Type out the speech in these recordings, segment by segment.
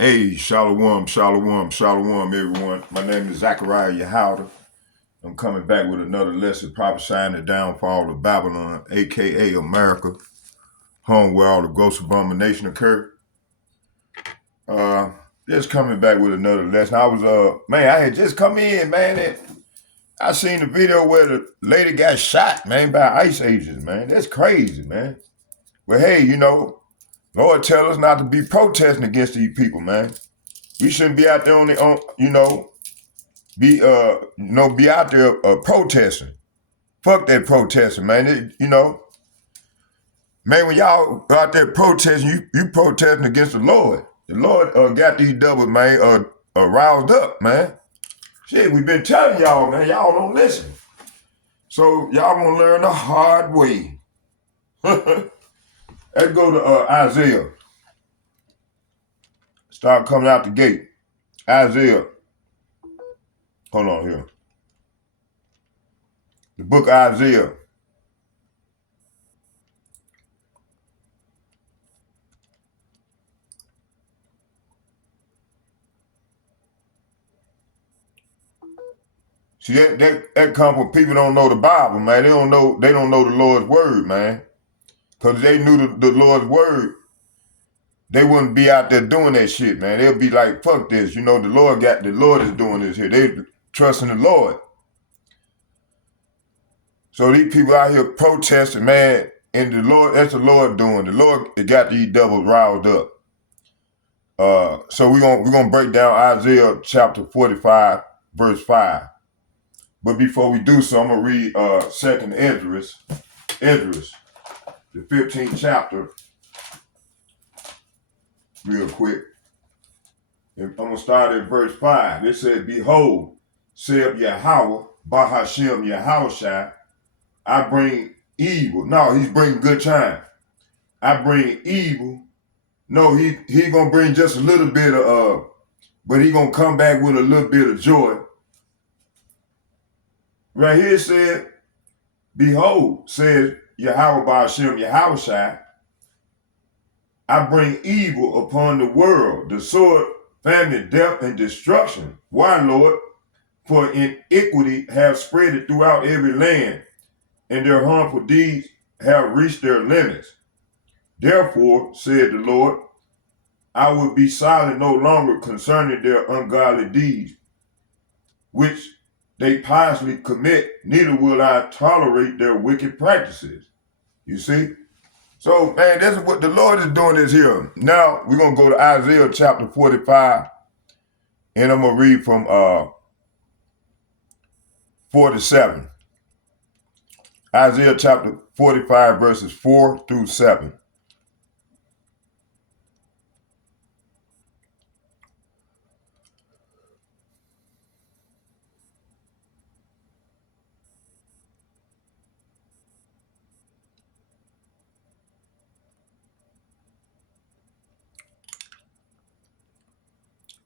Hey, shalom, shalom, shalom, everyone. My name is Zachariah Yahouda. I'm coming back with another lesson prophesying the downfall of Babylon, aka America, home where all the gross abomination occurred. Just coming back with another lesson. I had just come in, man, and I seen the video where the lady got shot, man, by ICE agents, man. That's crazy, man. But hey, Lord tell us not to be protesting against these people, man. We shouldn't be out there be out there protesting. Fuck that protesting, man. Man, when y'all out there protesting, you protesting against the Lord. The Lord got these devils, man, roused up, man. Shit, we've been telling y'all, man. Y'all don't listen. So y'all gonna learn the hard way. Let's go to Isaiah. Start coming out the gate. Isaiah. Hold on here. The book of Isaiah. See that come from people don't know the Bible, man. They don't know the Lord's word, man. Cause if they knew the Lord's word, they wouldn't be out there doing that shit, man. They'll be like, fuck this. The Lord is doing this here. They trusting the Lord. So these people out here protesting, man, and that's the Lord doing. The Lord got these devils riled up. So we're gonna break down Isaiah chapter 45, verse 5. But before we do so, I'm gonna read second Esdras, the 15th chapter, real quick. I'm gonna start at verse 5. It says, "Behold, saith Yahweh, Bahashem Yahushai, I bring evil." No, he's bringing good time. I bring evil. No, he gonna bring just a little bit of but he gonna come back with a little bit of joy. Right here it said, "Behold, says Yahweh Bahashem Yahushai, I bring evil upon the world, the sword, famine, death, and destruction." Why, Lord? "For iniquity have spread it throughout every land, and their harmful deeds have reached their limits. Therefore, said the Lord, I will be silent no longer concerning their ungodly deeds, which they piously commit, neither will I tolerate their wicked practices." You see? So, man, this is what the Lord is doing this here. Now, we're going to go to Isaiah chapter 45, and I'm going to read from 47. Isaiah chapter 45, verses 4 through 7.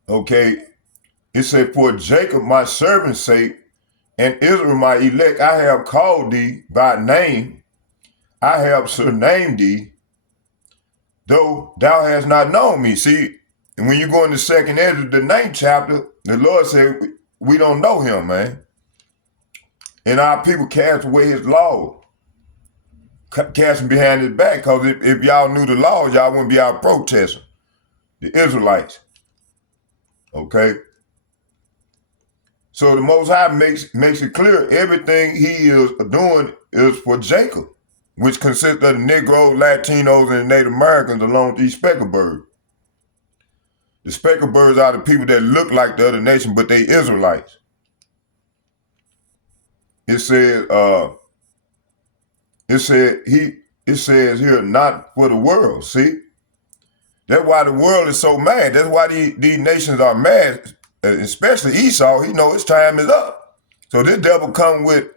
Okay, it said, "For Jacob my servant's sake, and Israel my elect, I have called thee by name, I have surnamed thee, though thou hast not known me." See, and when you go into second Ezra, the 9th chapter, the Lord said, we don't know him, man. And our people cast away his law, cast him behind his back, because if y'all knew the law, y'all wouldn't be out protesting. The Israelites. Okay? So the Most High makes it clear everything he is doing is for Jacob, which consists of the Negroes, Latinos, and Native Americans along with these speckled birds. The speckled birds are the people that look like the other nation, but they Israelites. It says here, not for the world. See? That's why the world is so mad. That's why these nations are mad, especially Esau. He knows his time is up. So this devil come with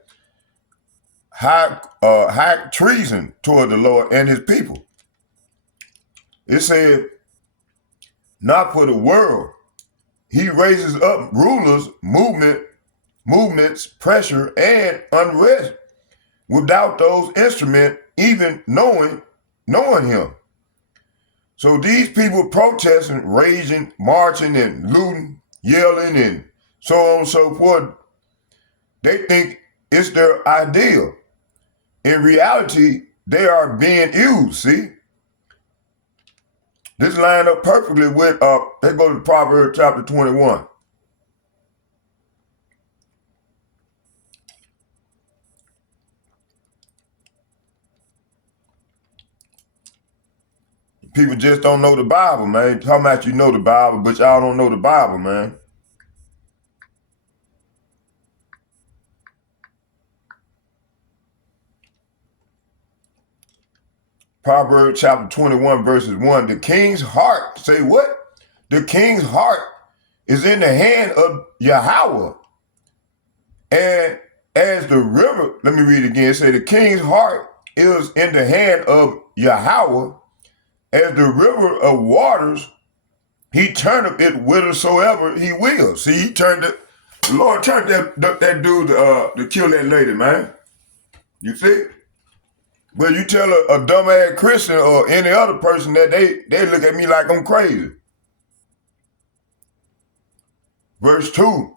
high treason toward the Lord and his people. It said, not for the world. He raises up rulers, movements, pressure, and unrest without those instruments even knowing him. So these people protesting, raging, marching, and looting, yelling, and so on and so forth, they think it's their ideal. In reality, they are being used, see? This line up perfectly with, let's go to Proverbs chapter 21. People just don't know the Bible, man. How much you know the Bible, but y'all don't know the Bible, man. Proverbs chapter 21, verses 1. The king's heart, say what? The king's heart is in the hand of Yahweh. And as the river, let me read it again. Say the king's heart is in the hand of Yahweh. As the river of waters, he turneth it whithersoever he will. See, he turned it. The Lord turned that dude to kill that lady, man. You see? But you tell a dumbass Christian or any other person that they look at me like I'm crazy. Verse 2.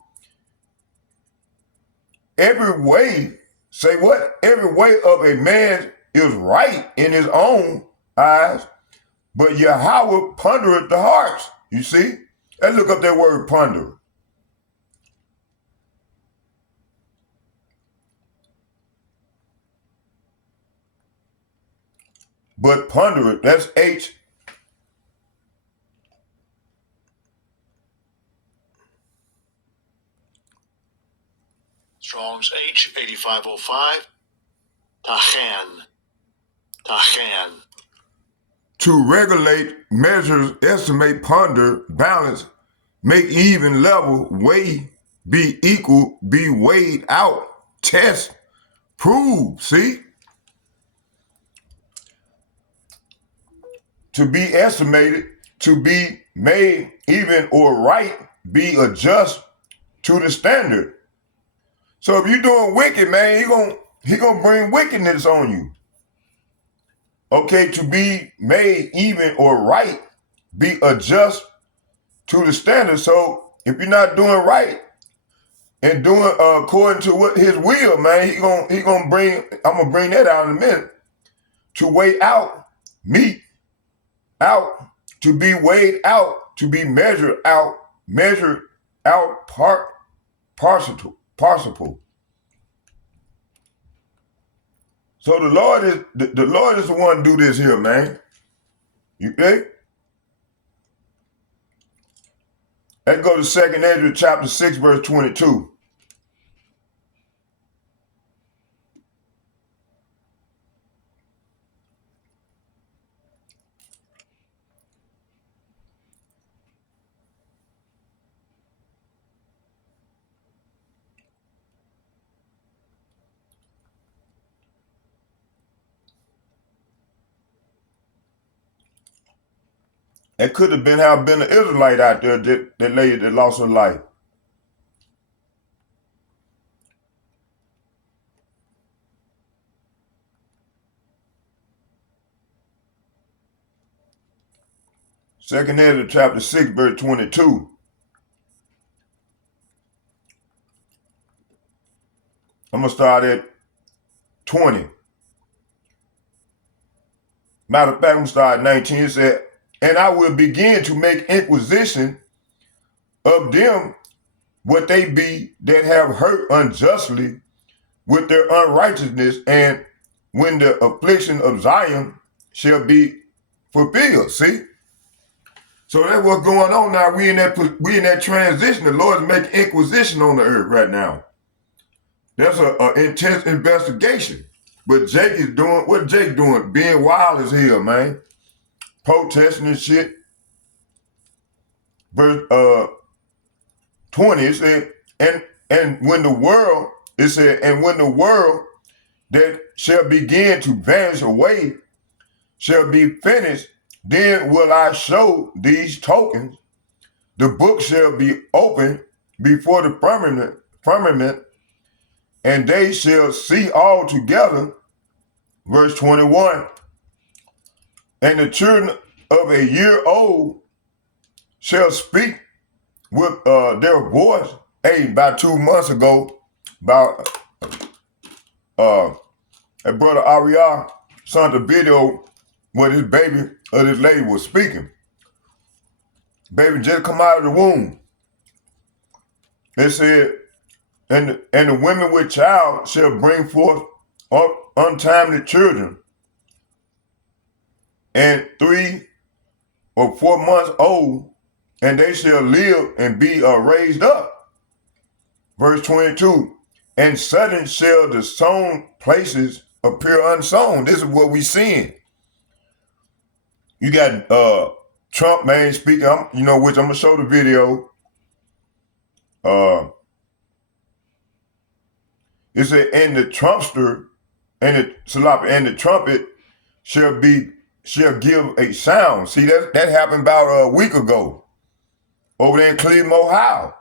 Every way, say what? Every way of a man is right in his own eyes, but Yahweh pondereth the hearts. You see? Let's look up that word ponder. But pondereth, that's H. Strong's H 8505. Tachan. Tachan. To regulate, measures, estimate, ponder, balance, make even, level, weigh, be equal, be weighed out, test, prove, see? To be estimated, to be made even or right, be adjust to the standard. So if you're doing wicked, man, he gonna bring wickedness on you. Okay, to be made even or right, be adjust to the standard. So if you're not doing right and doing according to what his will, man, he gonna bring. I'm gonna bring that out in a minute. To weigh out, meet out, to be weighed out, to be measured out, particle. So the Lord is the one do this here, man. You think? Let's go to 2nd Ezra chapter 6, verse 22. It could have been an Israelite out there that lady that lost her life. Second Ezra chapter 6, verse 22. I'm going to start at 20. Matter of fact, I'm going to start at 19. It said, and I will begin to make inquisition of them what they be that have hurt unjustly with their unrighteousness, and when the affliction of Zion shall be fulfilled. See? So that's what's going on now. We in that transition. The Lord's making inquisition on the earth right now. That's an intense investigation. But Jake is doing, what Jake doing? Being wild as hell, man. Protesting and shit. Verse 20, it said, and when the world, it said, and when the world that shall begin to vanish away shall be finished, then will I show these tokens. The book shall be opened before the firmament, and they shall see all together. Verse 21, and the children of a year old shall speak with their voice. Hey, about 2 months ago, about that brother Ariel sent a video where this baby or this lady was speaking. Baby just come out of the womb. They said, and the women with child shall bring forth untimely children, and 3 or 4 months old, and they shall live and be raised up. Verse 22, and sudden shall the sown places appear unsown. This is what we seeing. You got Trump, man, speaking, which I'm going to show the video. It said, and the trumpster and the trumpet shall give a sound. See, that happened about a week ago over there in Cleveland, Ohio.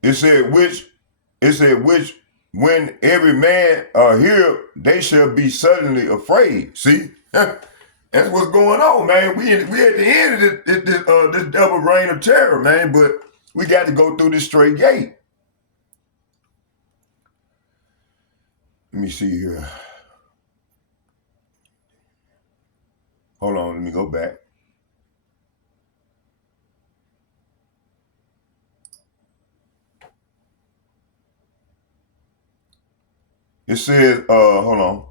It said, which when every man hear, they shall be suddenly afraid. See, that's what's going on, man. We at the end of this double reign of terror, man. But we got to go through this straight gate. Let me see here. Hold on, let me go back. It says, hold on.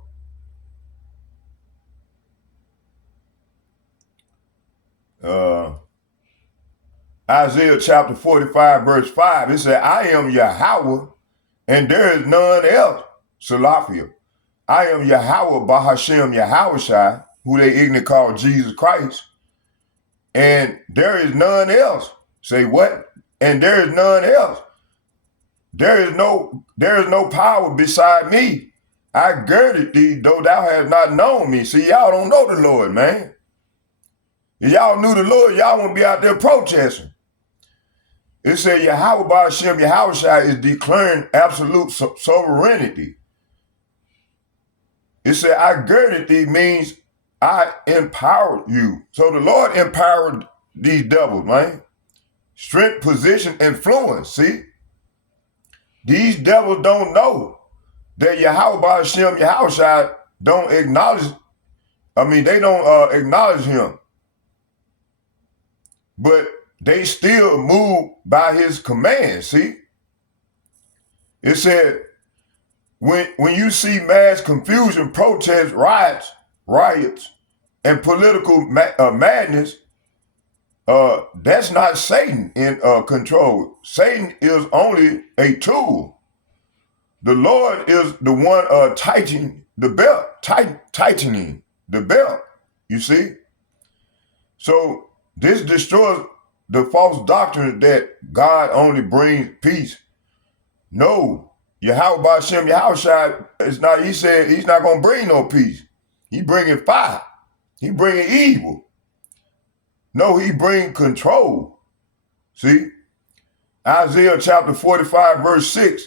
Isaiah chapter 45, verse 5. It said, I am Yahweh, and there is none else. Salaphia. I am Yahweh Bahashem Yahushai, who they ignorantly call Jesus Christ, and there is none else. Say what? And there is none else. There is no power beside me. I girded thee, though thou hast not known me. See, y'all don't know the Lord, man. If y'all knew the Lord, y'all wouldn't be out there protesting. It said Yahweh Bahashem Yahushai is declaring absolute sovereignty. It said, I girded thee means I empowered you. So the Lord empowered these devils, man. Strength, position, influence, see? These devils don't know that Yahweh Bahashem Yahushai don't acknowledge, they don't acknowledge him. But they still move by his command, see? It said, when you see mass confusion, protests, riots, and political madness, that's not Satan in control. Satan is only a tool. The Lord is the one tightening the belt, tightening the belt, you see? So this destroys the false doctrine that God only brings peace. No. Yahweh Bahashem Yahushai, he said he's not going to bring no peace. He bringing fire. He bringing evil. No, he bring control. See? Isaiah chapter 45, verse 6,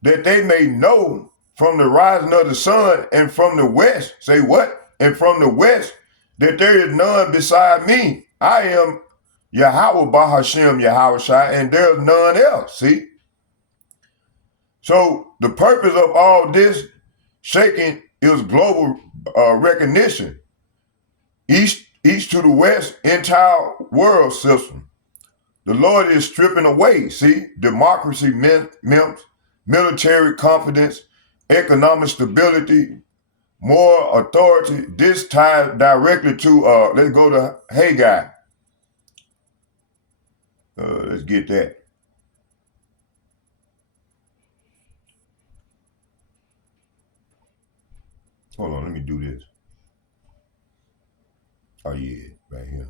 that they may know from the rising of the sun and from the west, say what? And from the west, that there is none beside me. I am Yahweh Bahashem Yahushai, and there's none else. See? So the purpose of all this shaking is global recognition. East to the west, entire world system. The Lord is stripping away, see, democracy, military confidence, economic stability, moral authority. This ties directly to, let's go to Haggai. Let's get that. Hold on, let me do this. Oh yeah, right here.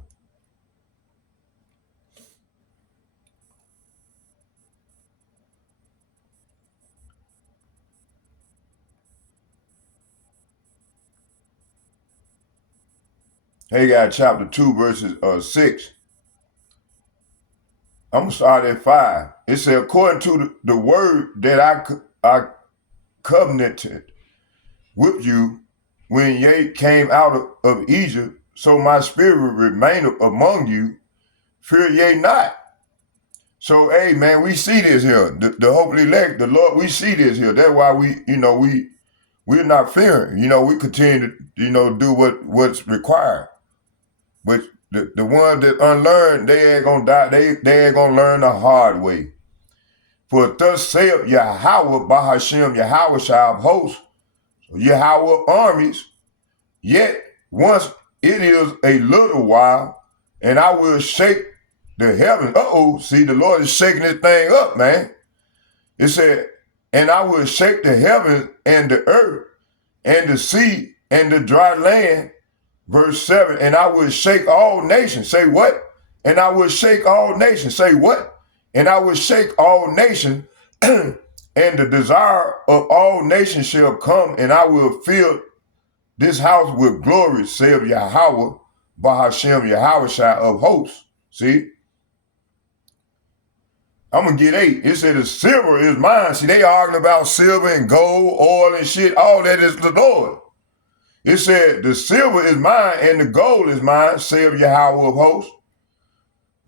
Haggai chapter 2, verses 6. I'm going to start at 5. It says, according to the word that I covenanted with you when ye came out of Egypt, so my spirit remaineth among you, fear ye not. So, hey, man, we see this here. The hope elect, the Lord, we see this here. That's why we're not fearing. We continue to, do what's required. But the ones that unlearned, they ain't gonna die. They ain't gonna learn the hard way. For thus saith Yahweh Bahashem Yahweh Shah of hosts, Yahweh armies, yet once it is a little while, and I will shake the heavens. See, the Lord is shaking this thing up, man. It said, and I will shake the heavens and the earth and the sea and the dry land. Verse 7, and I will shake all nations. Say what? And I will shake all nations. Say what? And I will shake all nations, and the desire of all nations shall come, and I will fill this house with glory, saith Yahweh, Bahashem Yahweh Shai of hosts. See? I'm going to get 8. It said the silver is mine. See, they arguing about silver and gold, oil and shit. All that is the Lord. It said the silver is mine and the gold is mine, saith Yahweh of hosts.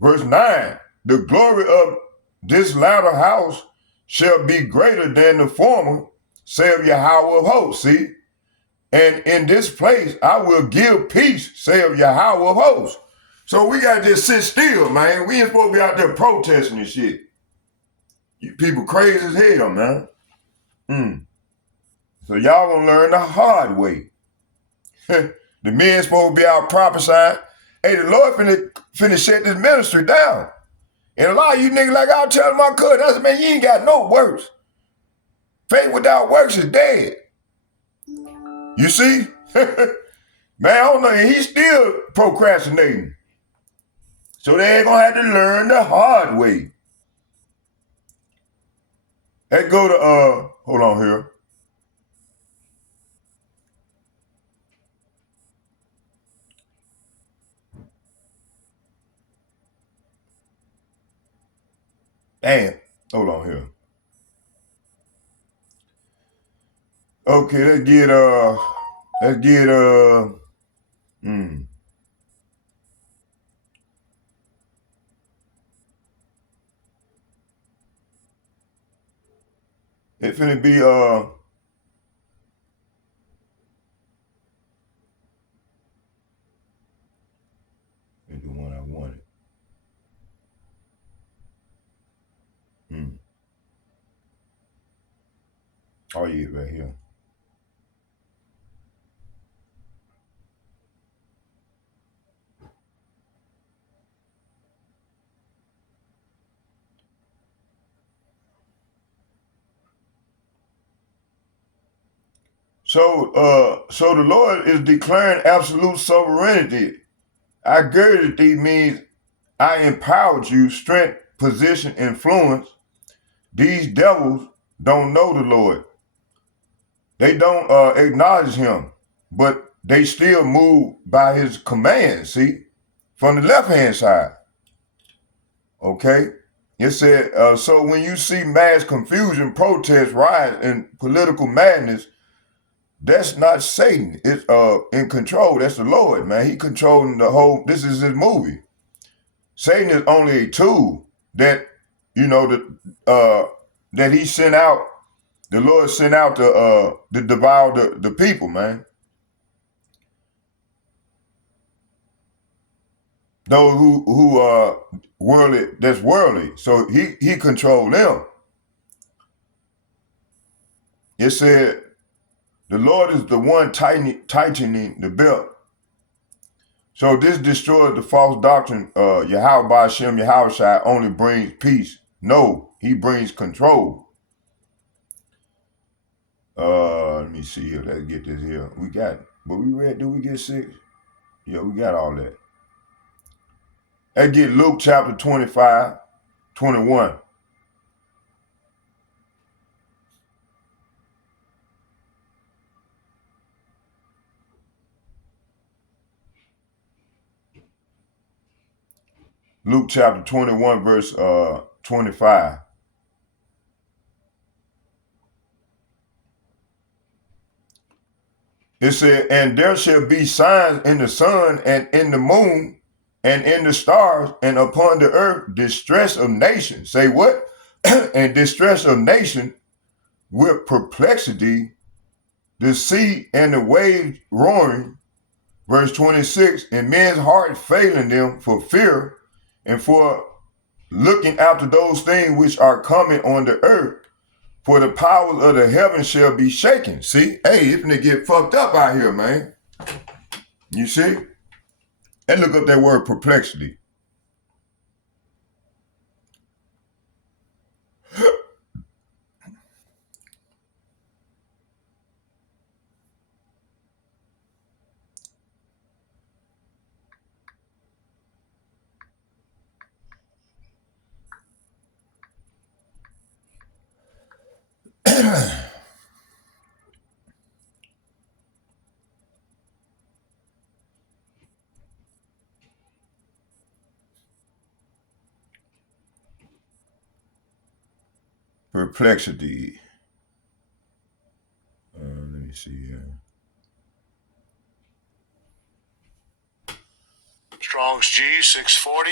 Verse 9, the glory of this latter house shall be greater than the former, saith Yahweh of hosts. See? And in this place I will give peace, saith Yahweh of hosts. So we got to just sit still, man. We ain't supposed to be out there protesting and shit. You people crazy as hell, man. So y'all gonna learn the hard way. The men supposed to be out prophesying. Hey, the Lord finna shut this ministry down. And a lot of you niggas, like I was telling my cousin, I said, man, you ain't got no works. Faith without works is dead. You see? Man, I don't know. He's still procrastinating. So they ain't gonna have to learn the hard way. Let's go to, hold on here. Damn, hold on here. Okay, let's get it finna be, it's the one I wanted. Oh yeah, right here. So the Lord is declaring absolute sovereignty. I girded thee means I empowered you, strength, position, influence. These devils don't know the Lord. They don't acknowledge him, but they still move by his commands, see? From the left-hand side. Okay? It said, so when you see mass confusion, protest, riots, and political madness, that's not Satan. It's in control. That's the Lord, man. He controlling the whole, this is his movie. Satan is only a tool that, that he sent out, the Lord sent out to devour the people, man. Those who are worldly, that's worldly. So he controlled them. It said, the Lord is the one tightening the belt. So this destroys the false doctrine. Yahweh Ba'Shem Yahweh Shai only brings peace. No, he brings control. Let me see here. Let's get this here. We got it. But we read, did we get 6? Yeah, we got all that. Let's get Luke chapter 25, 21. Luke chapter 21, verse 25. it said, and there shall be signs in the sun and in the moon and in the stars and upon the earth distress of nations. Say what? And distress of nation with perplexity, the sea and the waves roaring. Verse 26, and men's heart failing them for fear and for looking after those things which are coming on the earth. For the powers of the heavens shall be shaken. See, hey, it's gonna get fucked up out here, man. You see? And look up that word perplexity. Perplexity. Let me see here. Strong's G 640.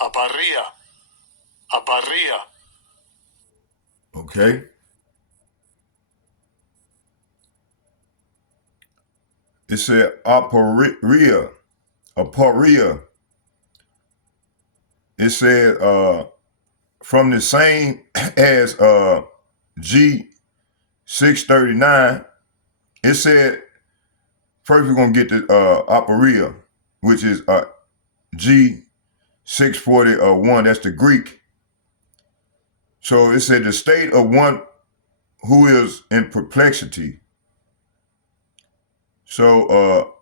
Aparia. Aparia. Okay. It said aporia. Aporia. It said from the same as G 639. It said first we're gonna get the aporia, which is G 641. That's the Greek. So it said the state of one who is in perplexity. So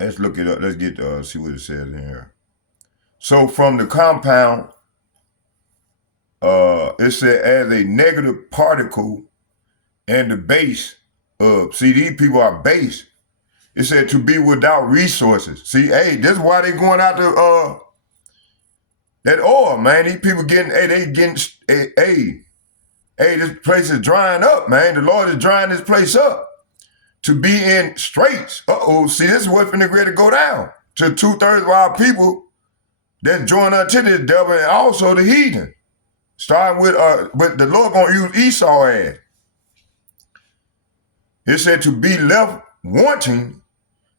let's look it up. Let's get see what it says in here. So from the compound, it said as a negative particle and the base of, see, these people are base. It said to be without resources. See, hey, this is why they going out to that oil, man. These people getting, hey, they getting, hey, this place is drying up, man. The Lord is drying this place up. To be in straits. See, this is what's finna ready to go down. To 2/3 of our people that join unto this devil and also the heathen. Starting with, but the Lord gonna use Esau as. It said to be left wanting,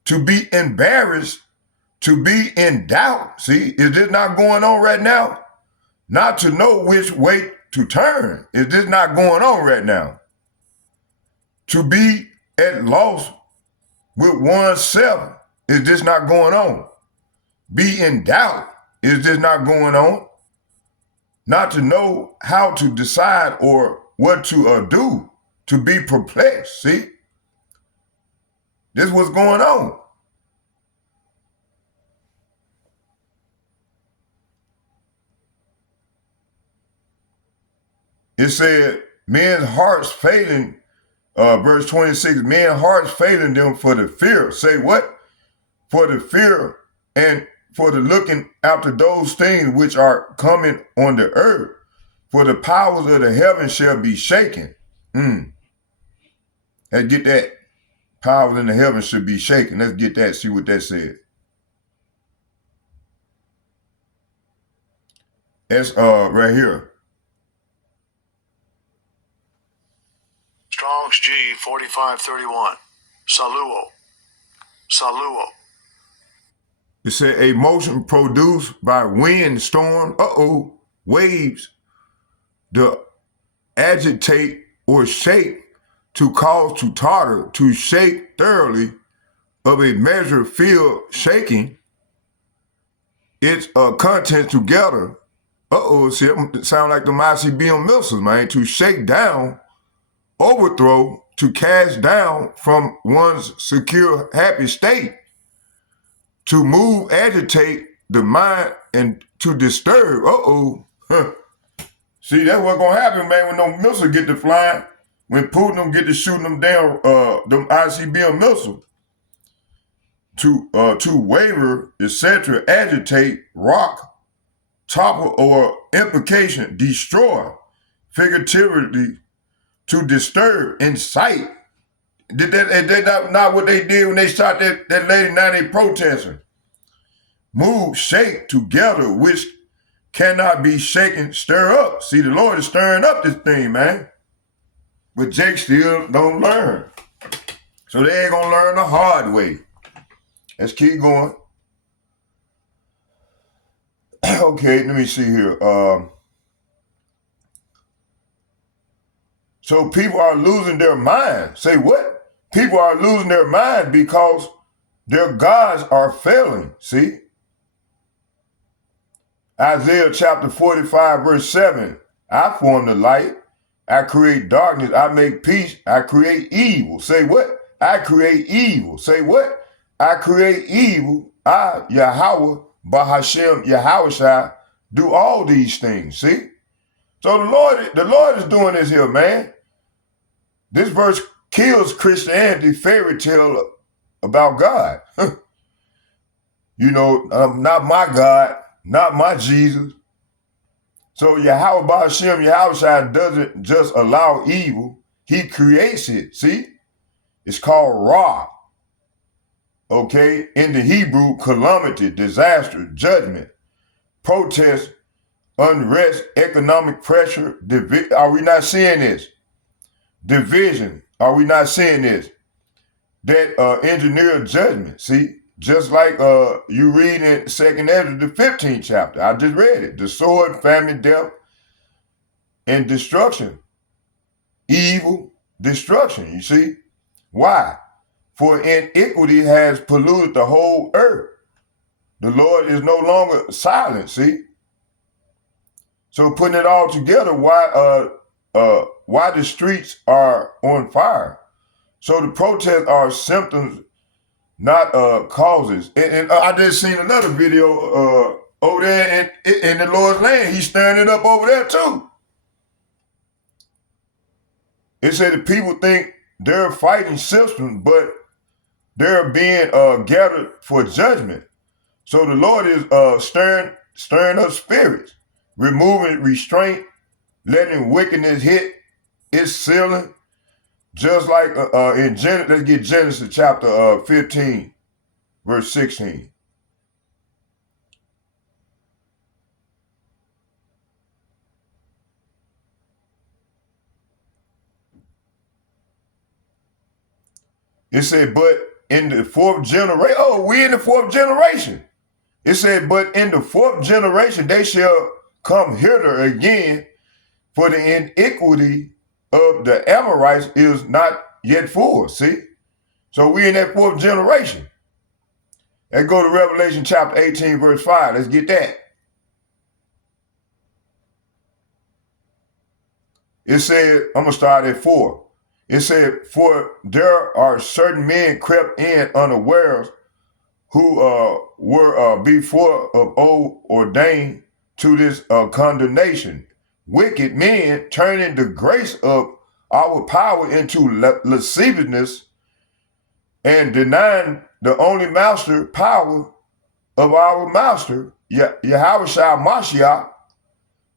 to be embarrassed, to be in doubt. See, is this not going on right now? Not to know which way to turn. Is this not going on right now? To be at loss with oneself. Is this not going on? Be in doubt. Is this not going on? Not to know how to decide or what to do. To be perplexed. See? This is what's going on. It said, men's hearts failing, verse 26, men's hearts failing them for the fear. Say what? For the fear and for the looking after those things which are coming on the earth. For the powers of the heavens shall be shaken. And get that. Powers in the heavens should be shaken. Let's get that, see what that said. That's right here. Strong's G 4531. Saluo. Saluo. It said a motion produced by wind, storm, waves, to agitate or shake, to cause to totter, to shake thoroughly, of a measure field shaking its contents together. See, it sound like the ICBM missiles, man. To shake down, overthrow, to cast down from one's secure, happy state, to move, agitate the mind, and to disturb. See, that's what's gonna happen, man, when those missiles get to flying, when Putin them get to shooting them down, them ICBM missiles. To waver, etc., agitate, rock, topple, or implication, destroy, figuratively, to disturb, incite, Did that not what they did when they shot that lady? Now they protesting. Move, shake together, which cannot be shaken, stir up. See, the Lord is stirring up this thing, man. But Jake still don't learn. So they ain't gonna learn the hard way. Let's keep going. Okay, let me see here. So people are losing their mind. Say what? People are losing their mind because their gods are failing. See? Isaiah chapter 45, verse 7. I form the light. I create darkness. I make peace. I create evil. Say what? I create evil. Say what? I create evil. I, Yahweh, Bahashem, Yahushua, do all these things. See? So the Lord is doing this here, man. This verse kills Christianity fairy tale about God. Not my God, not my Jesus. So Yahweh Bahashem, Yahushua doesn't just allow evil, he creates it. See? It's called Ra. Okay? In the Hebrew, calamity, disaster, judgment, protest, unrest, economic pressure. Are we not seeing this? Division. Are we not seeing this? That engineered judgment. See? Just like you read in 2nd Ezra, the 15th chapter. I just read it. The sword, famine, death, and destruction. Evil, destruction. You see? Why? For iniquity has polluted the whole earth. The Lord is no longer silent, see? So putting it all together, why the streets are on fire. So the protests are symptoms, not causes. And I just seen another video over there in the Lord's land. He's stirring it up over there too. It said that people think they're fighting systems, but they're being gathered for judgment. So the Lord is stirring up spirits, removing restraint, letting wickedness hit its ceiling. Just like in Genesis, let's get Genesis chapter 15, verse 16. It said, but in the fourth generation, we in the fourth generation. It said, but in the fourth generation, they shall come hither again, for the iniquity of the Amorites is not yet full. See? So we in that fourth generation. Let's go to Revelation chapter 18, verse 5. Let's get that. It said, I'm going to start at 4. It said, for there are certain men crept in unawares who were before of old ordained to this condemnation. Wicked men turning the grace of our power into lasciviousness and denying the only master power of our master, Yahushua Mashiach.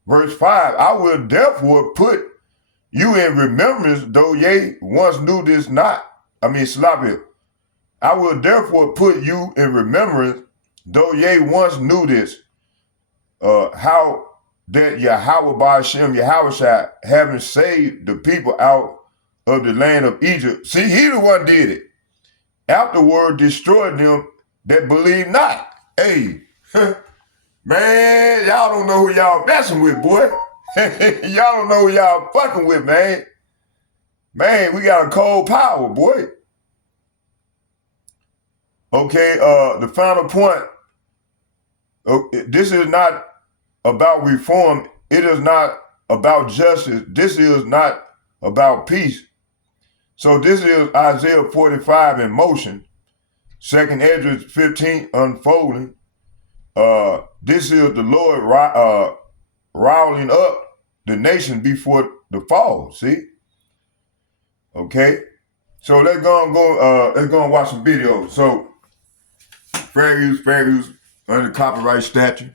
Verse 5, I will therefore put you in remembrance, though ye once knew this not. Slavic. I will therefore put you in remembrance, though ye once knew this, how that Yahweh Ba'ashem Yahushua, having saved the people out of the land of Egypt. See, he the one did it. Afterward destroyed them that believe not. Hey, man, y'all don't know who y'all messing with, boy. Y'all don't know who y'all fucking with, man. Man, we got a cold power, boy. Okay, the final point. This is not about reform. It is not about justice. This is not about peace. So this is Isaiah 45 in motion. 2nd Ezra 15 unfolding. This is the Lord riling up the nation before the fall. See? Okay. So let's go and watch some videos. So fair use under copyright statute.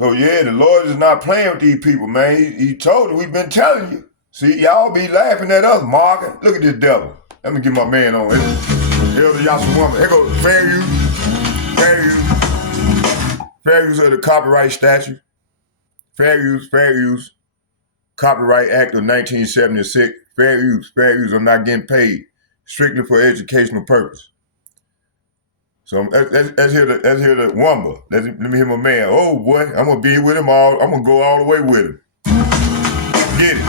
So yeah, the Lord is not playing with these people, man. He told you, we've been telling you. See, y'all be laughing at us, Margaret. Look at this devil. Let me get my man on here. Here's the Yahshua woman. Here goes fair use of the copyright statute. Fair use. Copyright Act of 1976. Fair use. I'm not getting paid. Strictly for educational purpose. So let's hear the Wamba. Let me hear my man. Oh boy, I'm gonna be with him all. I'm gonna go all the way with him. Get it.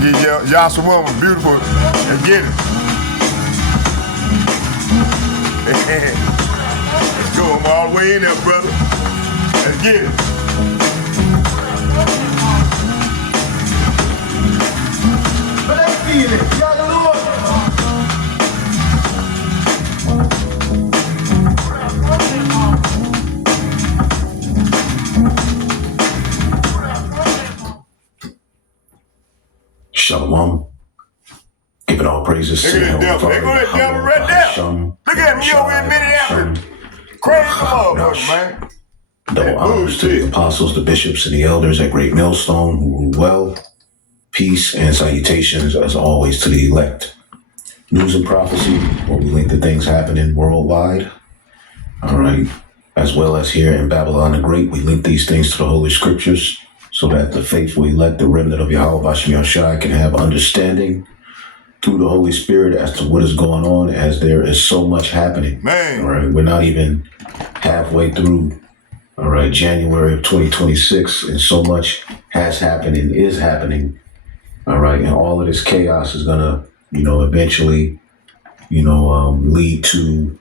Get Yahshua Wamba beautiful and get it. Let's go. I'm all the way in there, brother. Let's get it. Let's feel it. Y'all the Lord. Shalom. Giving all praises to the Look at that devil right there. Look at him, over in Minneapolis. Crazy motherfucker, man. Double honors to the apostles, the bishops, and the elders at Great Millstone who rule well. Peace and salutations, as always, to the elect. News and prophecy, where we link the things happening worldwide. All right. As well as here in Babylon the Great, we link these things to the Holy Scriptures so that the faithful elect, the remnant of Yahweh Bashem Yahushai, can have understanding through the Holy Spirit as to what is going on, as there is so much happening. Man. All right. We're not even halfway through, all right, January of 2026, and so much has happened and is happening. All right. And all of this chaos is going to, eventually, lead to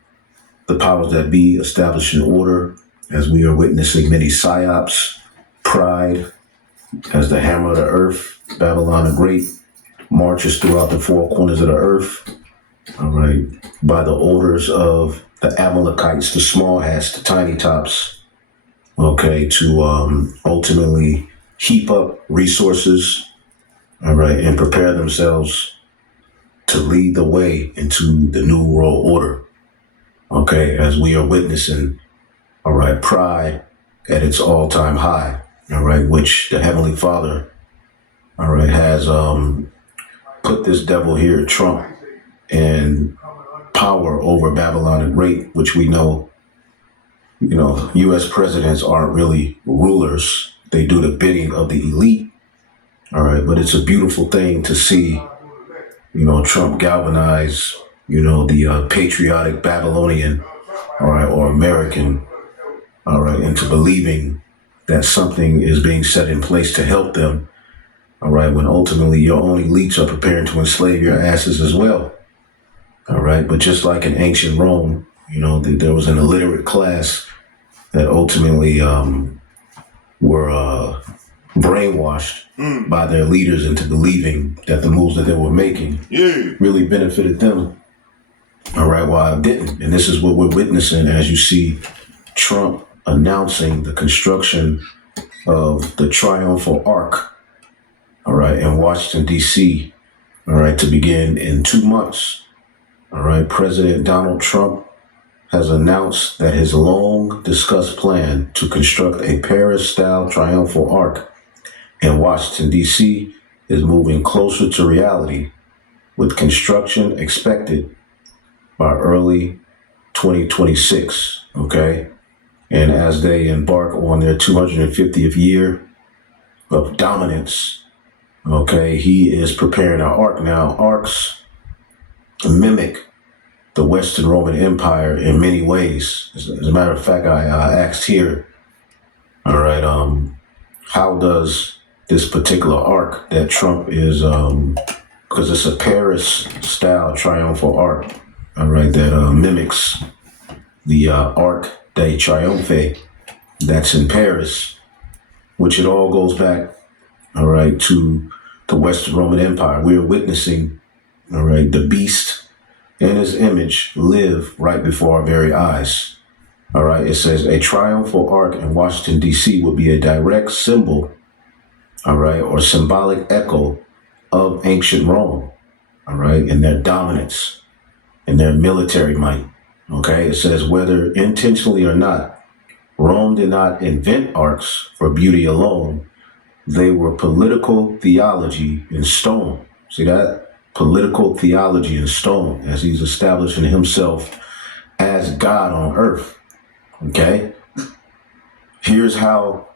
the powers that be establishing order, as we are witnessing many psyops, pride, as the hammer of the earth, Babylon the Great, marches throughout the four corners of the earth, all right, by the orders of the Amalekites, the small hats, the tiny tops, okay, to ultimately heap up resources, all right, and prepare themselves to lead the way into the new world order, okay, as we are witnessing, all right, pride at its all-time high, all right, which the Heavenly Father, all right, has put this devil here, Trump, in power over Babylon the Great, which we know, U.S. presidents aren't really rulers. They do the bidding of the elite. All right. But it's a beautiful thing to see, Trump galvanize, the patriotic Babylonian, all right, or American, all right, into believing that something is being set in place to help them. All right, when ultimately your own elites are preparing to enslave your asses as well. All right, but just like in ancient Rome, there was an illiterate class that ultimately were brainwashed by their leaders into believing that the moves that they were making really benefited them. All right, while it didn't. And this is what we're witnessing as you see Trump announcing the construction of the Triumphal Ark, all right, in Washington, D.C., all right, to begin in 2 months. All right, President Donald Trump has announced that his long-discussed plan to construct a Paris-style Triumphal Ark in Washington, D.C. is moving closer to reality, with construction expected by early 2026, okay? And as they embark on their 250th year of dominance, okay, he is preparing an ark. Now, arks mimic the Western Roman Empire in many ways. As a matter of fact, I asked here, all right, how does this particular ark that Trump is, because it's a Paris-style Triumphal Ark, all right, that mimics the Arc de Triomphe that's in Paris, which it all goes back, all right, to the Western Roman Empire. We're witnessing, all right, the beast and his image live right before our very eyes. All right, it says a triumphal ark in Washington, D.C. would be a direct symbol, all right, or symbolic echo of ancient Rome, all right, and their dominance and their military might. Okay, it says whether intentionally or not, Rome did not invent arcs for beauty alone. They were political theology in stone. See that? Political theology in stone, as he's establishing himself as God on earth. Okay? Here's how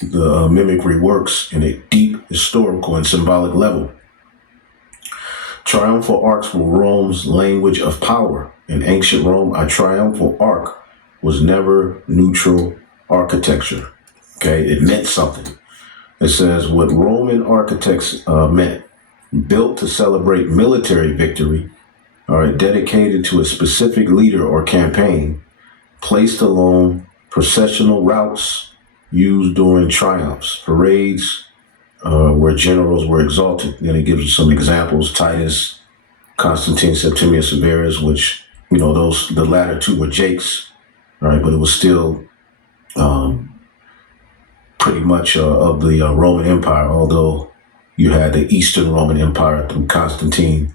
the mimicry works in a deep historical and symbolic level. Triumphal arcs were Rome's language of power. In ancient Rome, a triumphal arc was never neutral architecture. Okay? It meant something. It says what Roman architects meant, built to celebrate military victory, all right, dedicated to a specific leader or campaign, placed along processional routes used during triumphs, parades where generals were exalted. Then it gives you some examples: Titus, Constantine, Septimius Severus, which, you know, the latter two were Jakes, all right, but it was still pretty much of the Roman Empire, although you had the Eastern Roman Empire through Constantine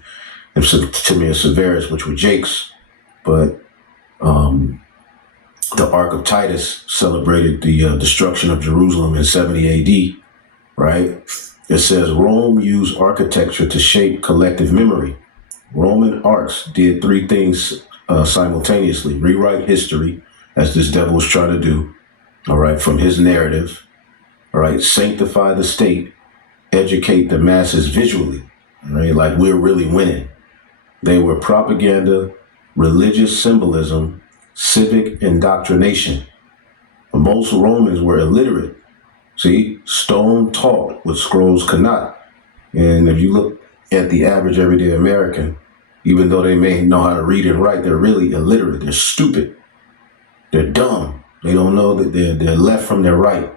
and Septimius Severus, which were Jakes. But the Ark of Titus celebrated the destruction of Jerusalem in 70 AD, right? It says Rome used architecture to shape collective memory. Roman arcs did three things simultaneously: rewrite history, as this devil was trying to do, all right, from his narrative. All right, sanctify the state, educate the masses visually, right? Like we're really winning. They were propaganda, religious symbolism, civic indoctrination. Most Romans were illiterate. See, stone taught what scrolls could not. And if you look at the average everyday American, even though they may know how to read and write, they're really illiterate. They're stupid. They're dumb. They don't know that they're left from their right.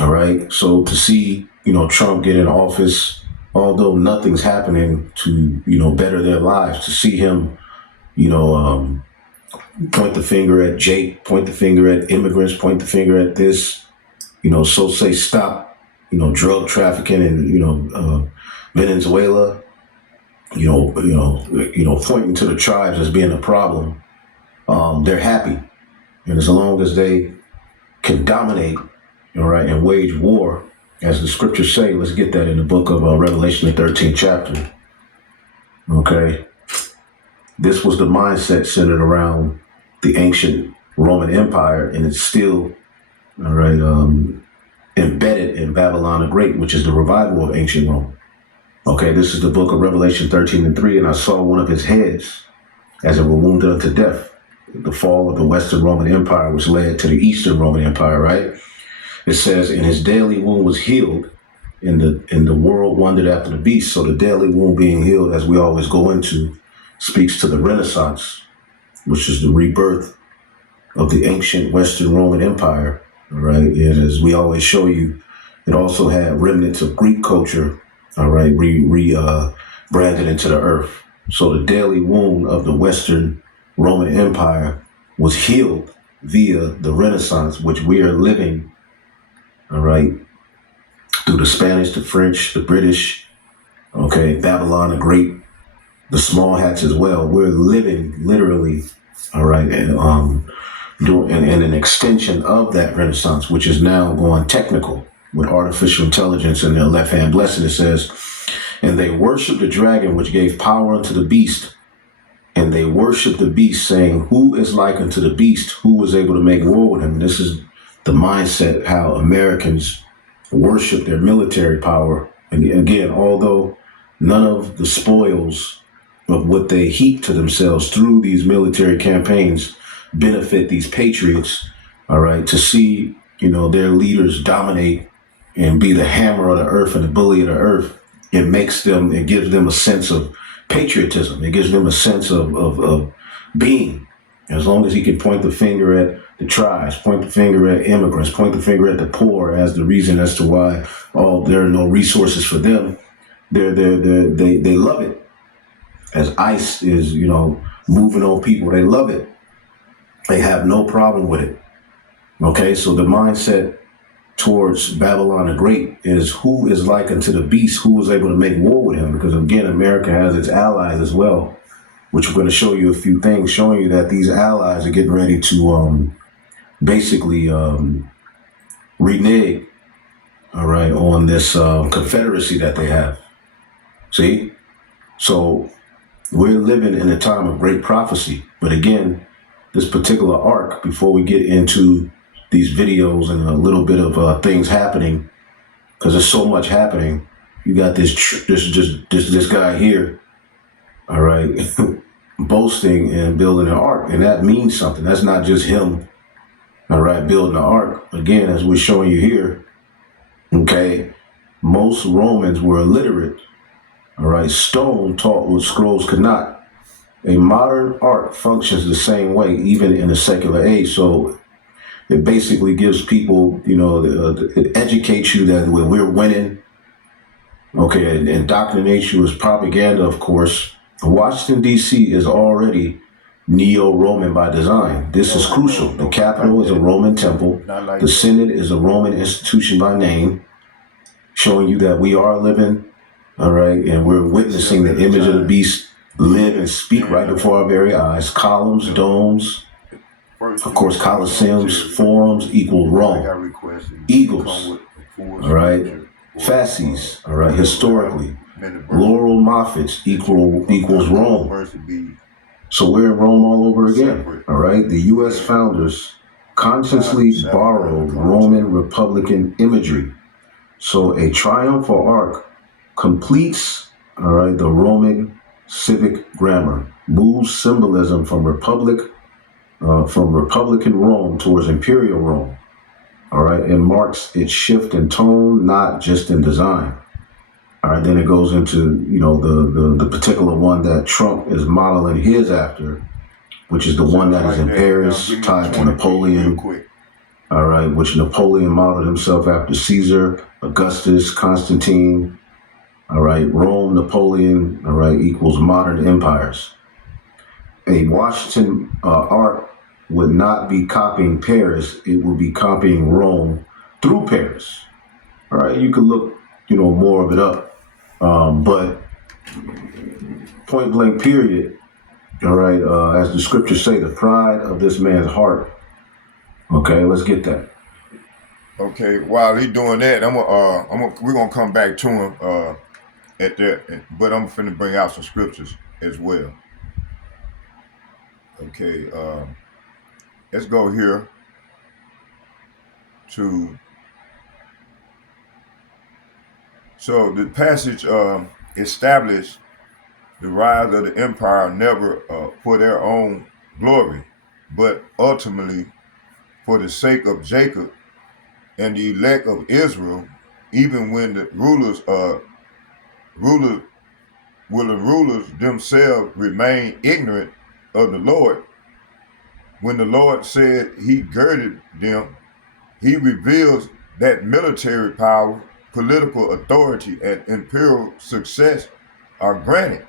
All right. So to see, you know, Trump get in office, although nothing's happening to, you know, better their lives, to see him, you know, point the finger at Jake, point the finger at immigrants, point the finger at this, you know, so say stop, you know, drug trafficking in, you know, Venezuela, pointing to the tribes as being a problem. They're happy. And as long as they can dominate, all right, and wage war, as the scriptures say, let's get that in the book of Revelation, the 13th chapter. Okay. This was the mindset centered around the ancient Roman Empire, and it's still, all right, embedded in Babylon the Great, which is the revival of ancient Rome. Okay, this is the book of Revelation 13:3, and I saw one of his heads as it were wounded unto death. The fall of the Western Roman Empire, which led to the Eastern Roman Empire, right? It says, and his daily wound was healed, and the world wondered after the beast. So the daily wound being healed, as we always go into, speaks to the Renaissance, which is the rebirth of the ancient Western Roman Empire, all right? And as we always show you, it also had remnants of Greek culture, all right, branded into the earth. So the daily wound of the Western Roman Empire was healed via the Renaissance, which we are living, all right, through the Spanish, the French, the British, okay, Babylon the Great, the small hats as well. We're living literally, all right, and an extension of that Renaissance, which is now going technical with artificial intelligence in their left-hand blessing. It says, and they worship the dragon, which gave power unto the beast. And they worship the beast, saying, who is like unto the beast? Who was able to make war with him? This is the mindset, how Americans worship their military power. And again, although none of the spoils of what they heap to themselves through these military campaigns benefit these patriots, all right, to see, you know, their leaders dominate and be the hammer of the earth and the bully of the earth, it gives them a sense of patriotism. It gives them a sense of being. As long as he can point the finger at the tribes, point the finger at immigrants, point the finger at the poor as the reason as to why there are no resources for them, they love it. As ICE is, you know, moving on people, they love it. They have no problem with it. Okay, so the mindset towards Babylon the Great is who is like unto the beast, who was able to make war with him. Because again, America has its allies as well, which we're going to show you a few things, showing you that these allies are getting ready to basically renege, all right, on this confederacy that they have. See? So we're living in a time of great prophecy. But again, this particular arc, before we get into these videos and a little bit of things happening, because there's so much happening, you got this guy here, all right, boasting and building an ark, and that means something. That's not just him, all right, building an ark. Again, as we're showing you here, okay, most Romans were illiterate, all right. Stone taught what scrolls could not. A modern ark functions the same way, even in a secular age. So it basically gives people, it educates you that we're winning. Okay, and indoctrinates you as propaganda, of course. Washington, D.C. is already neo-Roman by design. This is crucial. The Capitol is a Roman temple. The Senate is a Roman institution by name, showing you that we are living, all right, and we're witnessing the image of the beast live and speak right before our very eyes. Columns, domes, of course, coliseums, forums equal Rome. Eagles, all right, fasces, all right, historically. Laurel Moffats equals Rome. So we're in Rome all over again, all right? The U.S. founders consciously borrowed Roman Republican imagery. So a triumphal arc completes, all right, the Roman civic grammar, moves symbolism from Republican Rome towards imperial Rome, all right, and marks its shift in tone, not just in design. All right, then it goes into, the particular one that Trump is modeling his after, which is the one that is in Paris, tied to Napoleon. All right, which Napoleon modeled himself after Caesar, Augustus, Constantine. All right, Rome, Napoleon, all right, equals modern empires. A Washington arc would not be copying Paris, it will be copying Rome through Paris. All right, you can look, more of it up. But point blank period, all right, as the scriptures say, the pride of this man's heart. Okay, let's get that. Okay, while he's doing that, we're gonna come back to him at that, but I'm finna bring out some scriptures as well. Okay, let's go here to. So the passage established the rise of the empire never for their own glory, but ultimately for the sake of Jacob and the elect of Israel, even when the rulers themselves remain ignorant of the Lord. When the Lord said he girded them, he reveals that military power, political authority, and imperial success are granted,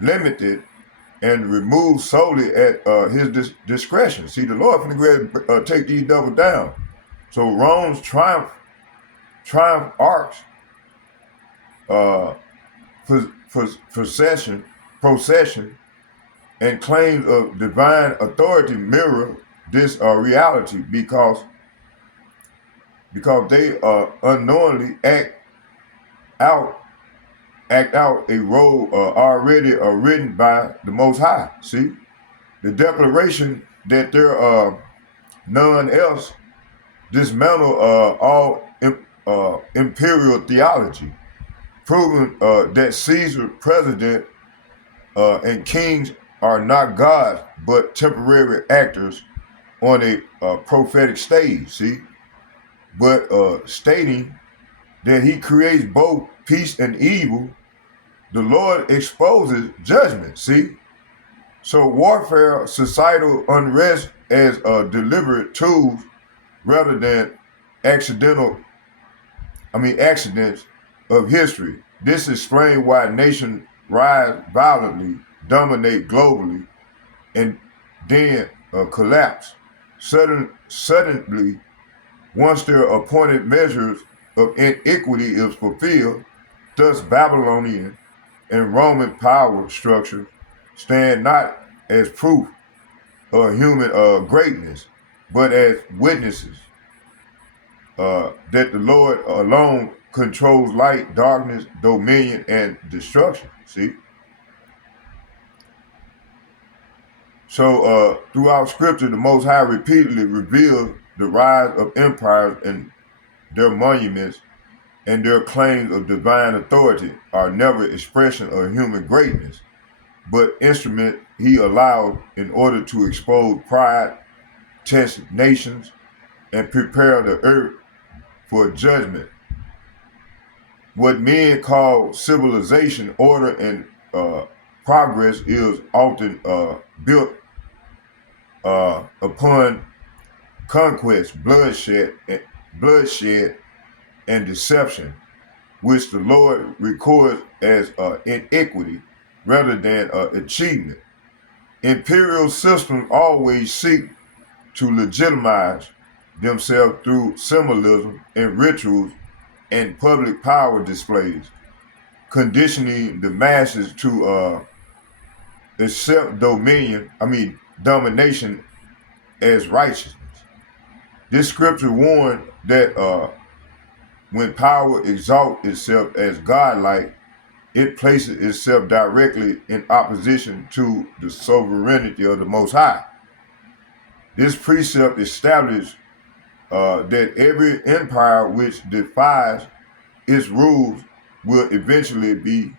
limited, and removed solely at his discretion. See, the Lord finna go ahead and take these devils down. So Rome's triumph arcs, procession, and claims of divine authority mirror this reality because they unknowingly act out a role already written by the Most High. See, the declaration that there none else dismantle all imperial theology, proving that Caesar, president, and kings are not gods but temporary actors on a prophetic stage. See, but stating that he creates both peace and evil, the Lord exposes judgment. See, so warfare, societal unrest as deliberate tools rather than accidents of history. This explains why nations rise violently, dominate globally, and then collapse suddenly once their appointed measures of inequity is fulfilled. Thus Babylonian and Roman power structure stand not as proof of human greatness, but as witnesses that the Lord alone controls light, darkness, dominion, and destruction. See? So throughout Scripture, the Most High repeatedly reveals the rise of empires and their monuments and their claims of divine authority are never expression of human greatness, but instrument he allowed in order to expose pride, test nations, and prepare the earth for judgment. What men call civilization, order, and progress is often built upon conquest, bloodshed, and deception, which the Lord records as inequity rather than achievement. Imperial systems always seek to legitimize themselves through symbolism and rituals and public power displays, conditioning the masses to accept domination as righteousness. This scripture warned that when power exalts itself as godlike, it places itself directly in opposition to the sovereignty of the Most High. This precept established that every empire which defies its rules will eventually be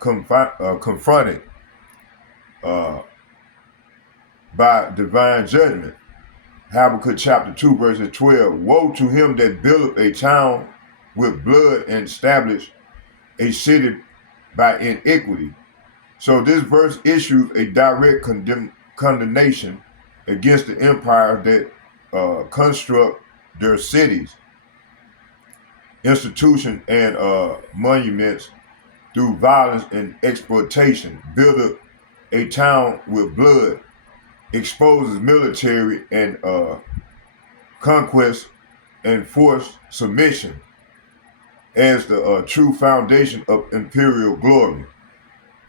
confronted by divine judgment. Habakkuk chapter 2 verses 12. Woe to him that buildeth a town with blood and establish a city by iniquity. So this verse issues a direct condemnation against the empires that construct their cities, institutions, and monuments through violence and exploitation. Build a town with blood, exposes military and conquest and forced submission as the true foundation of imperial glory,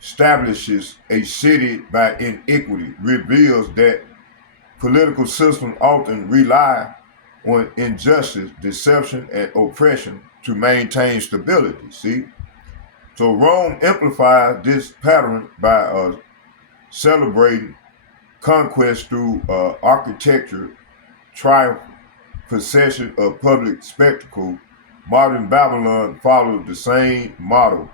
establishes a city by iniquity, reveals that political systems often rely on injustice, deception, and oppression to maintain stability. See? So Rome amplifies this pattern by celebrating conquest through architecture, triumph, procession of public spectacle. Modern Babylon follows the same model,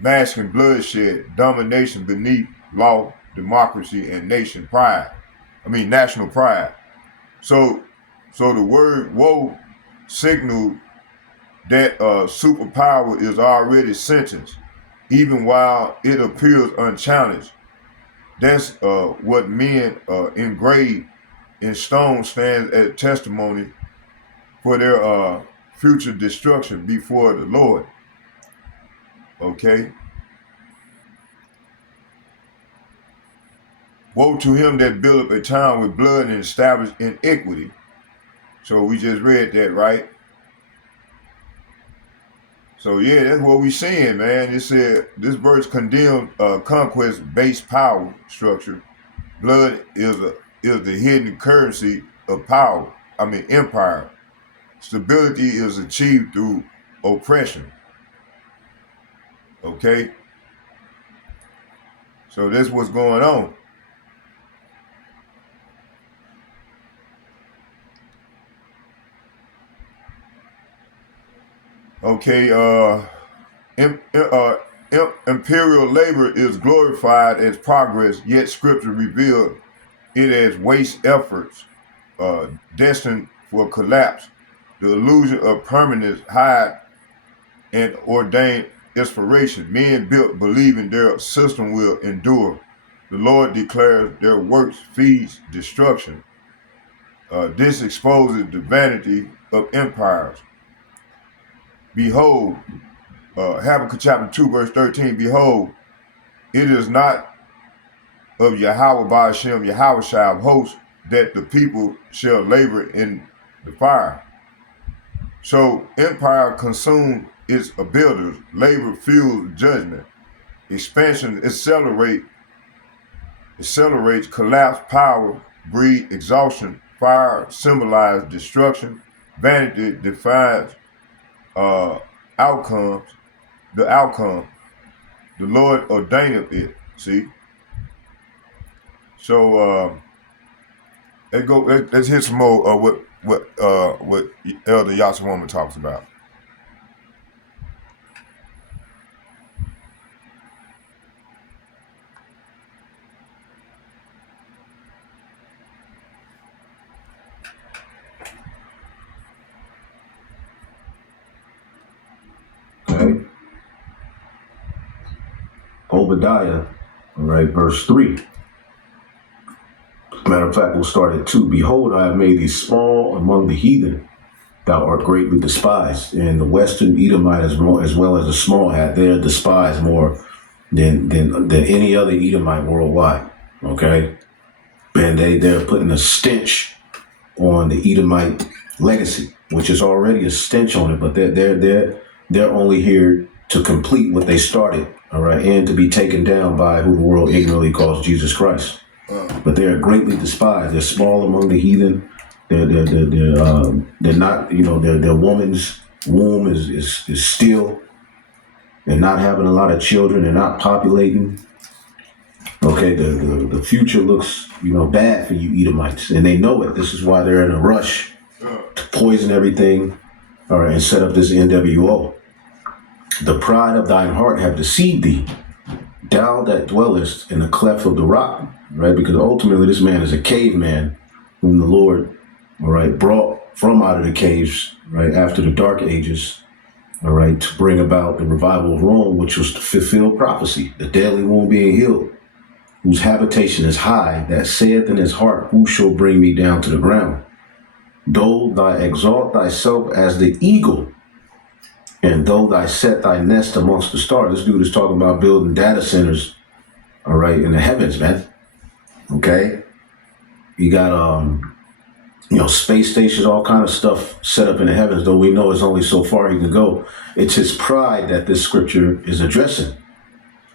masking bloodshed, domination beneath law, democracy, and national pride. So the word woe signaled that superpower is already sentenced, even while it appears unchallenged. That's what men engraved in stone stands as testimony for their future destruction before the Lord. Okay? Woe to him that buildeth a town with blood and established iniquity. So we just read that, right? So yeah, that's what we seeing, man. It said this verse condemns conquest-based power structure. Blood is the hidden currency of power. Empire. Stability is achieved through oppression. Okay? So that's what's going on. Okay, imperial labor is glorified as progress, yet scripture revealed it as waste efforts, destined for collapse. The illusion of permanence hide and ordained inspiration. Men built believing their system will endure. The Lord declares their works feeds destruction. This exposes the vanity of empires. Behold, Habakkuk chapter 2 verse 13, behold, it is not of Yahweh Ba'ashem, Yahweh Shai of hosts, that the people shall labor in the fire. So empire consumes its builders, labor fuels judgment, expansion accelerates collapse, power breed exhaustion, Fire symbolizes destruction. Vanity defines outcomes. The outcome. The Lord ordained it. See. So let's hear some more of what Elder Yasa Woman talks about. Okay. Obadiah, all right, verse 3. Matter of fact, we'll start at 2. Behold, I have made thee small among the heathen. Thou art greatly despised. And the Western Edomite as well as the small hat, they're despised more than any other Edomite worldwide. Okay? And they're putting a stench on the Edomite legacy, which is already a stench on it, but they're only here to complete what they started, all right, and to be taken down by who the world ignorantly calls Jesus Christ. But they are greatly despised. They're small among the heathen. They're not, their woman's womb is still. They're not having a lot of children. They're not populating. Okay, the future looks, bad for you Edomites, and they know it. This is why they're in a rush to poison everything, all right, and set up this NWO. The pride of thine heart have deceived thee, thou that dwellest in the cleft of the rock, right? Because ultimately this man is a caveman whom the Lord, all right, brought from out of the caves, right, after the Dark Ages, all right, to bring about the revival of Rome, which was to fulfill prophecy, the deadly wound being healed, whose habitation is high, that saith in his heart, who shall bring me down to the ground? Though thou exalt thyself as the eagle, and though thou set thy nest amongst the stars. This dude is talking about building data centers, all right, in the heavens, man. Okay? You got, space stations, all kind of stuff set up in the heavens, though we know it's only so far he can go. It's his pride that this scripture is addressing.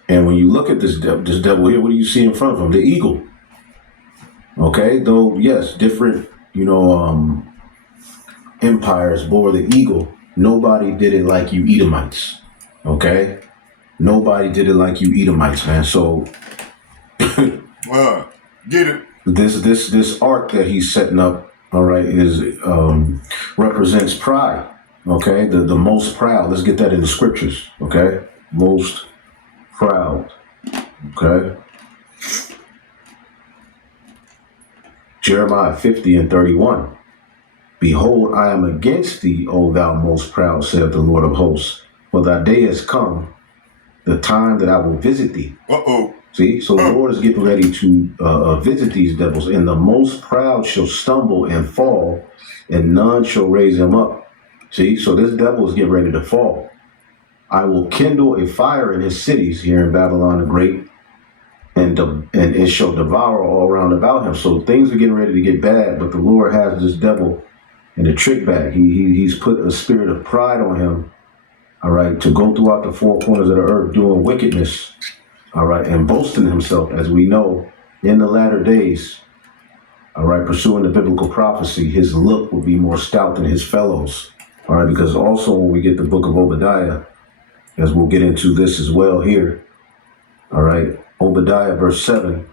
And when you look at this devil here, what do you see in front of him? The eagle. Okay? Though, yes, different, empires bore the eagle. Nobody did it like you Edomites, okay? Nobody did it like you Edomites, man. So, get it. This ark that he's setting up, all right, is represents pride, okay? The most proud. Let's get that in the scriptures, okay? Most proud, okay? Jeremiah 50:31. Behold, I am against thee, O thou most proud, saith the Lord of hosts. For thy day has come, the time that I will visit thee. See, so the Lord is getting ready to visit these devils, and the most proud shall stumble and fall, and none shall raise him up. See, so this devil is getting ready to fall. I will kindle a fire in his cities here in Babylon the Great, and it shall devour all round about him. So things are getting ready to get bad, but the Lord has this devil in a trick bag. He's put a spirit of pride on him, all right, to go throughout the four corners of the earth doing wickedness, all right, and boasting himself, as we know, in the latter days, all right, pursuing the biblical prophecy, his look will be more stout than his fellows, all right, because also when we get the book of Obadiah, as we'll get into this as well here, all right, Obadiah verse 7,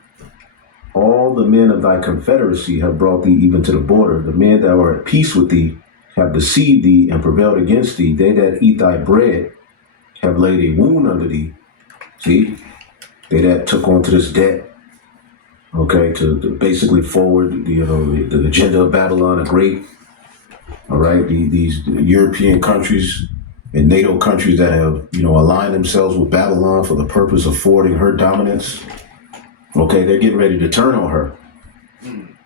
all the men of thy confederacy have brought thee even to the border. The men that were at peace with thee have deceived thee and prevailed against thee. They that eat thy bread have laid a wound under thee. See, they that took on to this debt, okay, to basically forward the agenda of Babylon the Great. All right, these European countries and NATO countries that have, aligned themselves with Babylon for the purpose of forwarding her dominance. Okay, they're getting ready to turn on her.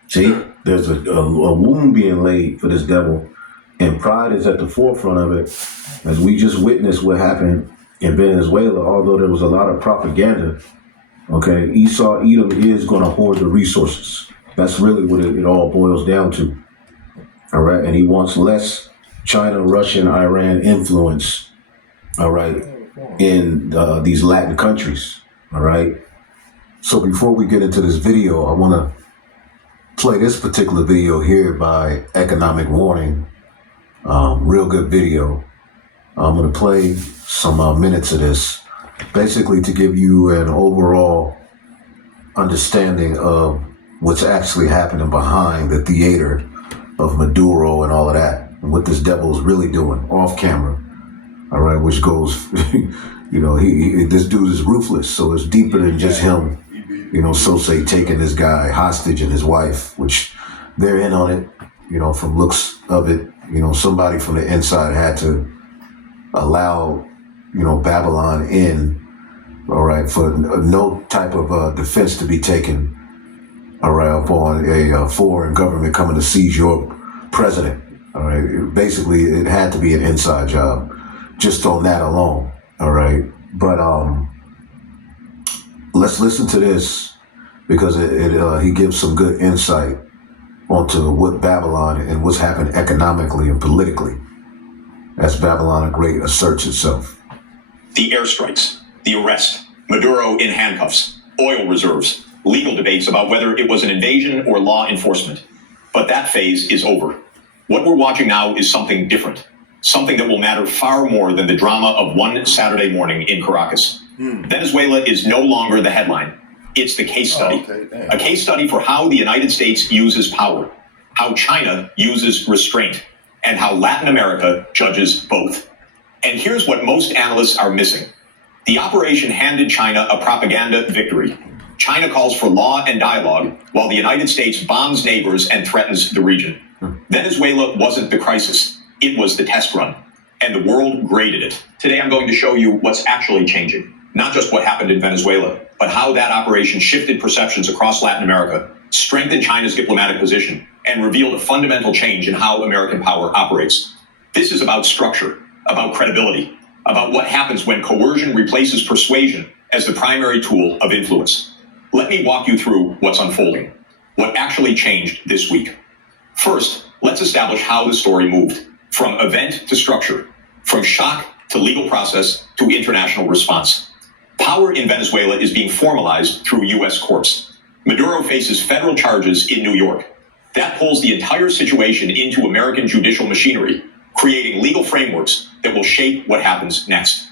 See, there's a wound being laid for this devil, and pride is at the forefront of it. As we just witnessed what happened in Venezuela, although there was a lot of propaganda, okay, Esau, Edom is going to hoard the resources. That's really what it all boils down to. All right, and he wants less China, Russia, and Iran influence, all right, in these Latin countries, all right? So before we get into this video, I want to play this particular video here by Economic Warning. Real good video. I'm going to play some minutes of this, basically to give you an overall understanding of what's actually happening behind the theater of Maduro and all of that, and what this devil is really doing off camera. All right, which goes, this dude is ruthless, so it's deeper than just him. Sosay taking this guy hostage and his wife, which they're in on it, from looks of it. Somebody from the inside had to allow, Babylon in, all right, for no type of defense to be taken, all right, upon a foreign government coming to seize your president, all right. Basically, it had to be an inside job, just on that alone, all right. But let's listen to this, because he gives some good insight onto what Babylon and what's happened economically and politically as Babylon the Great asserts itself. The airstrikes, the arrest, Maduro in handcuffs, oil reserves, legal debates about whether it was an invasion or law enforcement. But that phase is over. What we're watching now is something different, something that will matter far more than the drama of one Saturday morning in Caracas. Venezuela is no longer the headline. It's the case study. A case study for how the United States uses power, how China uses restraint, and how Latin America judges both. And here's what most analysts are missing. The operation handed China a propaganda victory. China calls for law and dialogue, while the United States bombs neighbors and threatens the region. Venezuela wasn't the crisis. It was the test run. And the world graded it. Today I'm going to show you what's actually changing. Not just what happened in Venezuela, but how that operation shifted perceptions across Latin America, strengthened China's diplomatic position, and revealed a fundamental change in how American power operates. This is about structure, about credibility, about what happens when coercion replaces persuasion as the primary tool of influence. Let me walk you through what's unfolding, what actually changed this week. First, let's establish how the story moved, from event to structure, from shock to legal process to international response. Power in Venezuela is being formalized through U.S. courts. Maduro faces federal charges in New York. That pulls the entire situation into American judicial machinery, creating legal frameworks that will shape what happens next.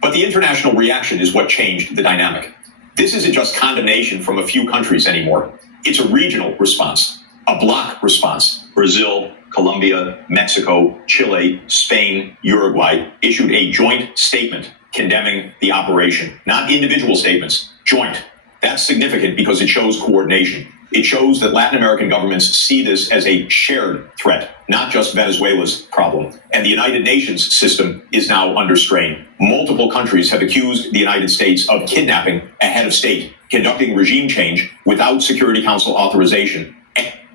But the international reaction is what changed the dynamic. This isn't just condemnation from a few countries anymore. It's a regional response, a bloc response. Brazil, Colombia, Mexico, Chile, Spain, Uruguay issued a joint statement condemning the operation. Not individual statements, joint. That's significant because it shows coordination. It shows that Latin American governments see this as a shared threat, not just Venezuela's problem. And the United Nations system is now under strain. Multiple countries have accused the United States of kidnapping a head of state, conducting regime change without Security Council authorization.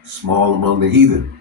Small among the heathen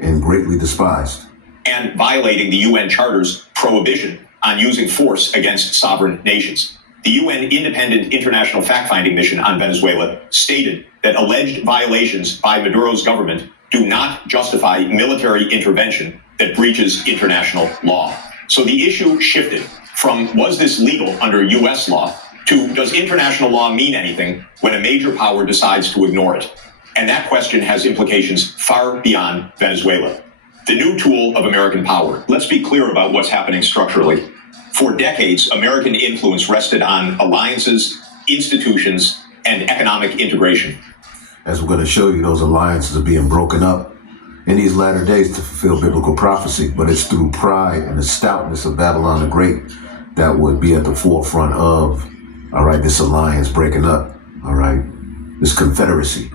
and greatly despised. And violating the UN Charter's prohibition on using force against sovereign nations. The UN Independent International Fact-Finding Mission on Venezuela stated that alleged violations by Maduro's government do not justify military intervention that breaches international law. So the issue shifted from was this legal under US law to does international law mean anything when a major power decides to ignore it? And that question has implications far beyond Venezuela. The new tool of American power. Let's be clear about what's happening structurally. For decades, American influence rested on alliances, institutions, and economic integration. As we're going to show you, those alliances are being broken up in these latter days to fulfill biblical prophecy, but it's through pride and the stoutness of Babylon the Great that would be at the forefront of, all right, this alliance breaking up, all right, this confederacy.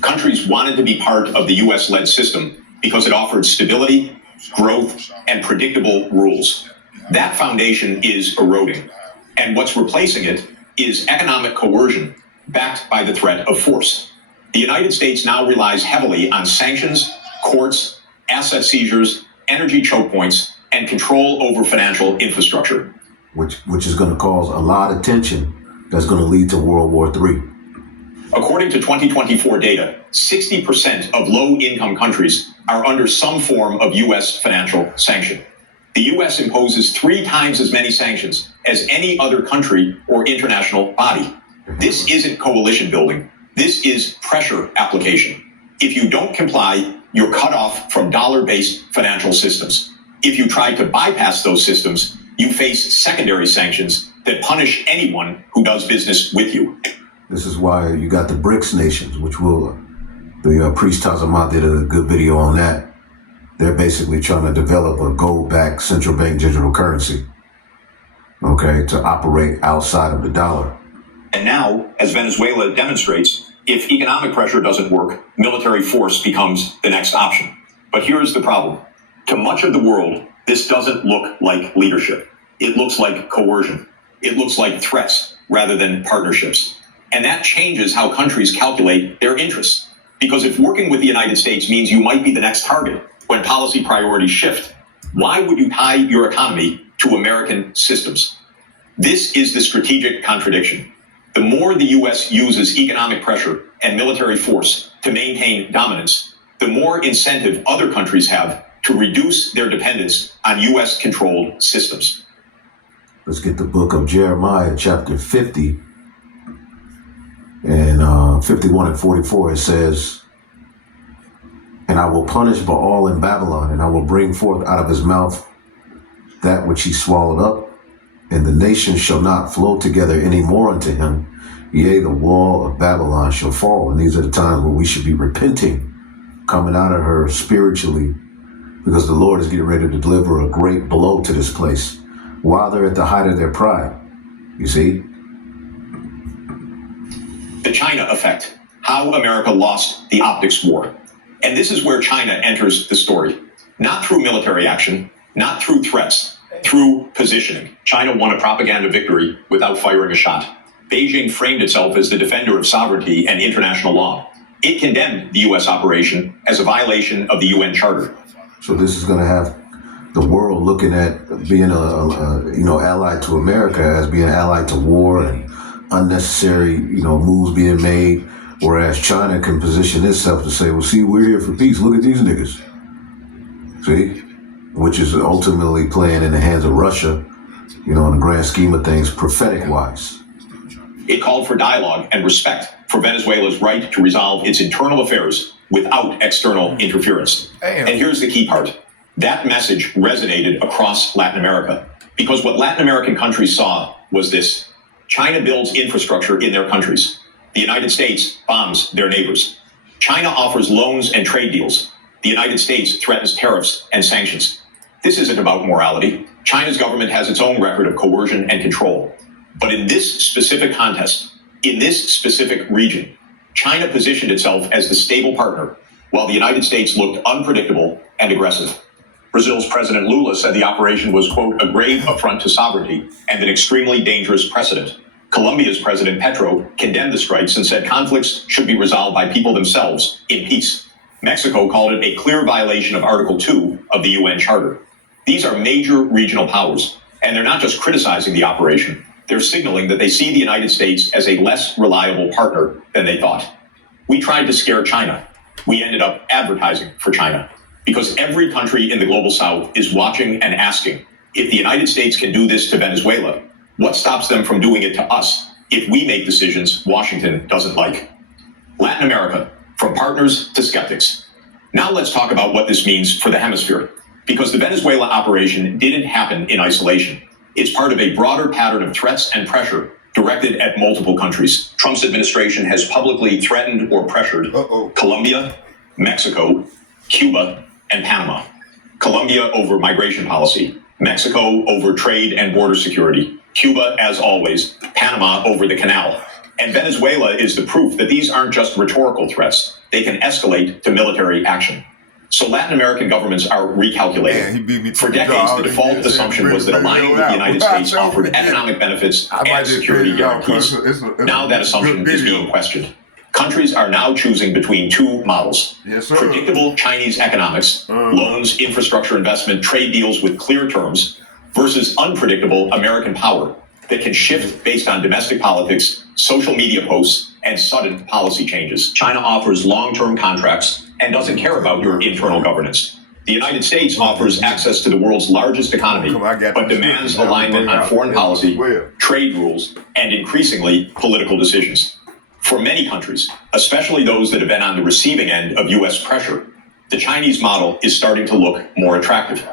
Countries wanted to be part of the US-led system because it offered stability, growth, and predictable rules. That foundation is eroding, and what's replacing it is economic coercion backed by the threat of force. The United States now relies heavily on sanctions, courts, asset seizures, energy choke points, and control over financial infrastructure. Which is going to cause a lot of tension that's going to lead to World War III. According to 2024 data, 60% of low-income countries are under some form of U.S. financial sanction. The U.S. imposes 3 times as many sanctions as any other country or international body. This isn't coalition building. This is pressure application. If you don't comply, you're cut off from dollar-based financial systems. If you try to bypass those systems, you face secondary sanctions that punish anyone who does business with you. This is why you got the BRICS nations, which the priest Tazamat did a good video on that. They're basically trying to develop a gold-backed central bank digital currency, okay, to operate outside of the dollar. And now, as Venezuela demonstrates, if economic pressure doesn't work, military force becomes the next option. But here's the problem. To much of the world, this doesn't look like leadership. It looks like coercion. It looks like threats rather than partnerships. And that changes how countries calculate their interests. Because if working with the United States means you might be the next target when policy priorities shift, why would you tie your economy to American systems? This is the strategic contradiction. The more the U.S. uses economic pressure and military force to maintain dominance, the more incentive other countries have to reduce their dependence on U.S.-controlled systems. Let's get the book of Jeremiah, chapter 50, and 51 and 44. It says, "And I will punish Baal in Babylon, and I will bring forth out of his mouth that which he swallowed up, and the nations shall not flow together any more unto him. Yea, the wall of Babylon shall fall." And these are the times where we should be repenting, coming out of her spiritually, because the Lord is getting ready to deliver a great blow to this place while they're at the height of their pride. You see? The China effect, how America lost the optics war. And this is where China enters the story. Not through military action, not through threats, through positioning. China won a propaganda victory without firing a shot. Beijing framed itself as the defender of sovereignty and international law. It condemned the U.S. operation as a violation of the UN Charter. So this is going to have the world looking at being a ally to America as being allied to war and unnecessary, moves being made. Whereas China can position itself to say, well, see, we're here for peace. Look at these niggas. See? Which is ultimately playing in the hands of Russia, in the grand scheme of things, prophetic-wise. It called for dialogue and respect for Venezuela's right to resolve its internal affairs without external interference. And here's the key part. That message resonated across Latin America because what Latin American countries saw was this. China builds infrastructure in their countries. The United States bombs their neighbors. China offers loans and trade deals. The United States threatens tariffs and sanctions. This isn't about morality. China's government has its own record of coercion and control. But in this specific contest, in this specific region, China positioned itself as the stable partner, while the United States looked unpredictable and aggressive. Brazil's President Lula said the operation was, quote, a grave affront to sovereignty and an extremely dangerous precedent. Colombia's President Petro condemned the strikes and said conflicts should be resolved by people themselves in peace. Mexico called it a clear violation of Article 2 of the UN Charter. These are major regional powers, and they're not just criticizing the operation. They're signaling that they see the United States as a less reliable partner than they thought. We tried to scare China. We ended up advertising for China because every country in the global south is watching and asking, if the United States can do this to Venezuela, what stops them from doing it to us if we make decisions Washington doesn't like? Latin America, from partners to skeptics. Now let's talk about what this means for the hemisphere, because the Venezuela operation didn't happen in isolation. It's part of a broader pattern of threats and pressure directed at multiple countries. Trump's administration has publicly threatened or pressured Colombia, Mexico, Cuba, and Panama. Colombia over migration policy, Mexico over trade and border security, Cuba, as always, Panama over the canal. And Venezuela is the proof that these aren't just rhetorical threats. They can escalate to military action. So Latin American governments are recalculating. For decades, the default assumption was that aligning with the United States offered economic benefits and security guarantees. Now that assumption is being questioned. Countries are now choosing between two models. Predictable Chinese economics, loans, infrastructure investment, trade deals with clear terms, versus unpredictable American power that can shift based on domestic politics, social media posts, and sudden policy changes. China offers long-term contracts and doesn't care about your internal governance. The United States offers access to the world's largest economy, but demands alignment on foreign policy, trade rules, and increasingly political decisions. For many countries, especially those that have been on the receiving end of U.S. pressure, the Chinese model is starting to look more attractive.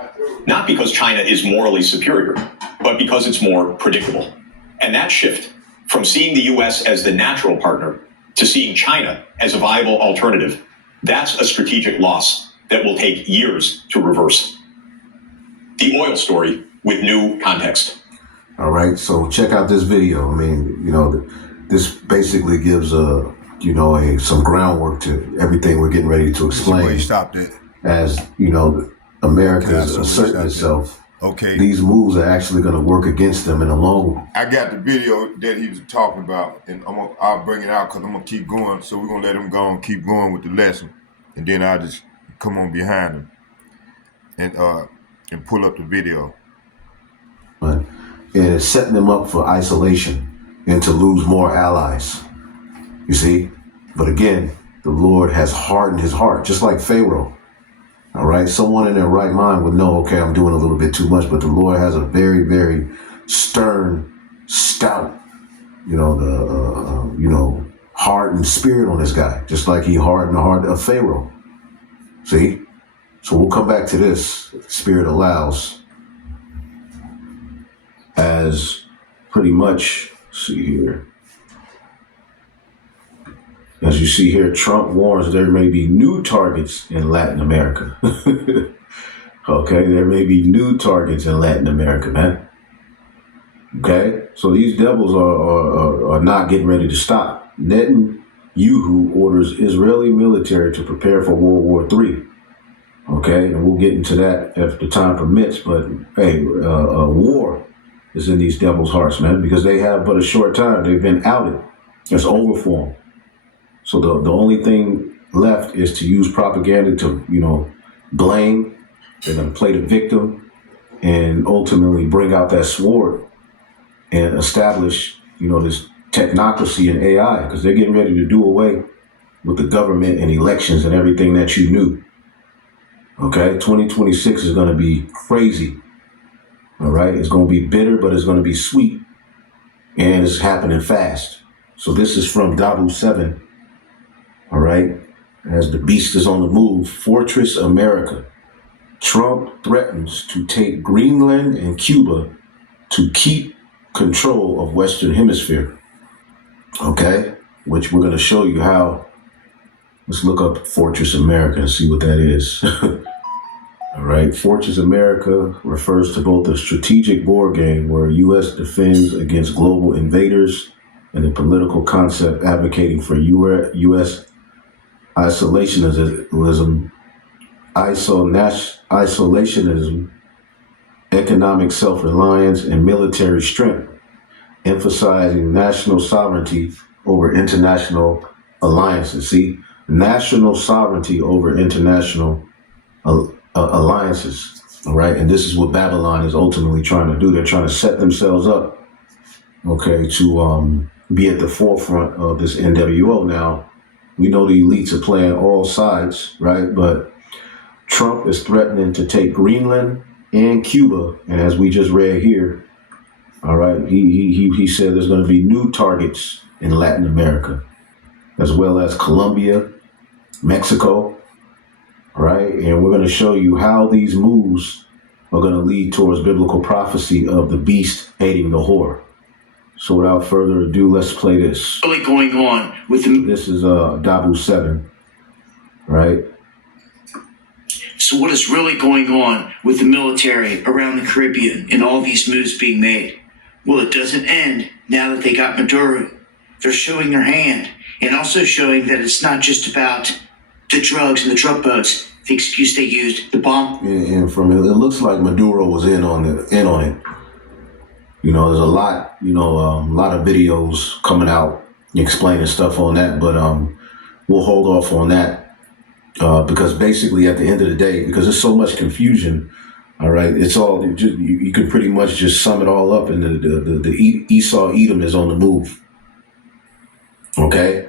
Not because China is morally superior, but because it's more predictable. And that shift from seeing the U.S. as the natural partner to seeing China as a viable alternative, that's a strategic loss that will take years to reverse. The oil story with new context. All right, so check out this video. I mean, you know, this basically gives some groundwork to everything we're getting ready to explain. Stop it. As you know, America is asserting itself. Okay. These moves are actually going to work against them in the long run. I got the video that he was talking about, and I'll bring it out because I'm gonna keep going. So we're gonna let him go and keep going with the lesson, and then I'll just come on behind him and pull up the video. But it is setting them up for isolation and to lose more allies. You see? But again, the Lord has hardened his heart, just like Pharaoh. All right? Someone in their right mind would know, okay, I'm doing a little bit too much, but the Lord has a very, very stern, stout, hardened spirit on this guy, just like he hardened the heart of Pharaoh. See? So we'll come back to this. Spirit allows, as pretty much, see here. As you see here, Trump warns there may be new targets in Latin America. Okay, there may be new targets in Latin America, man. Okay, so these devils are not getting ready to stop. Netanyahu orders Israeli military to prepare for World War III. Okay, and we'll get into that if the time permits. But hey, war is in these devils' hearts, man, because they have but a short time. They've been outed. It's over for them. So the only thing left is to use propaganda to, blame. They're going to play the victim and ultimately bring out that sword and establish, this technocracy and AI, because they're getting ready to do away with the government and elections and everything that you knew. Okay, 2026 is going to be crazy. All right, it's going to be bitter, but it's going to be sweet. And it's happening fast. So this is from Dabu 7. All right, as the beast is on the move, Fortress America. Trump threatens to take Greenland and Cuba to keep control of Western Hemisphere. Okay, which we're going to show you how. Let's look up Fortress America and see what that is. All right, Fortress America refers to both a strategic board game where U.S. defends against global invaders and a political concept advocating for U.S. isolationism, economic self-reliance, and military strength, emphasizing national sovereignty over international alliances. See, national sovereignty over international alliances. All right, and this is what Babylon is ultimately trying to do. They're trying to set themselves up, okay, to be at the forefront of this NWO. Now, we know the elites are playing all sides, right? But Trump is threatening to take Greenland and Cuba, and as we just read here, all right, he said there's going to be new targets in Latin America, as well as Colombia, Mexico, all right? And we're going to show you how these moves are going to lead towards biblical prophecy of the beast hating the whore. So without further ado, let's play this. Really going on with the... This is Dabu 7, right? So what is really going on with the military around the Caribbean and all these moves being made? Well, it doesn't end now that they got Maduro. They're showing their hand and also showing that it's not just about the drugs and the drug boats, the excuse they used, the bomb. And from it looks like Maduro was in on it. There's a lot, a lot of videos coming out explaining stuff on that, but we'll hold off on that because basically at the end of the day, because there's so much confusion, all right, it's all, you can pretty much just sum it all up, and the Esau Edom is on the move, okay?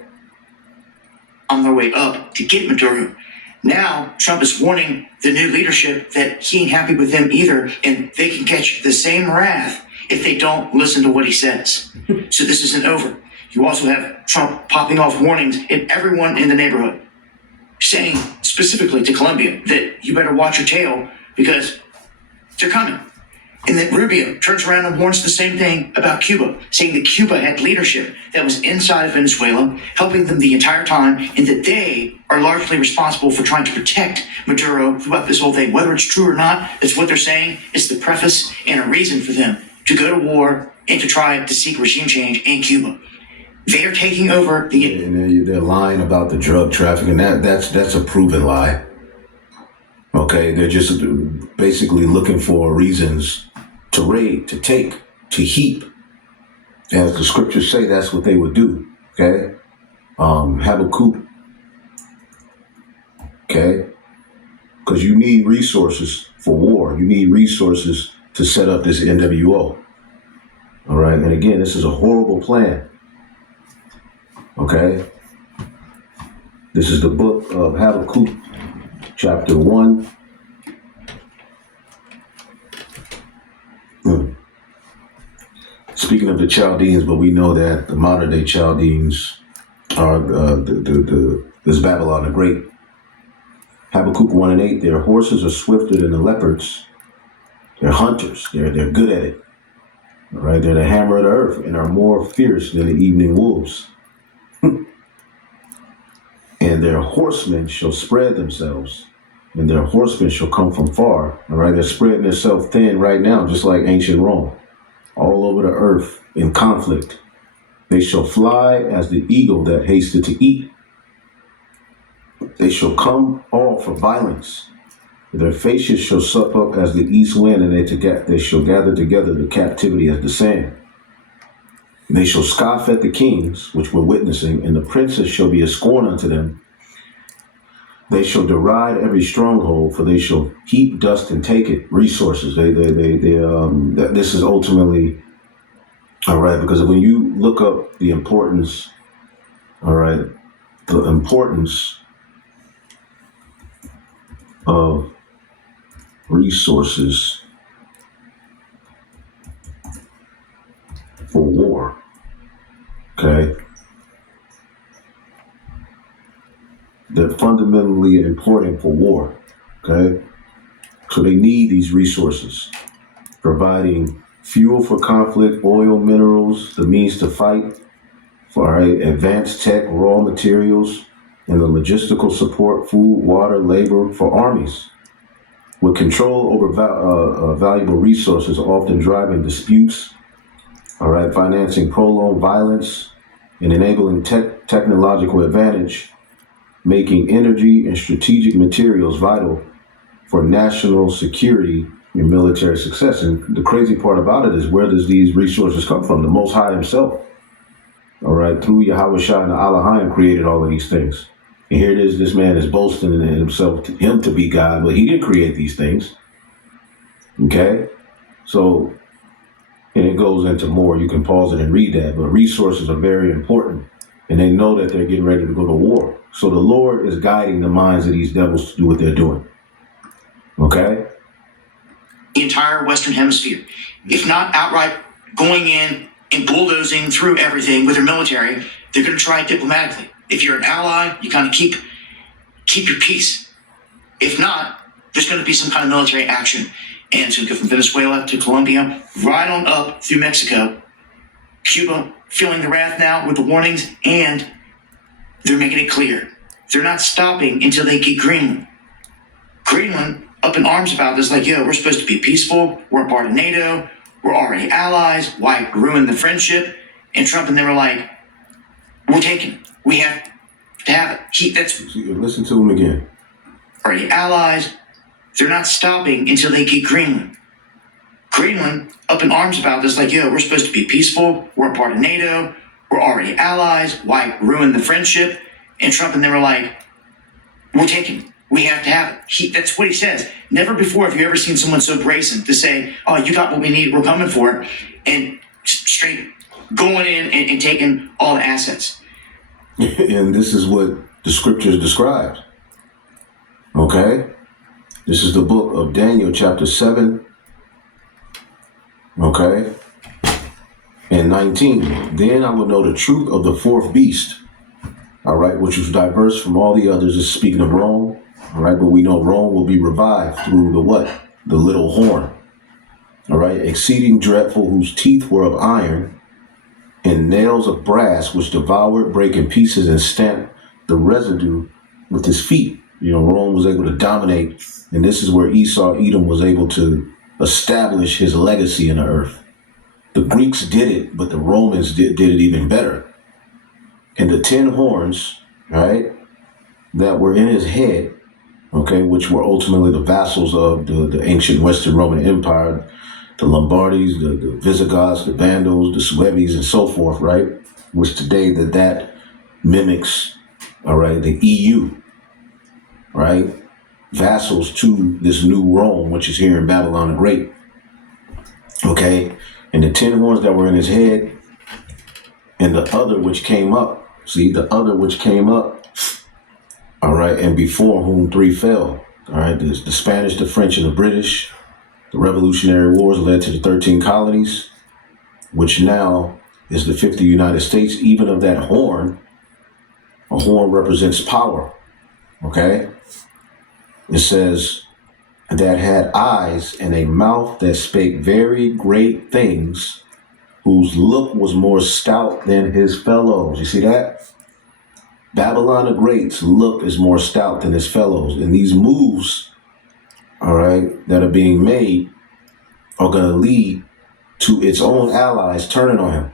On their way up to get Maduro. Now, Trump is warning the new leadership that he ain't happy with them either, and they can catch the same wrath if they don't listen to what he says. So this isn't over. You also have Trump popping off warnings at everyone in the neighborhood, saying specifically to Colombia that you better watch your tail because they're coming. And then Rubio turns around and warns the same thing about Cuba, saying that Cuba had leadership that was inside of Venezuela, helping them the entire time, and that they are largely responsible for trying to protect Maduro throughout this whole thing. Whether it's true or not, that's what they're saying. It's the preface and a reason for them to go to war and to try to seek regime change in Cuba. They are taking over the... And they're lying about the drug trafficking. That's a proven lie. Okay, they're just basically looking for reasons to raid, to take, to heap. As the scriptures say, that's what they would do. Okay, Habakkuk. Okay, because you need resources for war. You need resources to set up this NWO. All right, and again, this is a horrible plan. Okay, this is the book of Habakkuk, chapter 1. Speaking of the Chaldeans, but we know that the modern day Chaldeans are this Babylon the Great. Habakkuk 1 and 8, their horses are swifter than the leopards. They're hunters. They're good at it. All right, they're the hammer of the earth and are more fierce than the evening wolves. And their horsemen shall spread themselves, and their horsemen shall come from far. All right, they're spreading themselves thin right now, just like ancient Rome, all over the earth in conflict. They shall fly as the eagle that hasted to eat. They shall come all for violence. Their faces shall sup up as the east wind, and they shall gather together the captivity as the sand. They shall scoff at the kings which were witnessing, and the princes shall be a scorn unto them. They shall deride every stronghold, for they shall heap dust and take it. Resources. This is ultimately, all right, because when you look up the importance, all right, the importance of resources for war, okay? They're fundamentally important for war, okay? So they need these resources, providing fuel for conflict, oil, minerals, the means to fight, for advanced tech, raw materials, and the logistical support, food, water, labor for armies. With control over valuable resources, often driving disputes, all right, financing prolonged violence, and enabling technological advantage, making energy and strategic materials vital for national security and military success. And the crazy part about it is, where does these resources come from? The Most High himself, all right, through Yahweh Shai and Elohim created all of these things. And here it is, this man is boasting in himself, him to be God, but he didn't create these things. Okay? So, and it goes into more. You can pause it and read that. But resources are very important. And they know that they're getting ready to go to war. So the Lord is guiding the minds of these devils to do what they're doing. Okay? The entire Western Hemisphere, if not outright going in and bulldozing through everything with their military, they're going to try it diplomatically. If you're an ally, you kind of keep your peace. If not, there's going to be some kind of military action. And it's going to go from Venezuela to Colombia, right on up through Mexico. Cuba feeling the wrath now with the warnings, and they're making it clear. They're not stopping until they get Greenland. Greenland up in arms about this, like, yo, we're supposed to be peaceful. We're a part of NATO. We're already allies. Why ruin the friendship? And Trump and them were like, we're taking it. We have to have it. Listen to him again. Already allies. They're not stopping until they get Greenland. Greenland up in arms about this, like, yo, we're supposed to be peaceful. We're a part of NATO. We're already allies. Why ruin the friendship? And Trump and them were like, we're taking it. We have to have it. That's what he says. Never before have you ever seen someone so brazen to say, oh, you got what we need. We're coming for it. And straight going in and taking all the assets. And this is what the scriptures describe. Okay? This is the book of Daniel, chapter 7. Okay? And 19, then I will know the truth of the fourth beast, all right, which was diverse from all the others. Is speaking of Rome, all right, but we know Rome will be revived through the what? The little horn, all right, exceeding dreadful, whose teeth were of iron and nails of brass, which devoured, break in pieces, and stamped the residue with his feet. You know, Rome was able to dominate, and this is where Esau, Edom, was able to establish his legacy in the earth. The Greeks did it, but the Romans did it even better. And the 10 horns, right, that were in his head, okay, which were ultimately the vassals of the ancient Western Roman Empire, the Lombardies, the Visigoths, the Vandals, the Sueves, and so forth, right, which today that mimics, all right, the EU, right, vassals to this new Rome, which is here in Babylon the Great, okay. And the 10 horns that were in his head, and the other which came up, see, the other which came up, all right, and before whom 3 fell, all right, the Spanish, the French, and the British. The Revolutionary Wars led to the 13 colonies, which now is the 50 United States. Even of that horn, a horn represents power, okay? It says, that had eyes and a mouth that spake very great things, whose look was more stout than his fellows. You see that? Babylon the Great's look is more stout than his fellows. And these moves, all right, that are being made are going to lead to its own allies turning on him.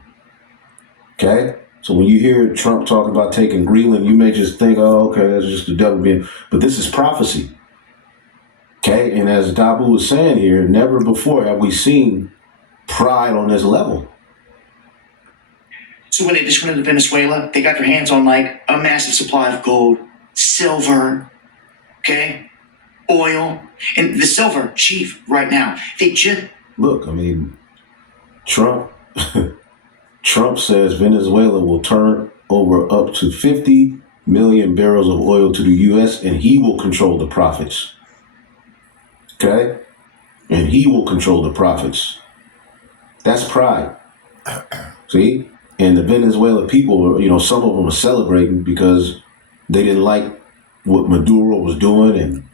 Okay? So when you hear Trump talk about taking Greenland, you may just think, oh, okay, that's just the devil being, but this is prophecy. Okay, and as Dabu was saying here, never before have we seen pride on this level. So when they just went into Venezuela, they got their hands on like a massive supply of gold, silver, okay, oil, and the silver cheap right now. They just look. I mean, Trump says Venezuela will turn over up to 50 million barrels of oil to the U.S. and he will control the profits. Okay? And he will control the profits. That's pride. See? And the Venezuelan people, you know, some of them are celebrating because they didn't like what Maduro was doing, and,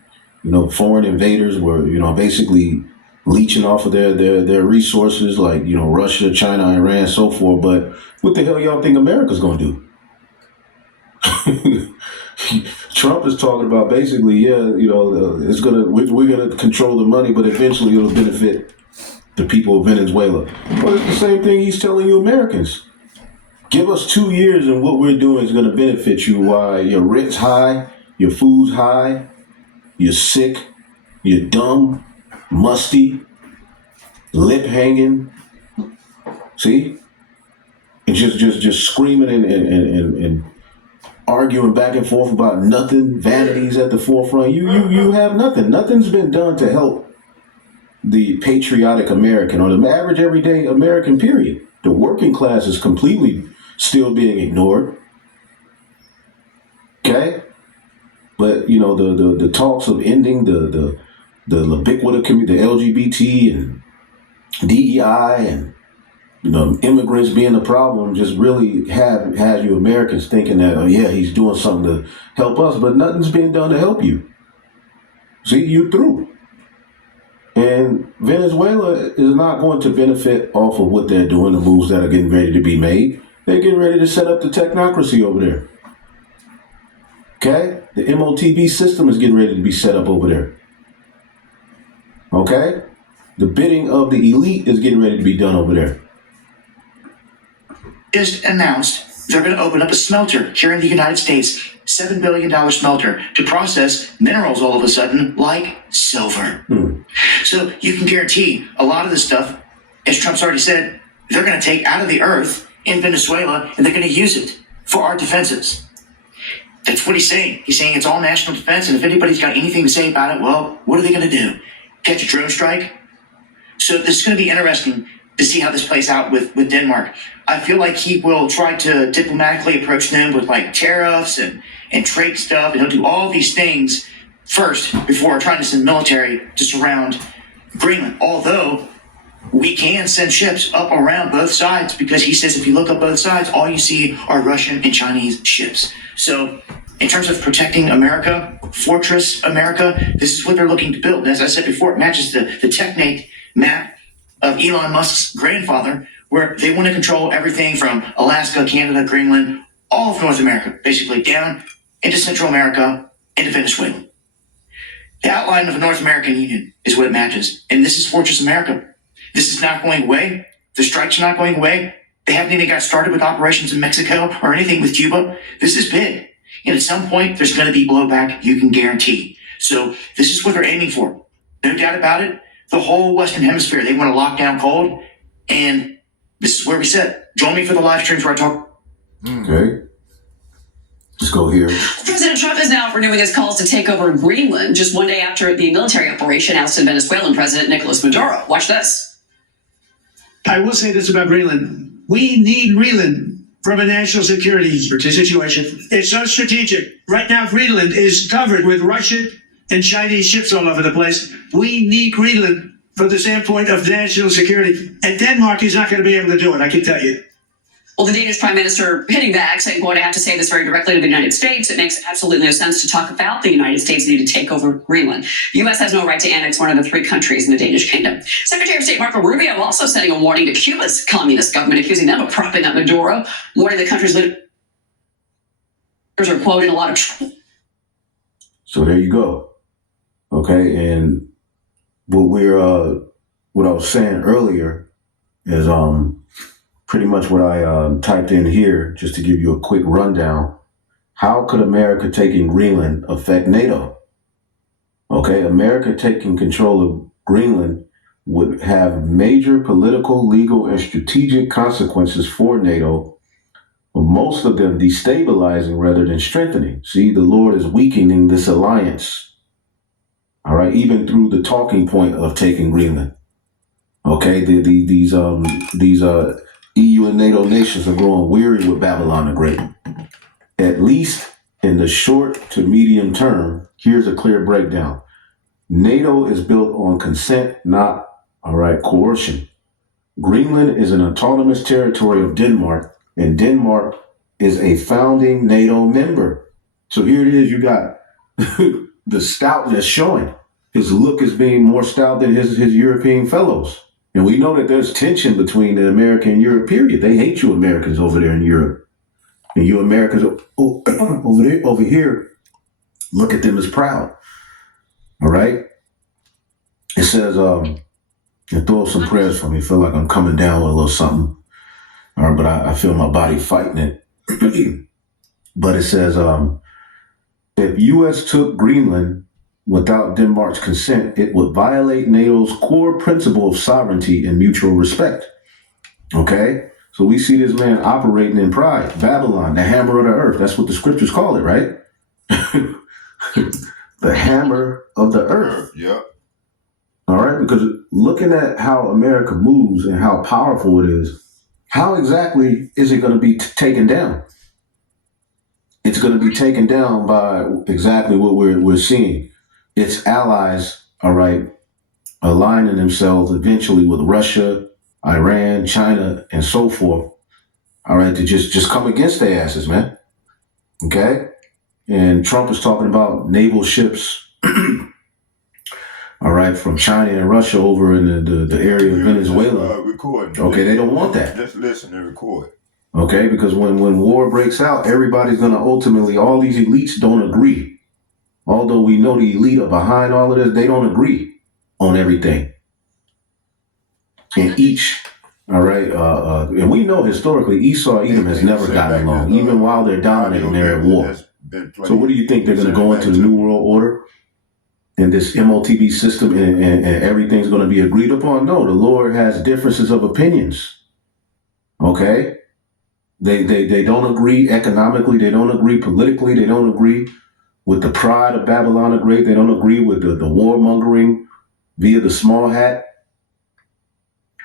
you know, foreign invaders were, you know, basically leeching off of their resources, like, you know, Russia, China, Iran, so forth. But what the hell y'all think America's gonna do? Trump is talking about basically, yeah, you know, we're gonna control the money, but eventually it'll benefit the people of Venezuela. Well, it's the same thing he's telling you Americans. Give us 2 years and what we're doing is gonna benefit you. Why your rent's high, your food's high, you're sick, you're dumb, musty, lip hanging. See? And just screaming and arguing back and forth about nothing, vanities at the forefront. You have nothing. Nothing's been done to help the patriotic American or the average everyday American, period. The working class is completely still being ignored. Okay? But, you know, the talks of ending the ubiquitous community, the LGBT and DEI and, you know, immigrants being the problem just really has you Americans thinking that, oh yeah, he's doing something to help us, but nothing's being done to help you. See, you through. And Venezuela is not going to benefit off of what they're doing, the moves that are getting ready to be made. They're getting ready to set up the technocracy over there. Okay? The MOTB system is getting ready to be set up over there. Okay? The bidding of the elite is getting ready to be done over there. just announced they're going to open up a smelter here in the United States, $7 billion smelter to process minerals all of a sudden like silver. So you can guarantee a lot of this stuff, as Trump's already said, they're going to take out of the earth in Venezuela and they're going to use it for our defenses. That's what he's saying. He's saying it's all national defense, and if anybody's got anything to say about it, well, what are they going to do? Catch a drone strike? So this is going to be interesting to see how this plays out with Denmark. I feel like he will try to diplomatically approach them with like tariffs and trade stuff, and he'll do all these things first before trying to send military to surround Greenland. Although we can send ships up around both sides because he says if you look up both sides, all you see are Russian and Chinese ships. So in terms of protecting America, Fortress America, this is what they're looking to build. And as I said before, it matches the Technate map of Elon Musk's grandfather, where they want to control everything from Alaska, Canada, Greenland, all of North America, basically down into Central America, into Venezuela. The outline of a North American Union is what it matches. And this is Fortress America. This is not going away. The strikes are not going away. They haven't even got started with operations in Mexico or anything with Cuba. This is big. And at some point, there's going to be blowback, you can guarantee. So this is what they're aiming for. No doubt about it. The whole Western Hemisphere, they want to lock down cold. And this is where we sit. Join me for the live streams where I talk. Okay. Let's go here. President Trump is now renewing his calls to take over Greenland just one day after the military operation ousted Venezuelan President Nicolas Maduro. Watch this. I will say this about Greenland. We need Greenland from a national security situation. It's so strategic. Right now, Greenland is covered with Russian and Chinese ships all over the place. We need Greenland from the standpoint of national security. And Denmark is not going to be able to do it, I can tell you. Well, the Danish prime minister hitting back, saying, "Quote, I have to say this very directly to the United States. It makes absolutely no sense to talk about the United States needing to take over Greenland. The U.S. has no right to annex one of the 3 countries in the Danish kingdom." Secretary of State Marco Rubio also sending a warning to Cuba's communist government, accusing them of propping up Maduro, warning the country's leaders are, quote, in a lot of trouble. So there you go. Okay, and what I was saying earlier is pretty much what I typed in here, just to give you a quick rundown. How could America taking Greenland affect NATO? Okay, America taking control of Greenland would have major political, legal, and strategic consequences for NATO, most of them destabilizing rather than strengthening. See, the Lord is weakening this alliance. All right, even through the talking point of taking Greenland. Okay, these EU and NATO nations are growing weary with Babylon the Great. At least in the short to medium term, here's a clear breakdown. NATO is built on consent, not, coercion. Greenland is an autonomous territory of Denmark, and Denmark is a founding NATO member. So here it is, you got the stoutness showing. His look is being more stout than his European fellows. And we know that there's tension between the America and Europe, period. They hate you Americans over there in Europe. And you Americans over here, look at them as proud. All right? It says, and throw some prayers for me. I feel like I'm coming down with a little something. All right, but I feel my body fighting it. But it says, if U.S. took Greenland without Denmark's consent, it would violate NATO's core principle of sovereignty and mutual respect. Okay? So we see this man operating in pride. Babylon, the hammer of the earth. That's what the scriptures call it, right? The hammer of the earth. Yep. All right? Because looking at how America moves and how powerful it is, how exactly is it going to be taken down? It's going to be taken down by exactly what we're seeing. Its allies, aligning themselves eventually with Russia, Iran, China, and so forth, to just come against their asses, man. Okay? And Trump is talking about naval ships, from China and Russia over in the area of Venezuela. Recording. Okay, they don't want that. Just listen and record. Okay, because when war breaks out, everybody's going to ultimately, all these elites don't agree. Although we know the elite are behind all of this, they don't agree on everything. And each, and we know historically Esau and Edom has never gotten along, even while they're dominating, they're at war. So what do you think? They're going to go into the New World Order and this MOTB system and everything's going to be agreed upon? No, the Lord has differences of opinions. Okay? They don't agree economically, they don't agree politically, they don't agree with the pride of Babylon the Great. They don't agree with the warmongering via the small hat.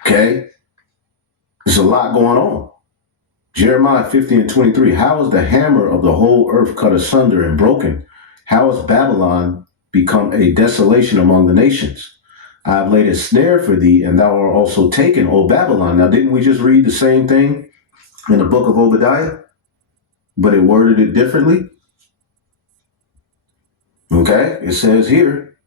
Okay? There's a lot going on. Jeremiah 50:23. How is the hammer of the whole earth cut asunder and broken? How has Babylon become a desolation among the nations? I have laid a snare for thee, and thou art also taken, O Babylon. Now, didn't we just read the same thing in the book of Obadiah? But it worded it differently. Okay, it says here,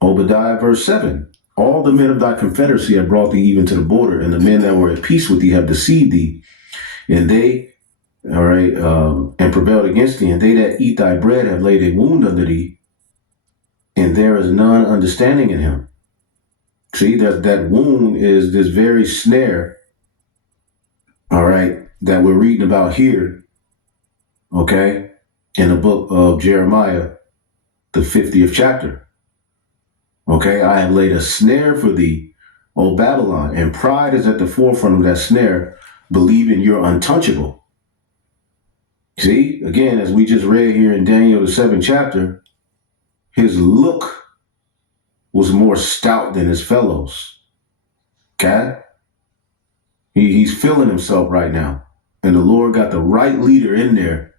Obadiah verse 7, all the men of thy confederacy have brought thee even to the border, and the men that were at peace with thee have deceived thee, and they, all right, and prevailed against thee, and they that eat thy bread have laid a wound under thee, and there is none understanding in him. See, that wound is this very snare, all right, that we're reading about here, okay, in the book of Jeremiah, the 50th chapter. Okay, I have laid a snare for thee, O Babylon, and pride is at the forefront of that snare, believing you're untouchable. See, again, as we just read here in Daniel, the 7th chapter, his look was more stout than his fellows. Okay? He's feeling himself right now. And the Lord got the right leader in there,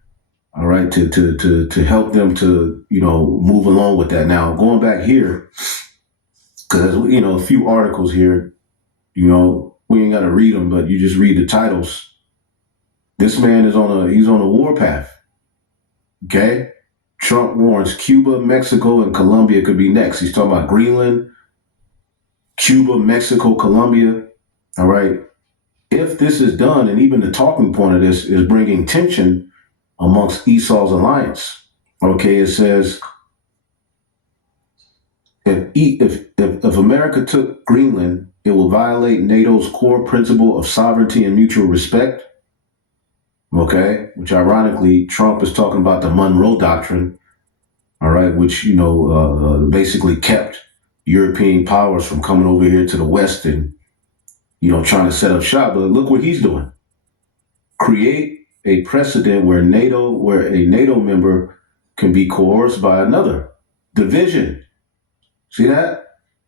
all right, to help them to, move along with that. Now, going back here, because, a few articles here, we ain't got to read them, but you just read the titles. This man is he's on a war path. Okay? Trump warns Cuba, Mexico, and Colombia could be next. He's talking about Greenland, Cuba, Mexico, Colombia. All right. If this is done, and even the talking point of this is bringing tension amongst Esau's alliance. Okay, it says, if America took Greenland, it will violate NATO's core principle of sovereignty and mutual respect. Okay, which ironically, Trump is talking about the Monroe Doctrine, all right, which, basically kept European powers from coming over here to the West and, trying to set up shop. But look what he's doing. Create a precedent where a NATO member can be coerced by another. Division. See that?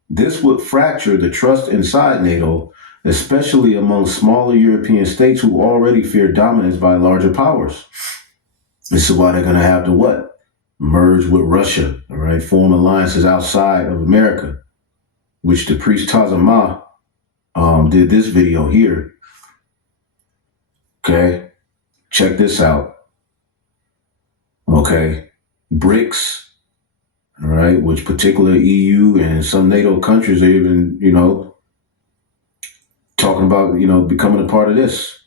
This would fracture the trust inside NATO, especially among smaller European states who already fear dominance by larger powers. This is why they're going to have to what? Merge with Russia, all right? Form alliances outside of America, which the priest Tazama did this video here. Okay, check this out. Okay, BRICS, all right, which particular EU and some NATO countries are even, talking about, becoming a part of this.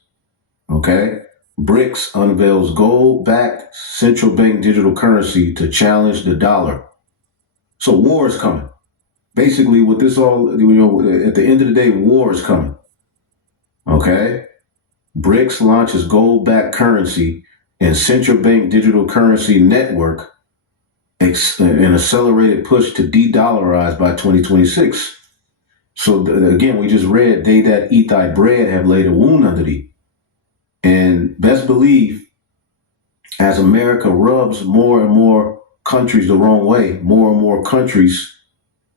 Okay, BRICS unveils gold-backed central bank digital currency to challenge the dollar. So war is coming. Basically, with this all, at the end of the day, war is coming. Okay? BRICS launches gold-backed currency and central bank digital currency network, an accelerated push to de-dollarize by 2026. So again, we just read, they that eat thy bread have laid a wound under thee. And best believe, as America rubs more and more countries the wrong way, more and more countries,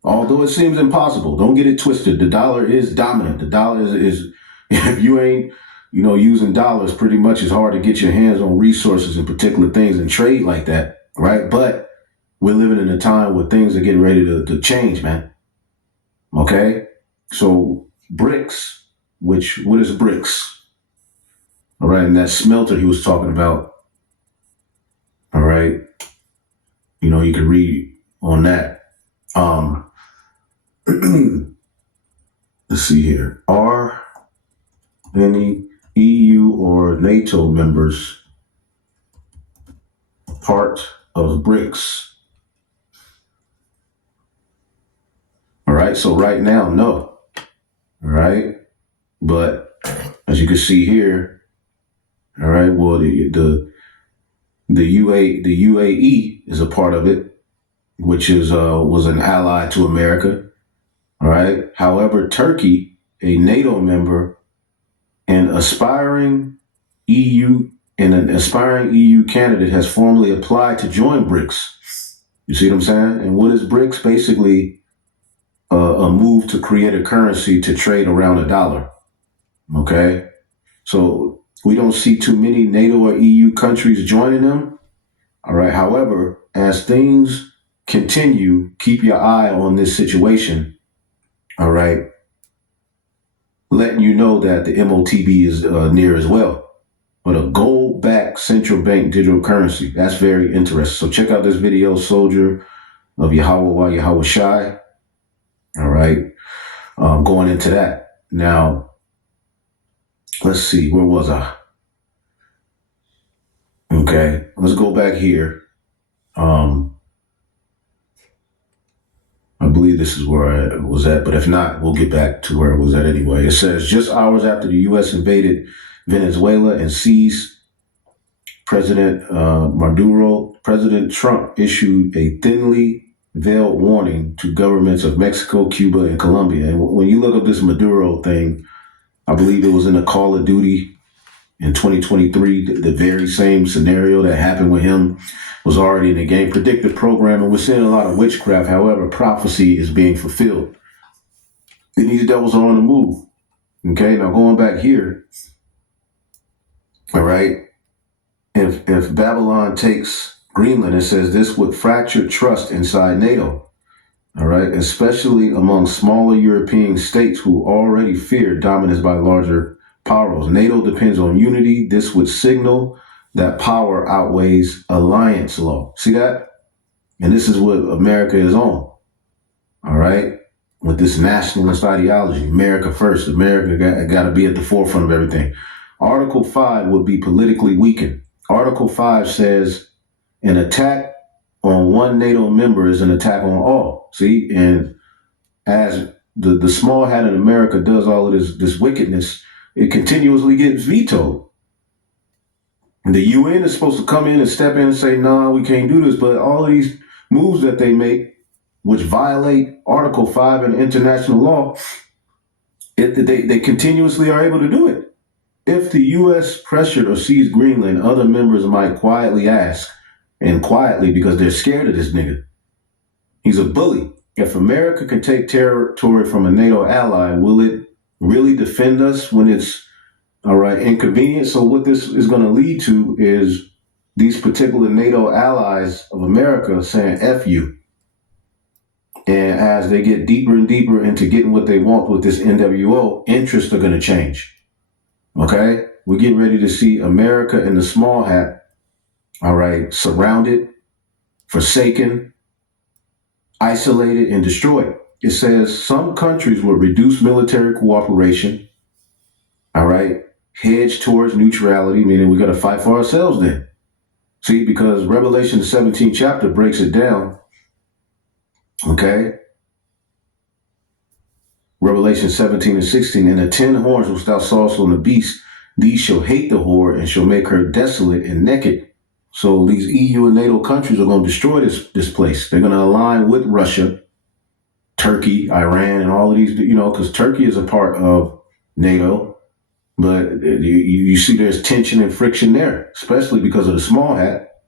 although it seems impossible, don't get it twisted. The dollar is dominant. The dollar is if you ain't, using dollars, pretty much it's hard to get your hands on resources and particular things and trade like that, right? But we're living in a time where things are getting ready to change, man. Okay? So BRICS, what is BRICS? All right, and that smelter he was talking about, all right, you could read on that. Let's see here. Are any EU or NATO members part of BRICS? All right, so right now, no. All right, but as you can see here, all right, well, the UAE is a part of it, which was an ally to America. All right. However, Turkey, a NATO member, and an aspiring EU candidate has formally applied to join BRICS. You see what I'm saying? And what is BRICS? Basically, a move to create a currency to trade around a dollar. Okay. So we don't see too many NATO or EU countries joining them. All right. However, as things keep your eye on this situation, all right, letting you know that the MOTB is near as well. But a gold-backed central bank digital currency, that's very interesting. So check out this video, Soldier of Yahweh Yahweh Shai. All right, going into that. Now, let's see, where was I? Okay, let's go back here. I believe this is where I was at, but if not, we'll get back to where it was at anyway. It says, just hours after the U.S. invaded Venezuela and seized President Maduro, President Trump issued a thinly veiled warning to governments of Mexico, Cuba, and Colombia. And when you look up this Maduro thing, I believe it was in a Call of Duty in 2023, the very same scenario that happened with him was already in the game. Predictive programming, we're seeing a lot of witchcraft. However, prophecy is being fulfilled. And these devils are on the move. Okay, now going back here, all right, if Babylon takes Greenland, it says this would fracture trust inside NATO, all right, especially among smaller European states who already fear dominance by larger powers. NATO depends on unity. This would signal that power outweighs alliance law. See that? And this is what America is on. All right? With this nationalist ideology, America first. America got to be at the forefront of everything. Article 5 would be politically weakened. Article 5 says an attack on one NATO member is an attack on all. See? And as the small hat in America does all of this wickedness, it continuously gets vetoed. And the UN is supposed to come in and step in and say, nah, we can't do this. But all of these moves that they make, which violate Article 5 in international law, they continuously are able to do it. If the U.S. pressured or seized Greenland, other members might quietly ask, and quietly because they're scared of this nigga. He's a bully. If America can take territory from a NATO ally, will it really defend us when it's all right, inconvenient? So what this is going to lead to is these particular NATO allies of America saying F you. And as they get deeper and deeper into getting what they want with this NWO, interests are going to change. Okay? We're getting ready to see America in the small hat, all right, surrounded, forsaken, isolated, and destroyed. It says some countries will reduce military cooperation, all right, hedge towards neutrality, meaning we got to fight for ourselves then. See, because Revelation, the 17th chapter, breaks it down. Okay? Revelation 17 and 16, and the 10 horns which thou sawest on the beast, these shall hate the whore and shall make her desolate and naked. So these EU and NATO countries are going to destroy this place. They're going to align with Russia, Turkey, Iran, and all of these, because Turkey is a part of NATO. But you see there's tension and friction there, especially because of the small hat.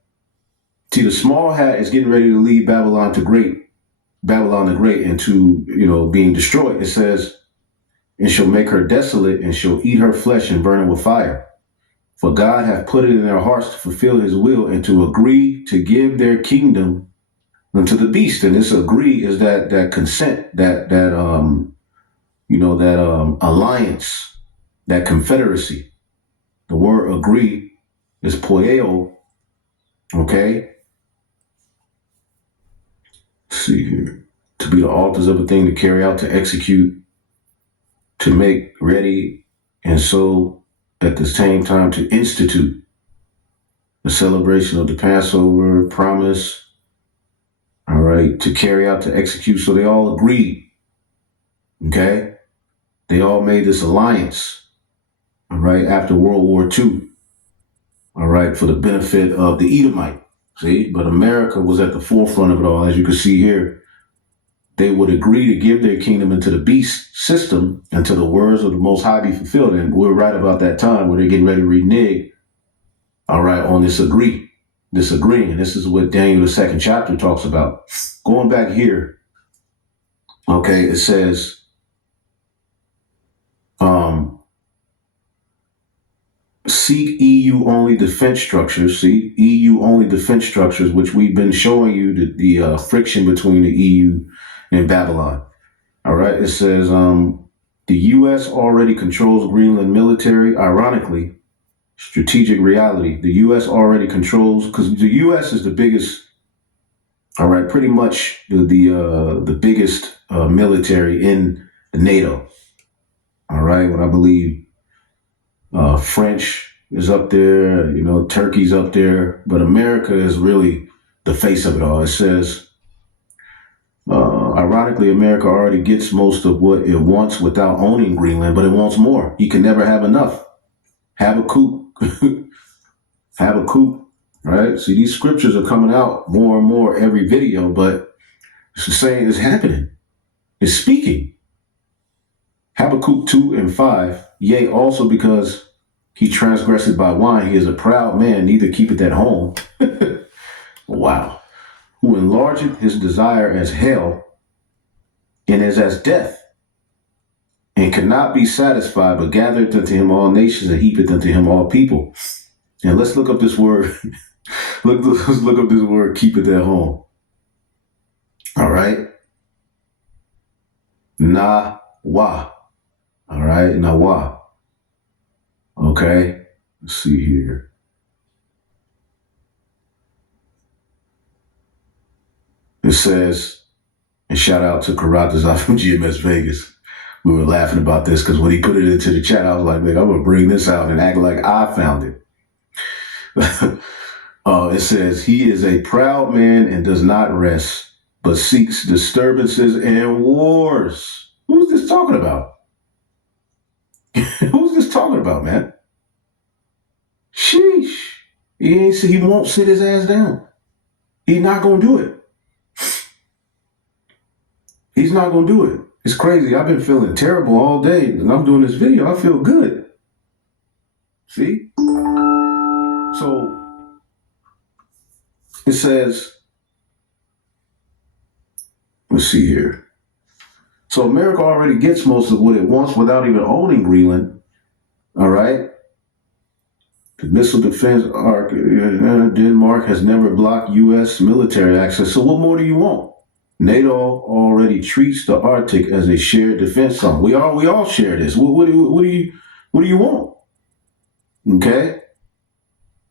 See, the small hat is getting ready to lead Babylon the Great into, being destroyed. It says, and shall make her desolate and shall eat her flesh and burn it with fire. For God hath put it in their hearts to fulfill his will and to agree to give their kingdom unto the beast. And this agree is that consent, that alliance, that confederacy. The word agree is poieo, okay? Let's see here. To be the authors of a thing, to carry out, to execute, to make ready, and so at the same time to institute the celebration of the Passover, promise, all right, to carry out, to execute. So they all agreed, okay? They all made this alliance, all right, after World War II, all right, for the benefit of the Edomite, see? But America was at the forefront of it all. As you can see here, they would agree to give their kingdom into the beast system until the words of the Most High be fulfilled. And we're right about that time where they're getting ready to renege, all right, on disagreeing. And this is what Daniel, the 2nd chapter, talks about. Going back here, okay, it says, seek EU only defense structures. See, EU only defense structures, which we've been showing you the friction between the EU and Babylon. All right. It says the U.S. already controls Greenland military. Ironically, strategic reality. The U.S. already controls, because the U.S. is the biggest. All right, pretty much the biggest military in the NATO. All right, when I believe French is up there, Turkey's up there, but America is really the face of it all. It says, ironically, America already gets most of what it wants without owning Greenland, but it wants more. You can never have enough. Habakkuk. Habakkuk, right? See, these scriptures are coming out more and more every video, but it's the same, it's happening. It's speaking. Habakkuk 2:5, yea, also because he transgressed by wine, he is a proud man, neither keepeth at home. Wow. Who enlargeth his desire as hell, and is as death, and cannot be satisfied, but gathereth unto him all nations, and heapeth unto him all people. And let's look up this word. Let's look up this word, keepeth at home. All right. Na-wa. All right, na-wa. Okay, let's see here. It says, and shout out to Karatazar from GMS Vegas. We were laughing about this because when he put it into the chat, I was like, man, I'm going to bring this out and act like I found it. It says, he is a proud man and does not rest, but seeks disturbances and wars. Who's this talking about? Who's this talking about, man? Sheesh. He won't sit his ass down. He's not going to do it. He's not going to do it. It's crazy. I've been feeling terrible all day, and I'm doing this video. I feel good. See? So, it says, let's see here. So America already gets most of what it wants without even owning Greenland. All right. The missile defense arc, Denmark has never blocked U.S. military access. So what more do you want? NATO already treats the Arctic as a shared defense zone. We all share this. What do you want? Okay.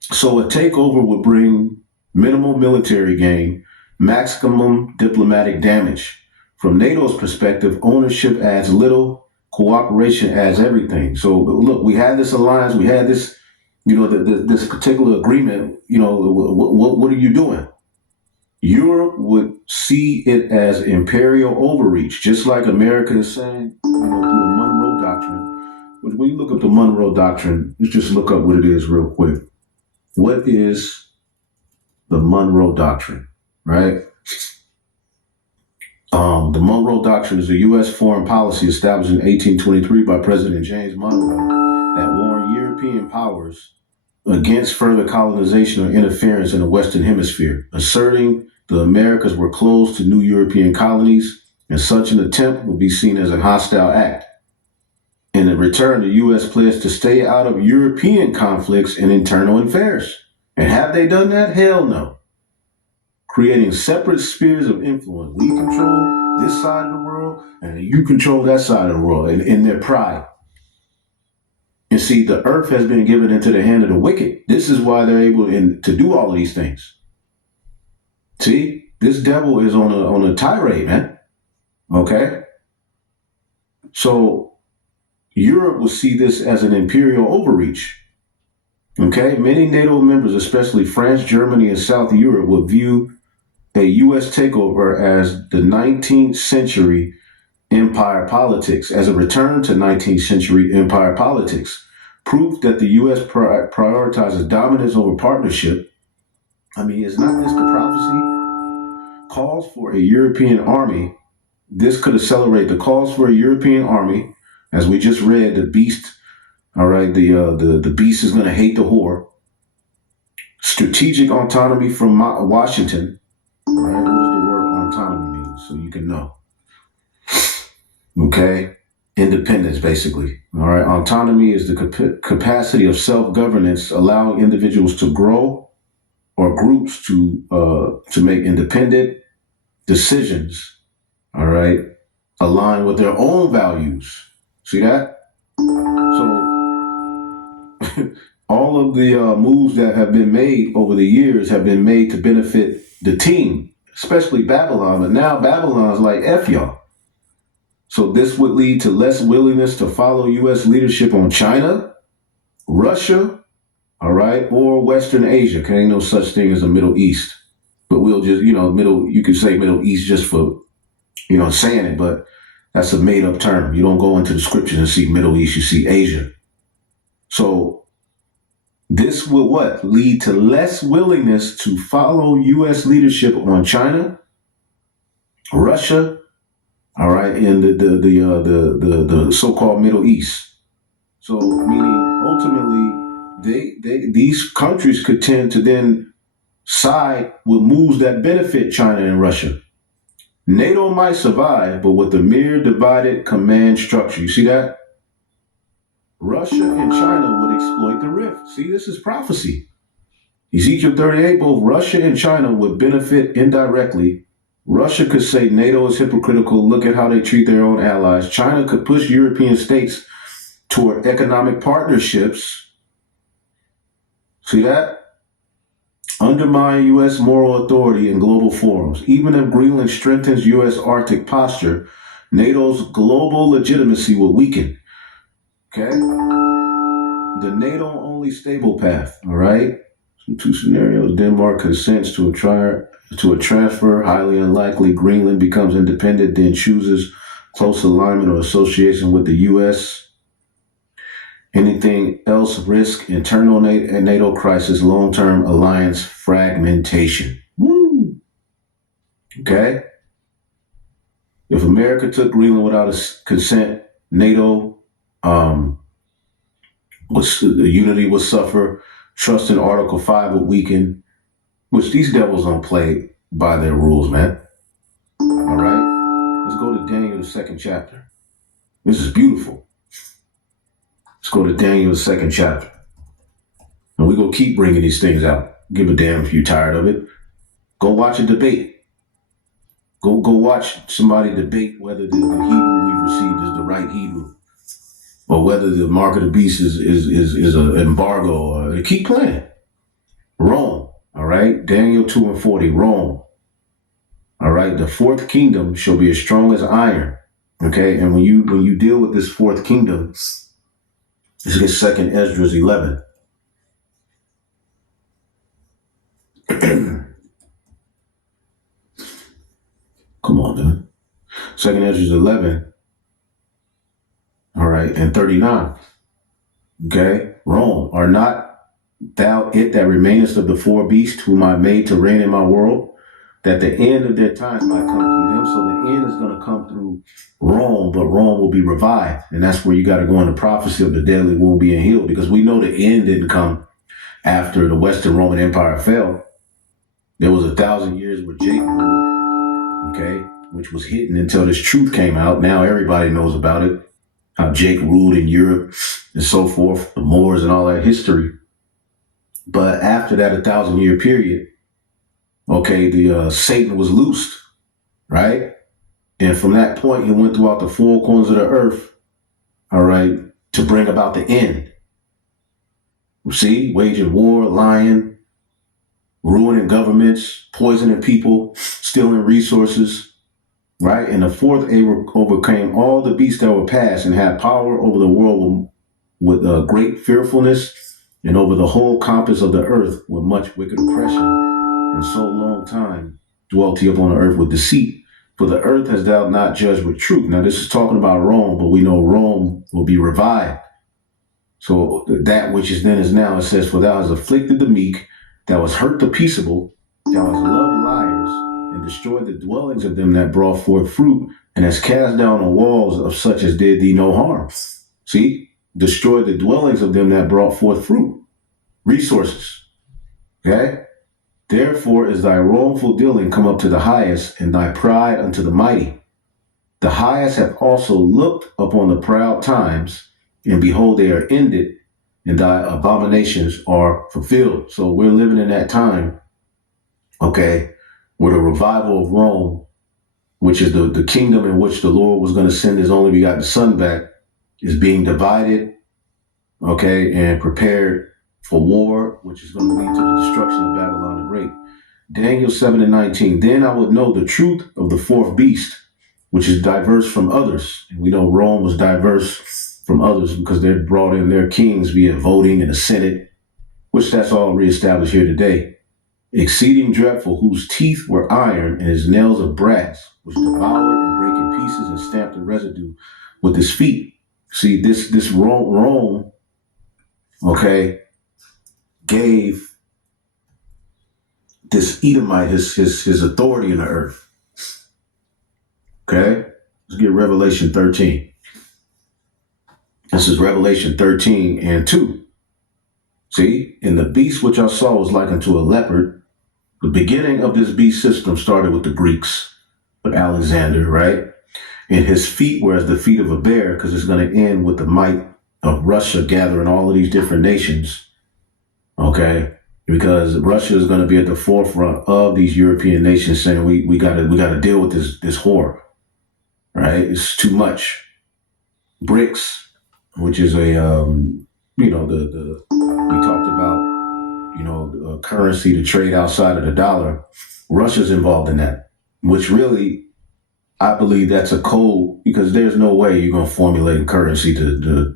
So a takeover would bring minimal military gain, maximum diplomatic damage. From NATO's perspective, ownership adds little, cooperation adds everything. So look, we had this alliance, we had this, this particular agreement. What are you doing? Europe would see it as imperial overreach, just like America is saying, through the Monroe Doctrine. But when you look up the Monroe Doctrine, let's just look up what it is real quick. What is the Monroe Doctrine, right? The Monroe Doctrine is a U.S. foreign policy established in 1823 by President James Monroe that warned European powers against further colonization or interference in the Western Hemisphere, asserting the Americas were closed to new European colonies, and such an attempt would be seen as a hostile act. In return, the U.S. pledged to stay out of European conflicts and internal affairs. And have they done that? Hell no. Creating separate spheres of influence. We control this side of the world, and you control that side of the world in their pride. And see, the earth has been given into the hand of the wicked. This is why they're able to do all of these things. See, this devil is on a tirade, man. Okay? So Europe will see this as an imperial overreach. Okay? Many NATO members, especially France, Germany, and South Europe, will view a U.S. takeover as the 19th century empire politics, as a return to 19th century empire politics. Proof that the U.S. prioritizes dominance over partnership. I mean, is not this the prophecy? Calls for a European army. This could accelerate the calls for a European army. As we just read, the beast, all right, the beast is going to hate the whore. Strategic autonomy from Washington. All right, what does the word autonomy mean? So you can know. Okay. independence, basically. All right. Autonomy is the capacity of self-governance, allowing individuals to grow or groups to make independent decisions. All right. Align with their own values. See that? So all of the moves that have been made over the years have been made to benefit the team, especially Babylon. But now Babylon's like, F y'all. So this would lead to less willingness to follow U.S. leadership on China, Russia, all right, or Western Asia. Cause ain't no such thing as the Middle East. But we'll just, you could say Middle East just for, saying it, but that's a made up term. You don't go into the scriptures and see Middle East, you see Asia. So this will lead to less willingness to follow U.S. leadership on China, Russia, all right, and the so-called Middle East. So meaning ultimately these countries could tend to then side with moves that benefit China and Russia. NATO might survive, but with a mere divided command structure. You see that? Russia and China would exploit the rift. See, this is prophecy. Ezekiel 38, both Russia and China would benefit indirectly. Russia could say NATO is hypocritical. Look at how they treat their own allies. China could push European states toward economic partnerships. See that? Undermine U.S. moral authority in global forums. Even if Greenland strengthens U.S. Arctic posture, NATO's global legitimacy will weaken. Okay? The NATO only stable path, all right? Two scenarios. Denmark consents to a transfer, highly unlikely. Greenland becomes independent, then chooses close alignment or association with the U.S. Anything else risk internal NATO crisis, long-term alliance fragmentation. Woo! Okay? If America took Greenland without a consent, NATO unity would suffer. Trust in Article 5 would weaken, which these devils don't play by their rules, man. All right? Let's go to Daniel, the 2nd chapter. This is beautiful. Let's go to Daniel, the 2nd chapter. And we're going to keep bringing these things out. Give a damn if you're tired of it. Go watch a debate. Go watch somebody debate whether the Hebrew we've received is the right Hebrew, or whether the mark of the beast is an embargo. Or keep playing. Rome, all right? Daniel 2:40, Rome. All right, the 4th kingdom shall be as strong as iron. Okay, and when you deal with this 4th kingdom, let's get 2nd Esdras 11. Come on, man. 2nd Esdras 11. All right, and 39. Okay, Rome, are not thou it that remainest of the 4 beasts whom I made to reign in my world, that the end of their times might come through them. So the end is going to come through Rome, but Rome will be revived. And that's where you got to go in the prophecy of the deadly wound being healed, because we know the end didn't come after the Western Roman Empire fell. There was 1,000 years where Jake ruled, okay, which was hidden until this truth came out. Now everybody knows about it, how Jake ruled in Europe and so forth, the Moors and all that history. But after that 1,000-year period, okay, the Satan was loosed, right? And from that point, he went throughout the 4 corners of the earth, all right, to bring about the end. See, waging war, lying, ruining governments, poisoning people, stealing resources, right? And the 4th overcame all the beasts that were past and had power over the world with great fearfulness, and over the whole compass of the earth with much wicked oppression. And so long time dwelt he upon the earth with deceit. For the earth has thou not judged with truth. Now this is talking about Rome, but we know Rome will be revived. So that which is then is now, it says, for thou hast afflicted the meek, thou hast hurt the peaceable, thou hast loved liars, and destroyed the dwellings of them that brought forth fruit, and hast cast down the walls of such as did thee no harm. See? Destroyed the dwellings of them that brought forth fruit, resources. Okay? Therefore is thy wrongful dealing come up to the highest, and thy pride unto the mighty. The highest have also looked upon the proud times, and behold, they are ended, and thy abominations are fulfilled. So we're living in that time, okay, where the revival of Rome, which is the kingdom in which the Lord was going to send his only begotten son back, is being divided, okay, and prepared for war, which is going to lead to the destruction of Babylon the Great. Daniel 7:19, then I would know the truth of the fourth beast, which is diverse from others. And we know Rome was diverse from others because they brought in their kings via voting in the Senate, which that's all reestablished here today. Exceeding dreadful, whose teeth were iron and his nails of brass, which devoured and brake in pieces and stamped the residue with his feet. See, this Rome, okay, gave this Edomite his authority in the earth. Okay, let's get Revelation 13. This is Revelation 13 and 2. See, and the beast which I saw was like unto a leopard. The beginning of this beast system started with the Greeks, with Alexander, right? And his feet were as the feet of a bear, because it's going to end with the might of Russia gathering all of these different nations, okay? Because Russia is going to be at the forefront of these European nations saying we got to deal with this whore, right? It's too much. BRICS, which is we talked about, currency to trade outside of the dollar. Russia's involved in that, which really, I believe that's a code, because there's no way you're going to formulate a currency to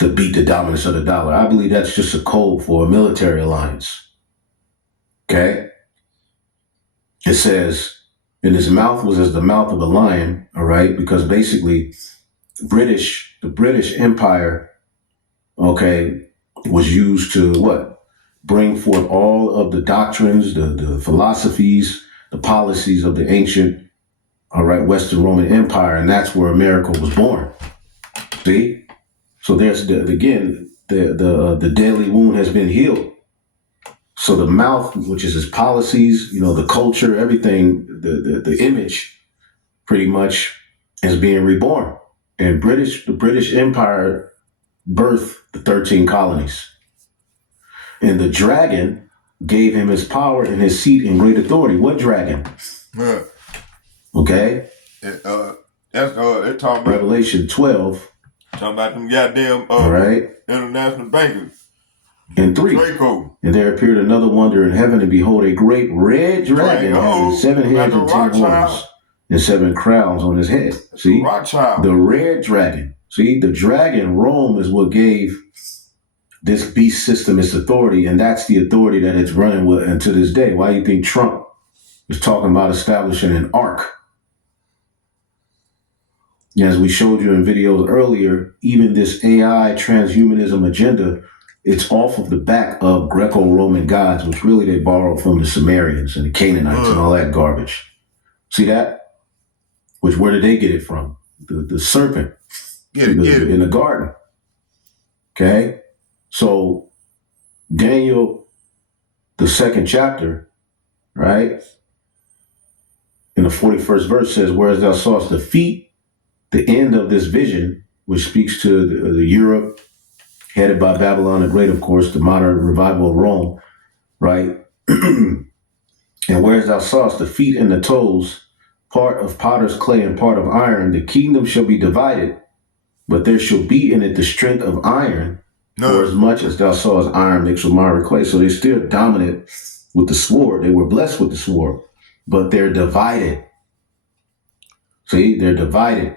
beat the dominance of the dollar. I believe that's just a code for a military alliance. Okay? It says, and his mouth was as the mouth of a lion, all right? Because basically, the British Empire, okay, was used to what? Bring forth all of the doctrines, the philosophies, the policies of the ancient, all right, Western Roman Empire, and that's where America was born. See? So there's the deadly wound has been healed. So the mouth, which is his policies, the culture, everything, the image, pretty much, is being reborn. And the British Empire birthed the 13 colonies. And the dragon gave him his power and his seat and great authority. What dragon? Yeah. Okay. They're talking about Revelation 12. Talking about them goddamn right. International bankers. And 3. Draco. And there appeared another wonder in heaven, and behold, a great red dragon having 7 heads and 10 horns and 7 crowns on his head. See? Rothschild. The red dragon. See, the dragon, Rome, is what gave this beast system its authority, and that's the authority that it's running with until this day. Why do you think Trump is talking about establishing an ark? As we showed you in videos earlier, even this AI transhumanism agenda, it's off of the back of Greco-Roman gods, which really they borrowed from the Sumerians and the Canaanites and all that garbage. See that? Where did they get it from? The serpent in the garden. Okay? So Daniel, the 2nd chapter, right? In the 41st verse says, whereas thou sawest the feet, the end of this vision, which speaks to the Europe, headed by Babylon the Great, of course, the modern revival of Rome, right? And whereas thou sawest the feet and the toes, part of potter's clay and part of iron, the kingdom shall be divided, but there shall be in it the strength of iron, for as much as thou sawest iron mixed with miry clay. So they're still dominant with the sword. They were blessed with the sword, but they're divided. See, they're divided.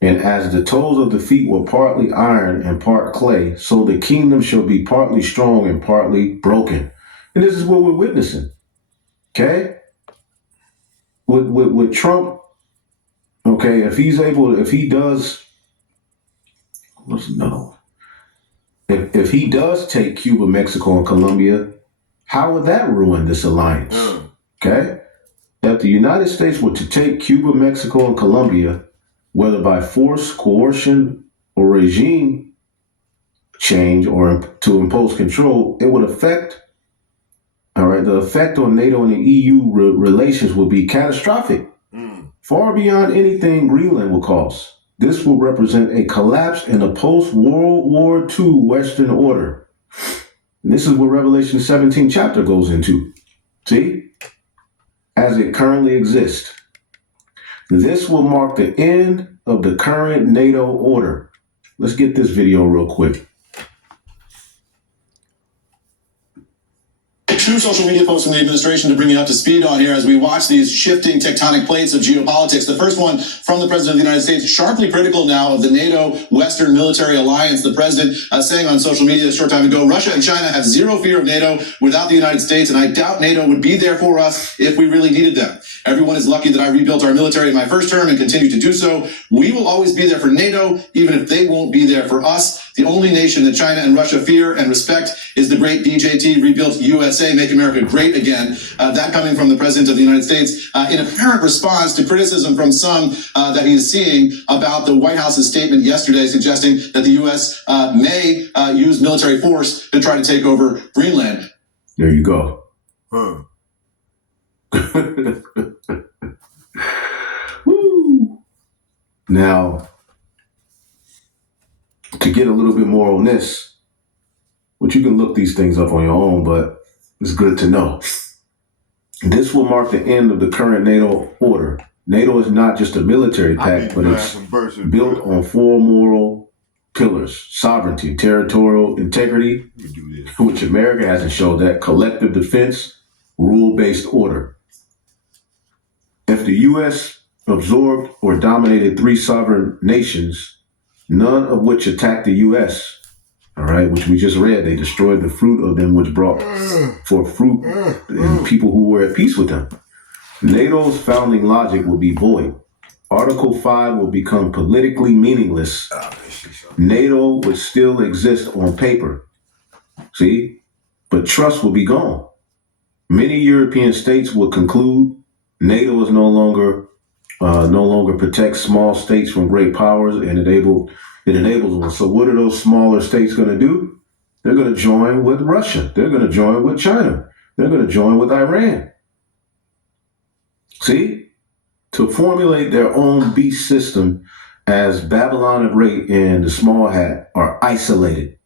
And as the toes of the feet were partly iron and part clay, so the kingdom shall be partly strong and partly broken. And this is what we're witnessing. Okay? With Trump, okay, if he does take Cuba, Mexico, and Colombia, how would that ruin this alliance? Okay? If the United States were to take Cuba, Mexico, and Colombia, whether by force, coercion, or regime change, or to impose control, it would affect, all right, the effect on NATO and the EU relations would be catastrophic far beyond anything Greenland will cost. This will represent a collapse in the post-World War II Western order. And this is what Revelation 17 chapter goes into. See? As it currently exists. This will mark the end of the current NATO order. Let's get this video real quick. True social media posts from the administration to bring you up to speed on here as we watch these shifting tectonic plates of geopolitics. The first one from the President of the United States, sharply critical now of the NATO Western military alliance. The President saying on social media a short time ago, Russia and China have zero fear of NATO without the United States, and I doubt NATO would be there for us if we really needed them. Everyone is lucky that I rebuilt our military in my first term and continue to do so. We will always be there for NATO, even if they won't be there for us. The only nation that China and Russia fear and respect is the great DJT, rebuilt USA, make America great again. That coming from the President of the United States in apparent response to criticism from some that he is seeing about the White House's statement yesterday suggesting that the U.S. may use military force to try to take over Greenland. There you go. Huh. Woo. Now, to get a little bit more on this, which you can look these things up on your own, but it's good to know. This will mark the end of the current NATO order. NATO is not just a military pact, but it's built on four moral pillars: sovereignty, territorial integrity, which America hasn't showed that, collective defense, rule-based order. If the U.S. absorbed or dominated three sovereign nations, none of which attacked the U.S., all right, which we just read, they destroyed the fruit of them which brought forth fruit and people who were at peace with them. NATO's founding logic will be void. Article 5 will become politically meaningless. NATO would still exist on paper. See? But trust will be gone. Many European states will conclude NATO is no longer protects small states from great powers, and it enables them. So what are those smaller states going to do? They're going to join with Russia. They're going to join with China. They're going to join with Iran. See? To formulate their own beast system as Babylon the Great and the Small Hat are isolated.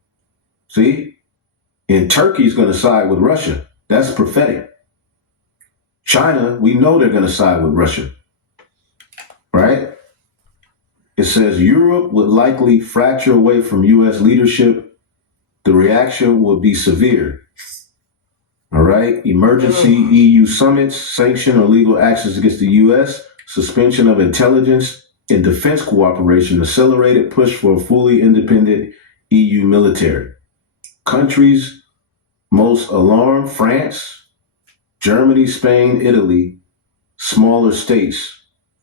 See? And Turkey's going to side with Russia. That's prophetic. China, we know they're going to side with Russia. Right? It says Europe would likely fracture away from U.S. leadership. The reaction would be severe. All right? Emergency EU summits, sanction or legal actions against the U.S., suspension of intelligence and defense cooperation, accelerated push for a fully independent EU military. Countries most alarmed: France, Germany, Spain, Italy. Smaller states,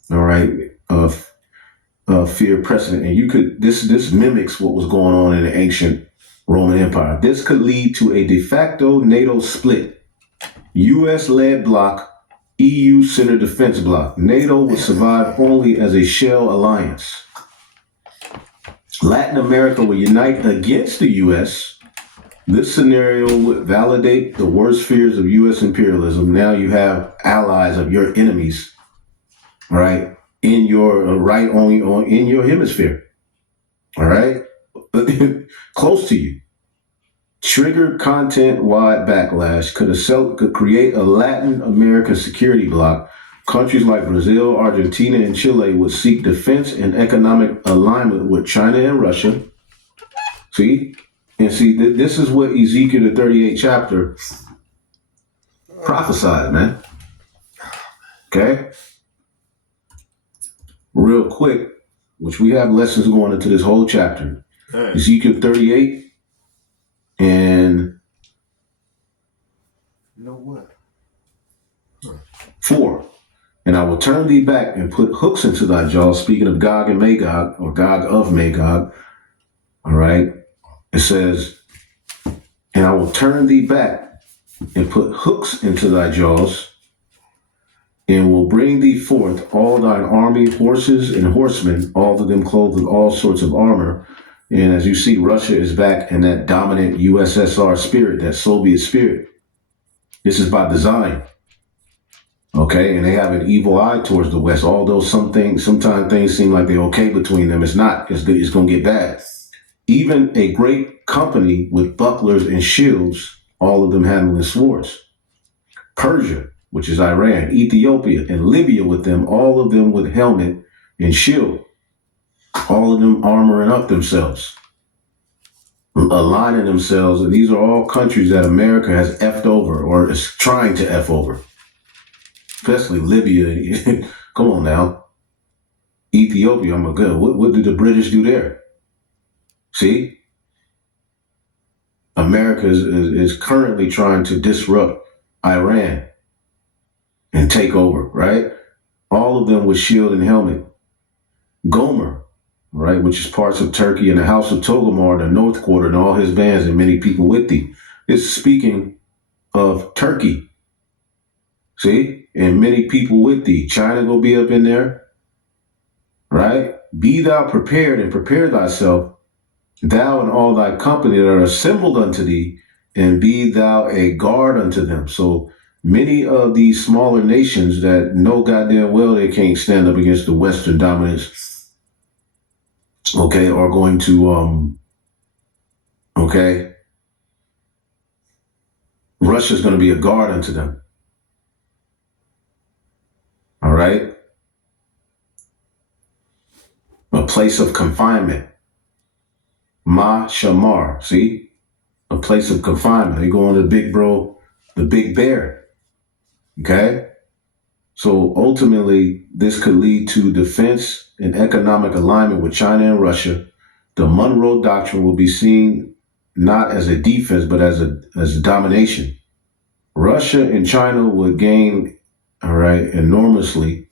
all right, fear precedent. And this mimics what was going on in the ancient Roman Empire. This could lead to a de facto NATO split. US-led bloc, EU-centered defense bloc. NATO would survive only as a shell alliance. Latin America will unite against the US. This scenario would validate the worst fears of U.S. imperialism. Now you have allies of your enemies, right, in your in your hemisphere, all right, close to you. Trigger content-wide backlash could create a Latin American security bloc. Countries like Brazil, Argentina, and Chile would seek defense and economic alignment with China and Russia. See? And see, this is what Ezekiel, the 38th chapter, prophesied, man. Okay? Real quick, which we have lessons going into this whole chapter. Ezekiel 38 and 4. And I will turn thee back and put hooks into thy jaws, speaking of Gog and Magog, or Gog of Magog. All right? It says, and I will turn thee back and put hooks into thy jaws, and will bring thee forth all thine army, horses and horsemen, all of them clothed with all sorts of armor. And as you see, Russia is back in that dominant USSR spirit, that Soviet spirit. This is by design. Okay, and they have an evil eye towards the West. Although sometimes things seem like they're okay between them, it's not. It's going to get bad. Even a great company with bucklers and shields, all of them handling swords. Persia, which is Iran, Ethiopia, and Libya with them, all of them with helmet and shield. All of them armoring up themselves, aligning themselves. And these are all countries that America has effed over or is trying to F over. Especially Libya. Come on now. Ethiopia, I'm a good. What did the British do there? See? America is currently trying to disrupt Iran and take over, right? All of them with shield and helmet. Gomer, right, which is parts of Turkey, and the House of Togomar, the North Quarter, and all his bands, and many people with thee. It's speaking of Turkey. See? And many people with thee. China will be up in there, right? Be thou prepared and prepare thyself, thou and all thy company that are assembled unto thee, and be thou a guard unto them. So many of these smaller nations that know goddamn well they can't stand up against the Western dominance, okay, are going to, okay, Russia's going to be a guard unto them. All right? A place of confinement. Ma Shamar, see? A place of confinement. They go on the big bro, the big bear. Okay? So ultimately, this could lead to defense and economic alignment with China and Russia. The Monroe Doctrine will be seen not as a defense, but as a domination. Russia and China would gain, all right, enormously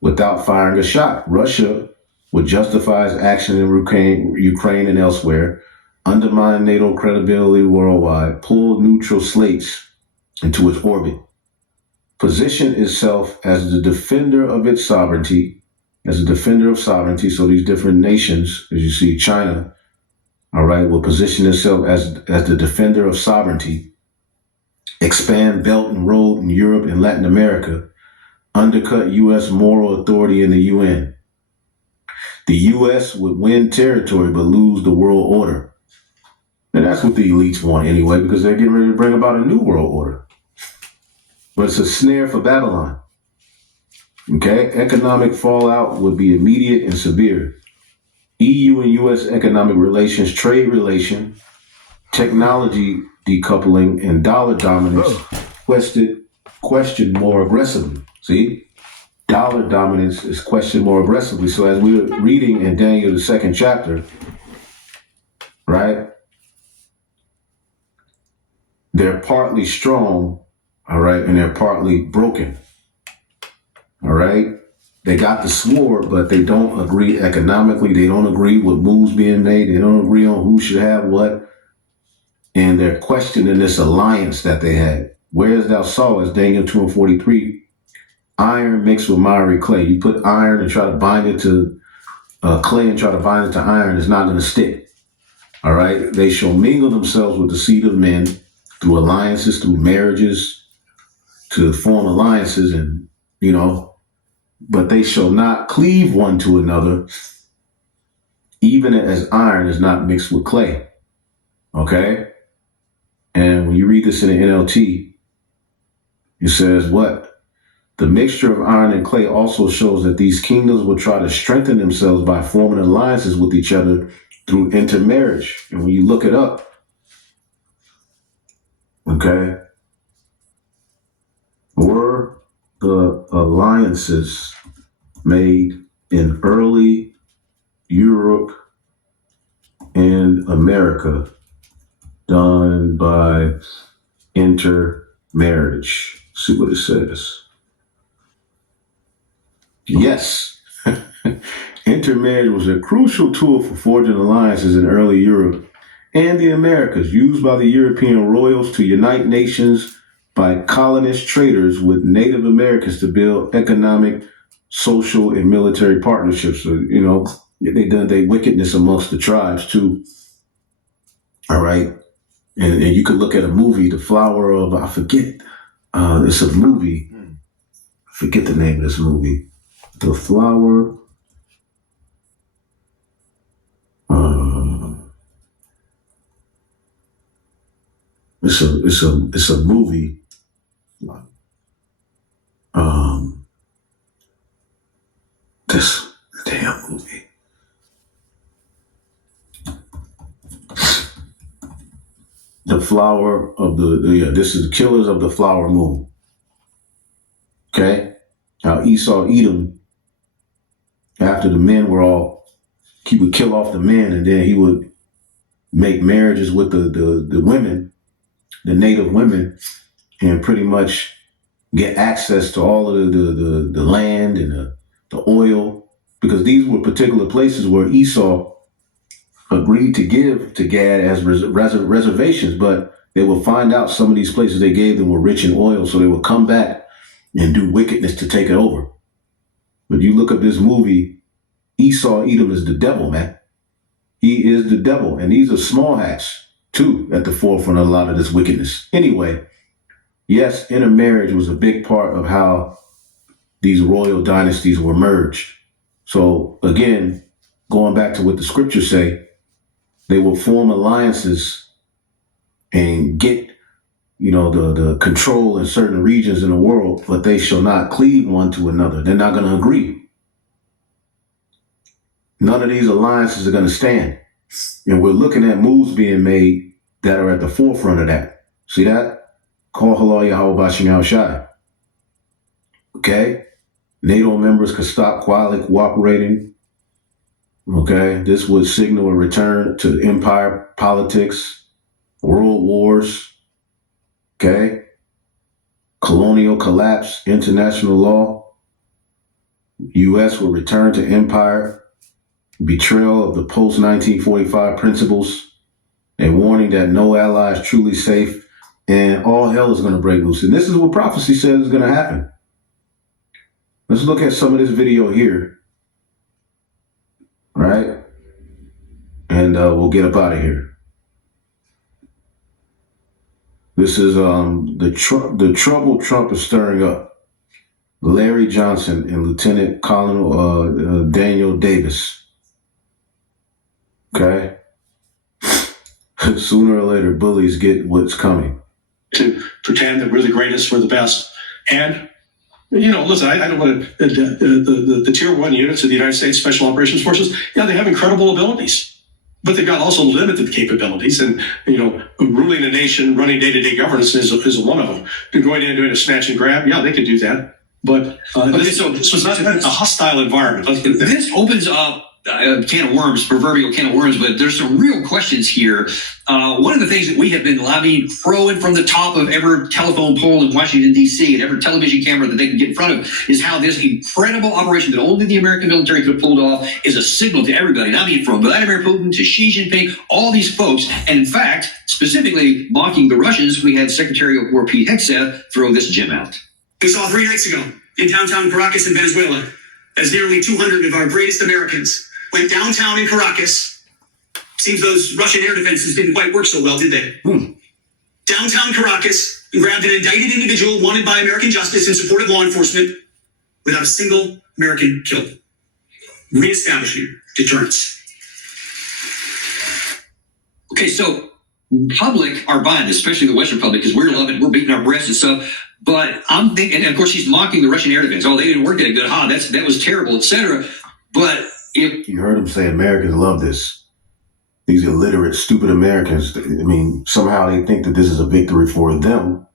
without firing a shot. Russia would justify its action in Ukraine and elsewhere, undermine NATO credibility worldwide, pull neutral slates into its orbit, position itself as the defender of its sovereignty, as a defender of sovereignty. So these different nations, as you see, China, all right, will position itself as the defender of sovereignty, expand Belt and Road in Europe and Latin America, undercut U.S. moral authority in the UN. The U.S. would win territory but lose the world order. And that's what the elites want anyway, because they're getting ready to bring about a new world order. But it's a snare for Babylon. Okay? Economic fallout would be immediate and severe. EU and U.S. economic relations, trade relation, technology decoupling, and dollar dominance questioned more aggressively. See? Dollar dominance is questioned more aggressively. So as we were reading in Daniel, the 2nd chapter, right? They're partly strong, all right, and they're partly broken, all right? They got the sword, but they don't agree economically. They don't agree with moves being made. They don't agree on who should have what. And they're questioning this alliance that they had. Whereas thou sawest, Daniel 2:43, iron mixed with miry clay. You put iron and try to bind it to clay and try to bind it to iron, it's not going to stick. All right? They shall mingle themselves with the seed of men through alliances, through marriages, to form alliances, and, you know, but they shall not cleave one to another, even as iron is not mixed with clay. Okay? And when you read this in the NLT, it says what? The mixture of iron and clay also shows that these kingdoms will try to strengthen themselves by forming alliances with each other through intermarriage. And when you look it up, okay, were the alliances made in early Europe and America done by intermarriage? See what it says. Yes. Intermarriage was a crucial tool for forging alliances in early Europe and the Americas, used by the European royals to unite nations by colonist traders with Native Americans to build economic, social, and military partnerships. So, you know, they done their wickedness amongst the tribes too. All right. And you could look at a movie, The Flower of, I forget, it's a movie. forget the name of this movie. The Flower. It's a movie. This damn movie. The Flower of this is Killers of the Flower Moon. Okay? How Esau Edom, after the men were all, he would kill off the men and then he would make marriages with the women, the native women, and pretty much get access to all of the land and the oil, because these were particular places where Esau agreed to give to Gad as reservations, but they would find out some of these places they gave them were rich in oil, so they would come back and do wickedness to take it over. But you look up this movie, Esau Edom is the devil, man. He is the devil, and these are small hats, too, at the forefront of a lot of this wickedness. Anyway, yes, intermarriage was a big part of how these royal dynasties were merged. So, again, going back to what the scriptures say, they will form alliances and get, the control in certain regions in the world, but they shall not cleave one to another. They're not going to agree. None of these alliances are going to stand. And we're looking at moves being made that are at the forefront of that. See that? Call Halal Yahweh Bashim Yahushai. Okay? NATO members could stop quietly cooperating. Okay? This would signal a return to empire politics, world wars. Okay? Colonial collapse, international law. U.S. will return to empire. Betrayal of the post-1945 principles. A warning that no ally is truly safe. And all hell is going to break loose. And this is what prophecy says is going to happen. Let's look at some of this video here. Right? And we'll get up out of here. This is the trouble Trump is stirring up. Larry Johnson and Lieutenant Colonel Daniel Davis. Okay? Sooner or later, bullies get what's coming. To pretend that we're the greatest, we're the best. And, listen, I don't want to, the tier 1 units of the United States Special Operations Forces, yeah, they have incredible abilities, but they've got also limited capabilities. And, ruling a nation, running day-to-day governance is one of them. They're going in and doing a snatch and grab, yeah, they could do that. But this was not a hostile environment. This opens up a can of worms, proverbial can of worms, but there's some real questions here. One of the things that we have been throwing from the top of every telephone pole in Washington, D.C., and every television camera that they can get in front of is how this incredible operation that only the American military could have pulled off is a signal to everybody. And I mean, from Vladimir Putin to Xi Jinping, all these folks. And in fact, specifically mocking the Russians, we had Secretary of War Pete Hegseth throw this gem out. We saw 3 nights ago in downtown Caracas in Venezuela as nearly 200 of our greatest Americans went downtown in Caracas. Seems those Russian air defenses didn't quite work so well, did they? Downtown Caracas and grabbed an indicted individual wanted by American justice in support of law enforcement without a single American killed. Reestablishing deterrence. Okay, so public are buying this, especially the Western public, because we're loving, we're beating our breasts and stuff. But I'm thinking, and of course, he's mocking the Russian air defense. Oh, they didn't work that good. That was terrible, etc. But if you heard him say Americans love this, these illiterate, stupid Americans, I mean, somehow they think that this is a victory for them,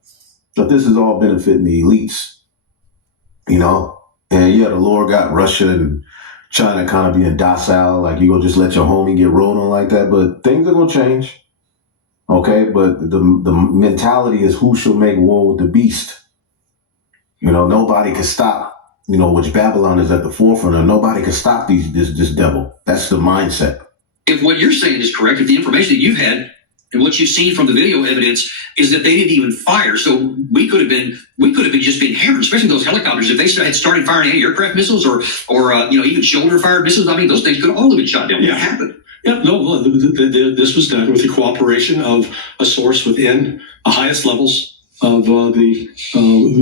but this is all benefiting the elites, And yeah, the Lord got Russia and China kind of being docile, like you gonna just let your homie get rolled on like that, but things are gonna change. Okay, but the mentality is who shall make war with the beast. Nobody can stop, which Babylon is at the forefront of. Nobody can stop this devil. That's the mindset. If what you're saying is correct, if the information that you've had and what you've seen from the video evidence is that they didn't even fire, so we could have been just being hammered, especially those helicopters. If they had started firing anti-aircraft missiles or even shoulder-fired missiles, I mean, those things could have all have been shot down. Yeah. What happened? Yeah, no, this was done with the cooperation of a source within the highest levels of the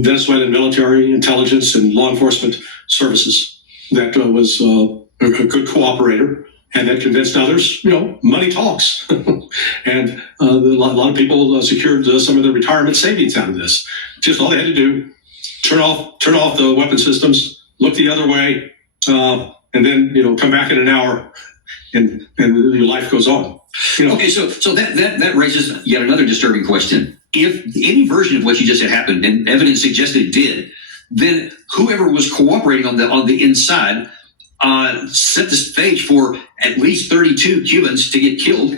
Venezuelan military, intelligence, and law enforcement services that was a good cooperator and that convinced others, money talks. And a lot of people secured some of their retirement savings out of this. Just all they had to do, turn off the weapon systems, look the other way, and then, come back in an hour and your life goes on. Okay, so that raises yet another disturbing question. If any version of what you just said happened, and evidence suggested it did, then whoever was cooperating on the inside set the stage for at least 32 Cubans to get killed.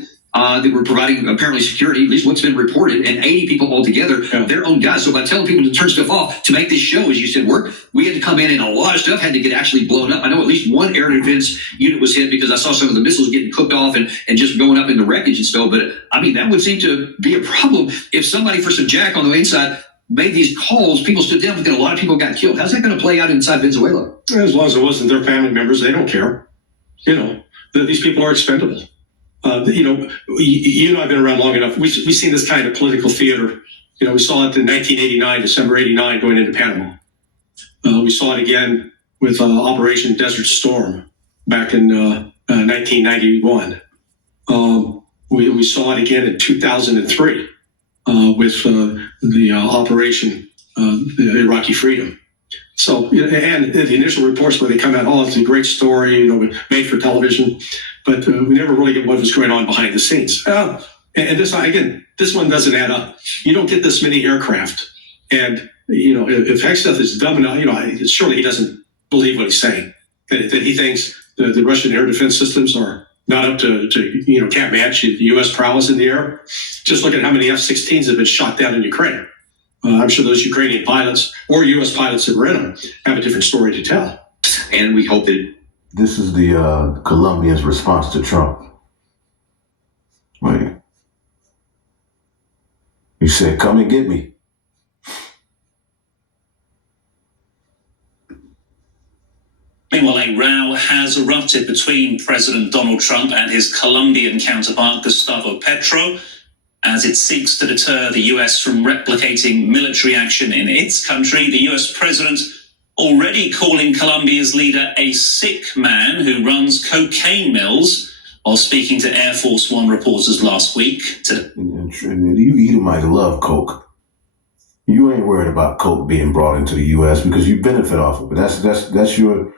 They were providing apparently security, at least what's been reported, and 80 people altogether, their own guys. So by telling people to turn stuff off to make this show, as you said, work, we had to come in and a lot of stuff had to get actually blown up. I know at least one air defense unit was hit because I saw some of the missiles getting cooked off and just going up in the wreckage and stuff. But I mean, that would seem to be a problem if somebody for some jack on the inside made these calls, people stood down, because a lot of people got killed. How's that going to play out inside Venezuela? As long as it wasn't their family members, they don't care. These people are expendable. You and I have been around long enough. We've seen this kind of political theater. We saw it in 1989, December 89, going into Panama. We saw it again with Operation Desert Storm back in 1991. We saw it again in 2003 with the Operation the Iraqi Freedom. So, and the initial reports where they come out, it's a great story, made for television, but we never really get what was going on behind the scenes. And this one doesn't add up. You don't get this many aircraft. And, if Hexteth is dumb enough, surely he doesn't believe what he's saying, that he thinks the Russian air defense systems are not up to can't match the U.S. prowess in the air. Just look at how many F-16s have been shot down in Ukraine. I'm sure those Ukrainian pilots or U.S. pilots that were in them have a different story to tell. And we hope that this is the Colombians' response to Trump. Wait. He said, "Come and get me." Meanwhile, a row has erupted between President Donald Trump and his Colombian counterpart, Gustavo Petro, as it seeks to deter the U.S. from replicating military action in its country. The U.S. president already calling Colombia's leader a sick man who runs cocaine mills while speaking to Air Force One reporters last week. You Edomites love coke. You ain't worried about coke being brought into the U.S. because you benefit off of it. That's your,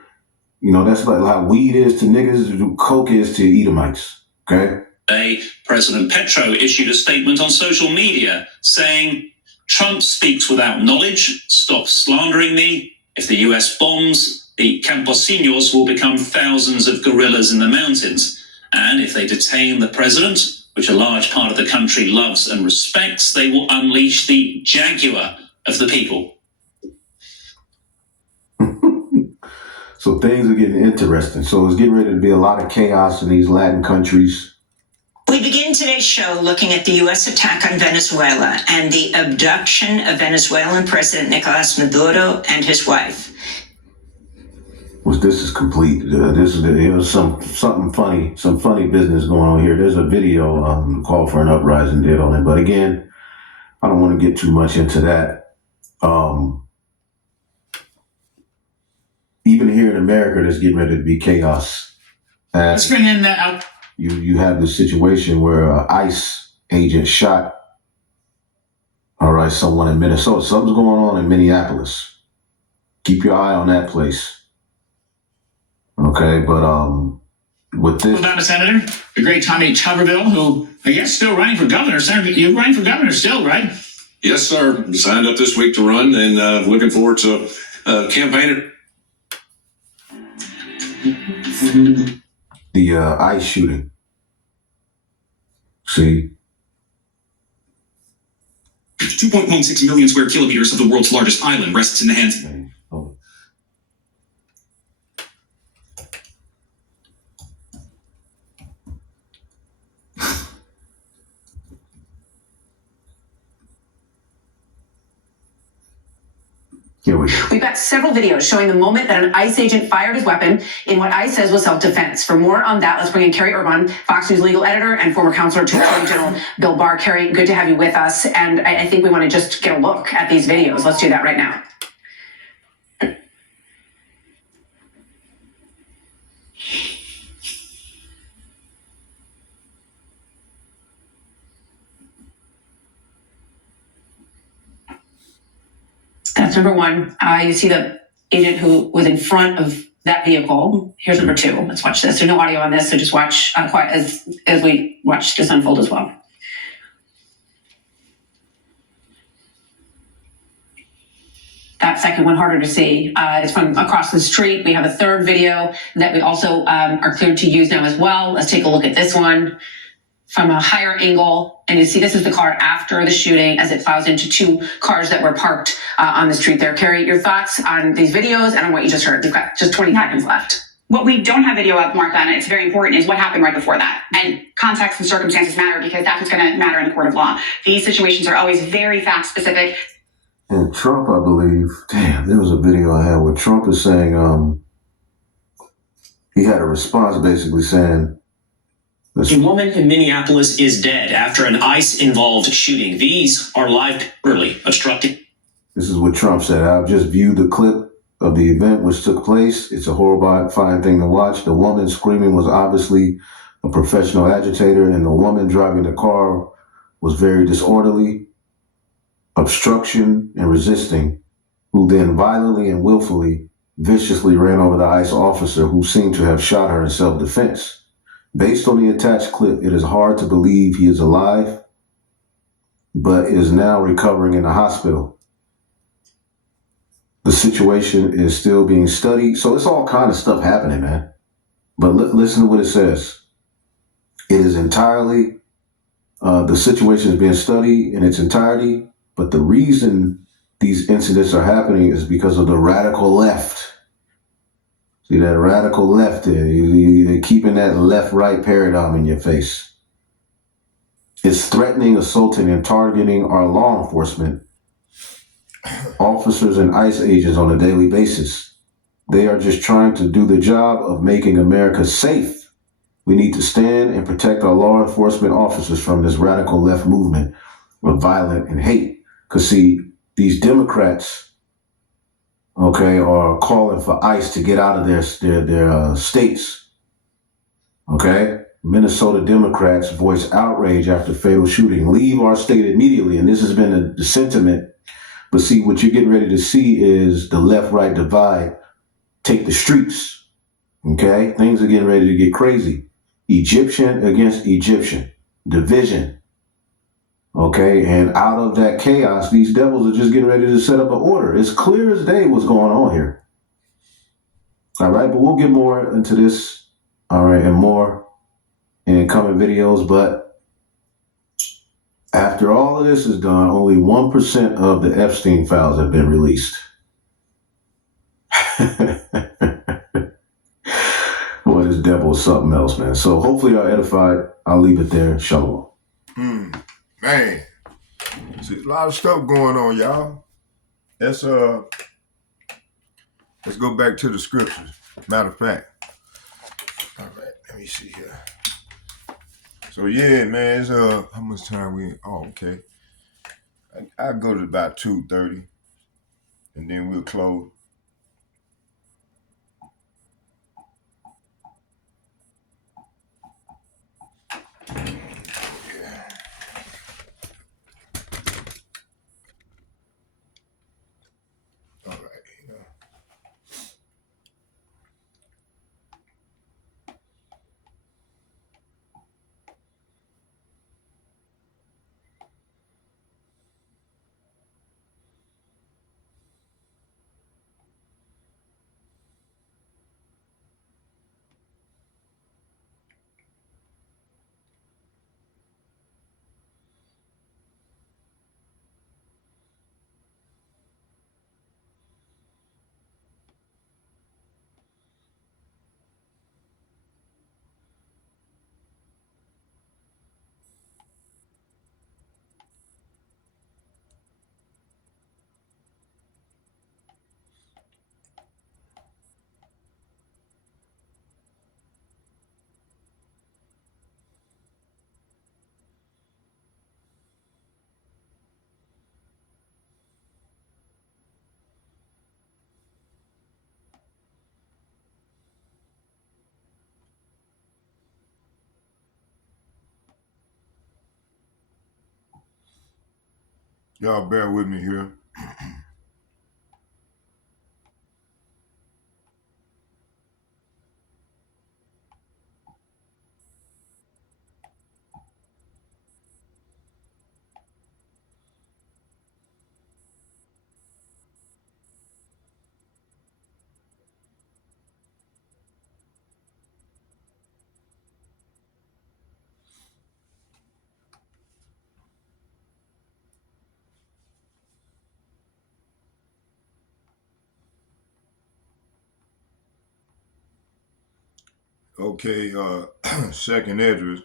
that's like how weed is to niggas, coke is to Edomites, okay? Today, President Petro issued a statement on social media saying, "Trump speaks without knowledge. Stop slandering me. If the U.S. bombs, the campesinos will become thousands of guerrillas in the mountains. And if they detain the president, which a large part of the country loves and respects, they will unleash the jaguar of the people." So things are getting interesting. So it's getting ready to be a lot of chaos in these Latin countries. We begin today's show looking at the U.S. attack on Venezuela and the abduction of Venezuelan President Nicolas Maduro and his wife. Well, this is complete. There's something funny, some funny business going on here. There's a video call for an uprising did on it, but again, I don't want to get too much into that. Even here in America, there's getting ready to be chaos. Let's bring in that. You have the situation where an ICE agent shot, someone in Minnesota. Something's going on in Minneapolis. Keep your eye on that place. Okay, but with this, Alabama Senator, the great Tommy Tuberville, who I guess still running for governor. Senator, you're running for governor still, right? Yes, sir. Signed up this week to run, and looking forward to campaigning. The ICE shooting. See? 2.16 million square kilometers of the world's largest island rests in the hands. Oh. Here we go. We've got several videos showing the moment that an ICE agent fired his weapon in what ICE says was self-defense. For more on that, let's bring in Carrie Irvine, Fox News legal editor and former counselor to Attorney General Bill Barr. Carrie, good to have you with us. And I think we want to just get a look at these videos. Let's do that right now. That's number one. You see the agent who was in front of that vehicle. Here's number two. Let's watch this. There's no audio on this, so just watch quiet as we watch this unfold as well. That second one harder to see. It's from across the street. We have a third video that we also are cleared to use now as well. Let's take a look at this one from a higher angle. And you see this is the car after the shooting as it plows into two cars that were parked on the street there. Carrie, your thoughts on these videos and on what you just heard? We've got just 20 seconds left. What we don't have video of, Martha, and it's very important, is what happened right before that. And context and circumstances matter because that's what's going to matter in a court of law. These situations are always very fact specific. And Trump, I believe, there was a video I had where Trump is saying, he had a response basically saying, a woman in Minneapolis is dead after an ICE-involved shooting. These are live early obstructing. This is what Trump said. I've just viewed the clip of the event which took place. It's a horrifying thing to watch. The woman screaming was obviously a professional agitator, and the woman driving the car was very disorderly, obstruction and resisting, who then violently and willfully, viciously ran over the ICE officer who seemed to have shot her in self-defense. Based on the attached clip, it is hard to believe he is alive, but is now recovering in the hospital. The situation is still being studied. So it's all kind of stuff happening, man. But listen to what it says. It is entirely, the situation is being studied in its entirety, but the reason these incidents are happening is because of the radical left. See that radical left there, you're keeping that left-right paradigm in your face. It's threatening, assaulting, and targeting our law enforcement officers and ICE agents on a daily basis. They are just trying to do the job of making America safe. We need to stand and protect our law enforcement officers from this radical left movement of violence and hate. Because see, these Democrats, are calling for ICE to get out of their states. Minnesota Democrats voice outrage after fatal shooting. Leave our state immediately. And this has been the sentiment. But see, what you're getting ready to see is the left-right divide take the streets. Things are getting ready to get crazy. Egyptian against Egyptian. Division. And out of that chaos, these devils are just getting ready to set up an order. It's clear as day what's going on here. All right, but we'll get more into this, and more in coming videos. But after all of this is done, only 1% of the Epstein files have been released. Boy, this devil is something else, man. So hopefully y'all edified. I'll leave it there. Shalom. Man, see, a lot of stuff going on, y'all. Let's go back to the scriptures. Matter of fact. All right, let me see here. So yeah, man, it's how much time we? Oh, okay. I'll go to about 2:30, and then we'll close. Y'all bear with me here. Okay, second Esdras.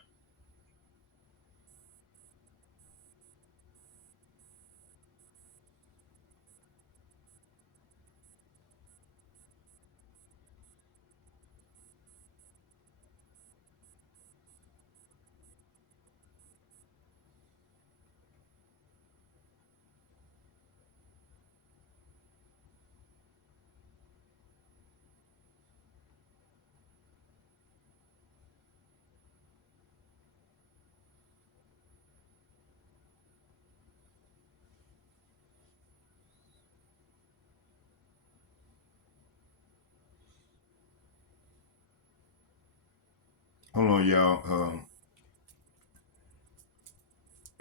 Hold on, y'all.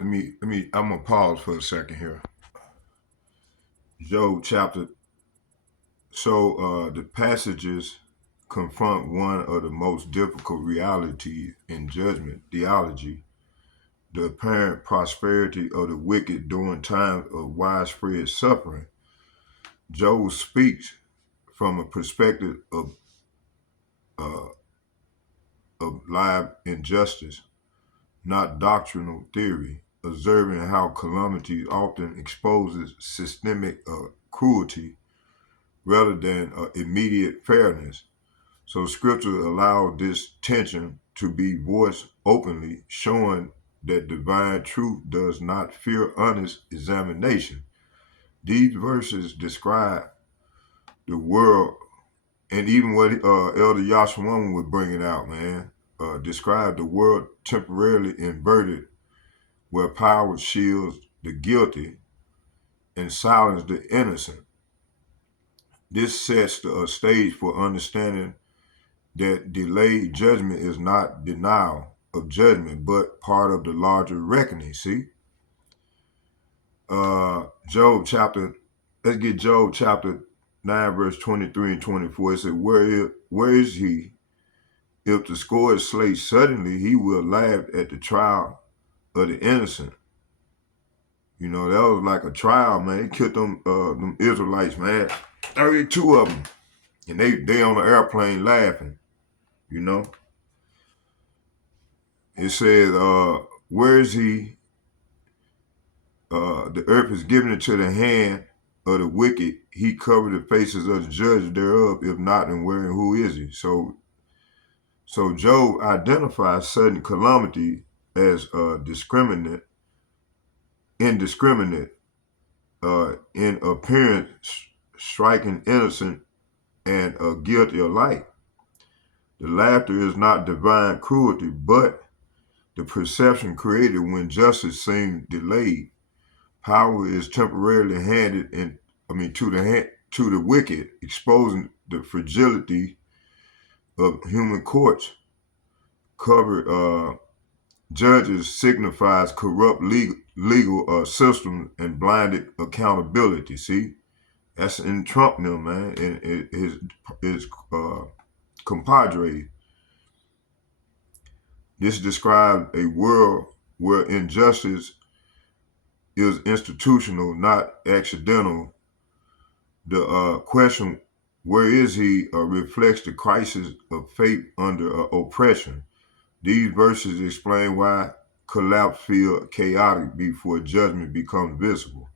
I'm gonna pause for a second here. Job chapter. So the passages confront one of the most difficult realities in judgment theology: the apparent prosperity of the wicked during times of widespread suffering. Job speaks from a perspective of live injustice, not doctrinal theory, observing how calamity often exposes systemic cruelty rather than immediate fairness. So scripture allows this tension to be voiced openly, showing that divine truth does not fear honest examination. These verses describe the world, and even what Elder Yashwan was bringing out, man, describe the world temporarily inverted, where power shields the guilty and silences the innocent. This sets the stage for understanding that delayed judgment is not denial of judgment, but part of the larger reckoning. See? Job chapter, let's get Job chapter 9, verse 23 and 24. It said, where is he? If the score is slay suddenly, he will laugh at the trial of the innocent. You know, that was like a trial, man. They killed them Israelites, man. 32 of them. And they on the airplane laughing, you know. It says, where is he? The earth is given into the hand of the wicked. He covered the faces of the judge thereof. If not, then where and who is he? So Job identifies sudden calamity as indiscriminate, in appearance, striking innocent and guilty alike. The laughter is not divine cruelty, but the perception created when justice seemed delayed. Power is temporarily handed to the wicked, exposing the fragility of human courts. Covered judges signifies corrupt legal systems and blinded accountability. See, that's in Trump now, man, and his compadre. This describes a world where injustice is institutional, not accidental. The question, where is he, reflects the crisis of faith under oppression. These verses explain why collapse feels chaotic before judgment becomes visible.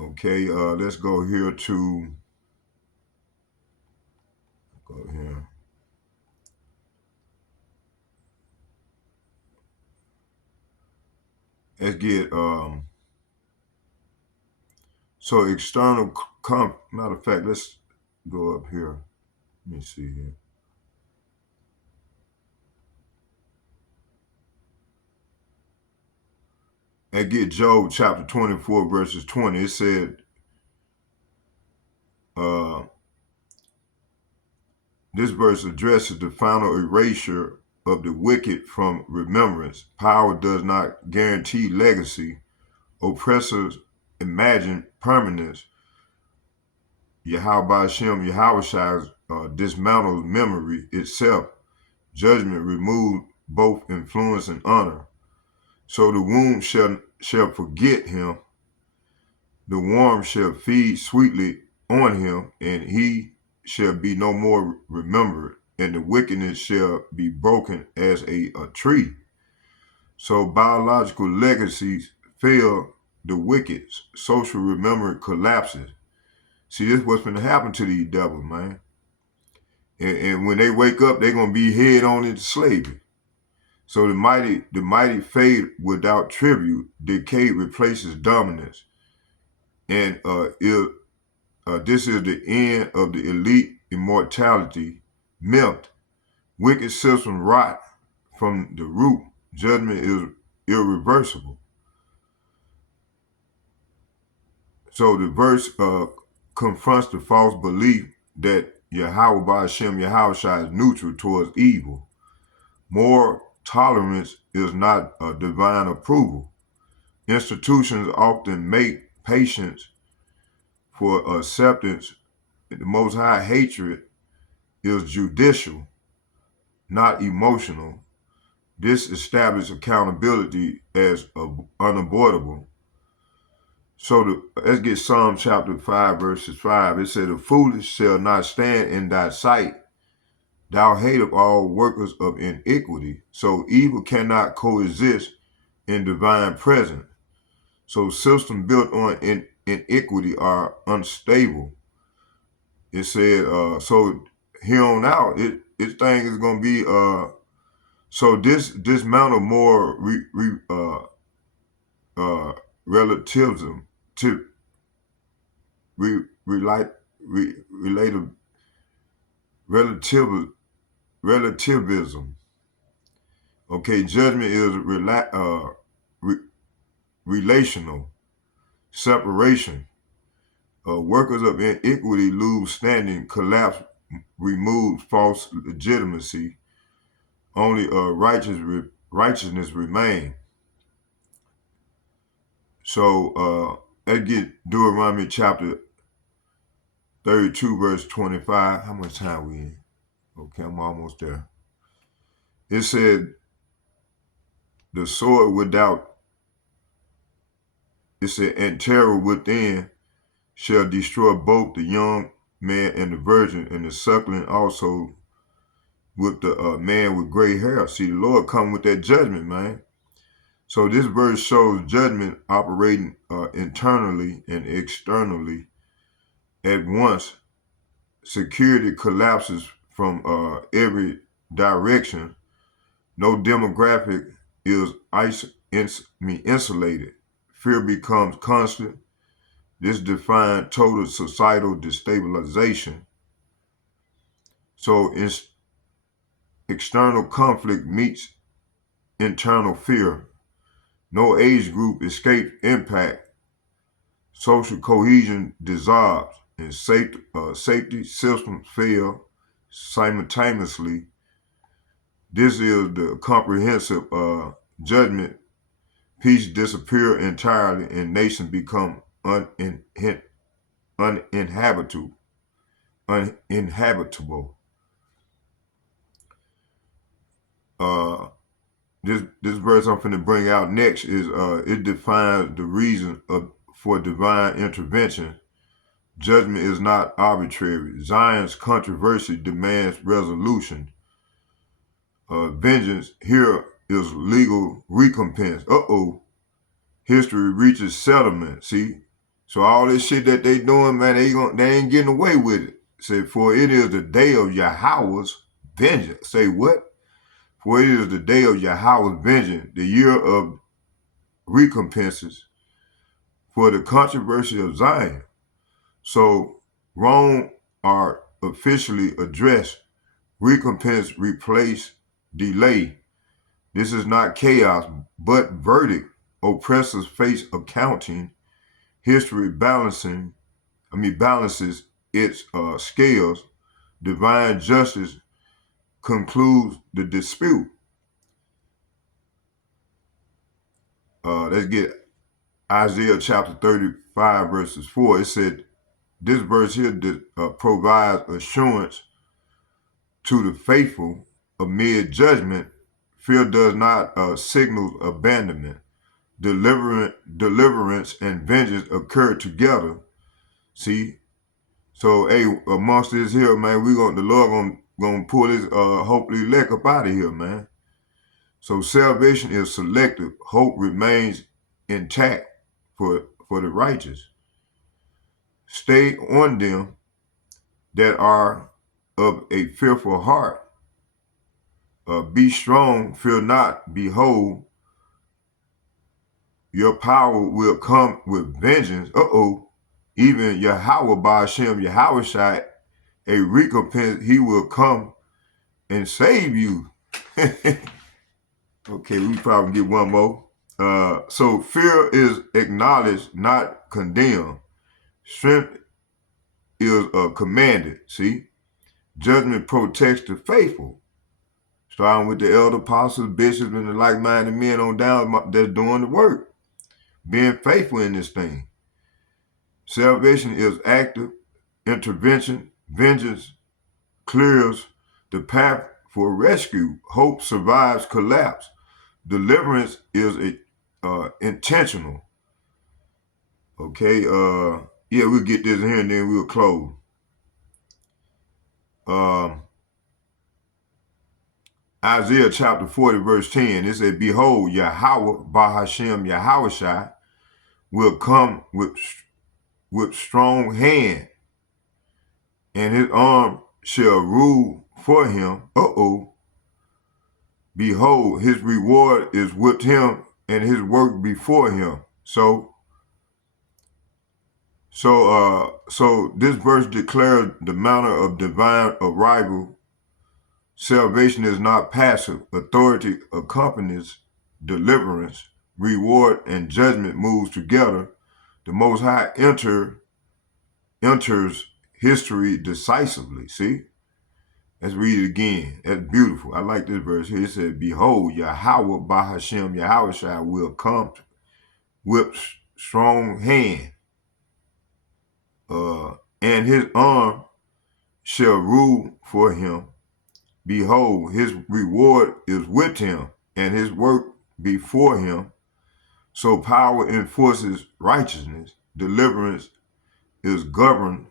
Okay, let's go here. Let's get so external matter of fact, let's go up here. Let me see here. and get Job chapter 24, verses 20. It said, this verse addresses the final erasure of the wicked from remembrance. Power does not guarantee legacy. Oppressors imagine permanence. Yahweh Hashem, Yahushua dismantles memory itself. Judgment removed both influence and honor. So the womb shall forget him. The worm shall feed sweetly on him, and he shall be no more remembered, and the wickedness shall be broken as a tree. So biological legacies fail the wicked. Social remembrance collapses. See, this is what's going to happen to these devils, man. And when they wake up, they're going to be head on into slavery. So the mighty fade without tribute. Decay replaces dominance. And this is the end of the elite immortality myth. Wicked systems rot from the root. Judgment is irreversible. So the verse confronts the false belief that Yahweh Hashem Yahushua is neutral towards evil. Moral tolerance is not a divine approval. Institutions often make patience for acceptance. The Most High hatred is judicial, not emotional. This establishes accountability as unavoidable. So let's get Psalm chapter 5, verses 5. It said, the foolish shall not stand in thy sight. Thou hatest all workers of iniquity. So evil cannot coexist in divine presence. So systems built on iniquity are unstable. It said, so here on out, this thing is going to be, so this dismantle more relativism, relativism. Okay, judgment is relational. Separation. Workers of iniquity lose standing, collapse, remove false legitimacy. Only righteousness remain. So let's get Deuteronomy chapter 32, verse 25. How much time we in? Okay, I'm almost there. It said, the sword without, it said, and terror within shall destroy both the young man and the virgin, and the suckling also with the man with gray hair. See, the Lord come with that judgment, man. So this verse shows judgment operating internally and externally at once. Security collapses from every direction. No demographic is insulated. Fear becomes constant. This defines total societal destabilization. So external conflict meets internal fear. No age group escapes impact. Social cohesion dissolves, and safety systems fail simultaneously. This is the comprehensive judgment. Peace disappears entirely, and nations become uninhabitable. This verse I'm going to bring out next is it defines the reason for divine intervention. Judgment is not arbitrary. Zion's controversy demands resolution. Vengeance here is legal recompense. History reaches settlement. See, so all this shit that they doing, man, they ain't getting away with it. Say, for it is the day of Yahweh's vengeance. Say what? For it is the day of Yahweh's vengeance, the year of recompenses for the controversy of Zion. So wrong are officially addressed. Recompense replace delay. This is not chaos, but verdict oppressors face accounting, history balances its scales. Divine justice concludes the dispute. Let's get Isaiah chapter 35 verses 4. It said, this verse here provides assurance to the faithful amid judgment. Fear does not signal abandonment. Deliverance and vengeance occur together. See? So, hey, amongst this here, man, the Lord gonna pull this hopefully elect up out of here, man. So salvation is selective. Hope remains intact for the righteous. Stay on them that are of a fearful heart. Be strong, fear not. Behold, your power will come with vengeance. Even Yahweh Ba'ashem, Yahweh Shai, a recompense, he will come and save you. Okay, we probably get one more. So fear is acknowledged, not condemned. Strength is commanded. See? Judgment protects the faithful. Starting with the elder apostles, bishops, and the like-minded men on down that's doing the work. Being faithful in this thing. Salvation is active. Intervention, vengeance clears the path for rescue. Hope survives collapse. Deliverance is intentional. Okay, yeah, we'll get this in here and then we'll close. Isaiah chapter 40 verse 10, it said, behold, Yahweh Ba'ashem Yahweh Shai will come with strong hand, and his arm shall rule for him. Behold, his reward is with him, and his work before him. So this verse declares the manner of divine arrival. Salvation is not passive. Authority accompanies deliverance. Reward and judgment moves together. The Most High enters history decisively. See? Let's read it again. That's beautiful. I like this verse here. It said, behold, Yahweh Ba'ashem Yahweh Shai will come with strong hand, and his arm shall rule for him. Behold, his reward is with him, and his work before him. So power enforces righteousness. Deliverance is governed,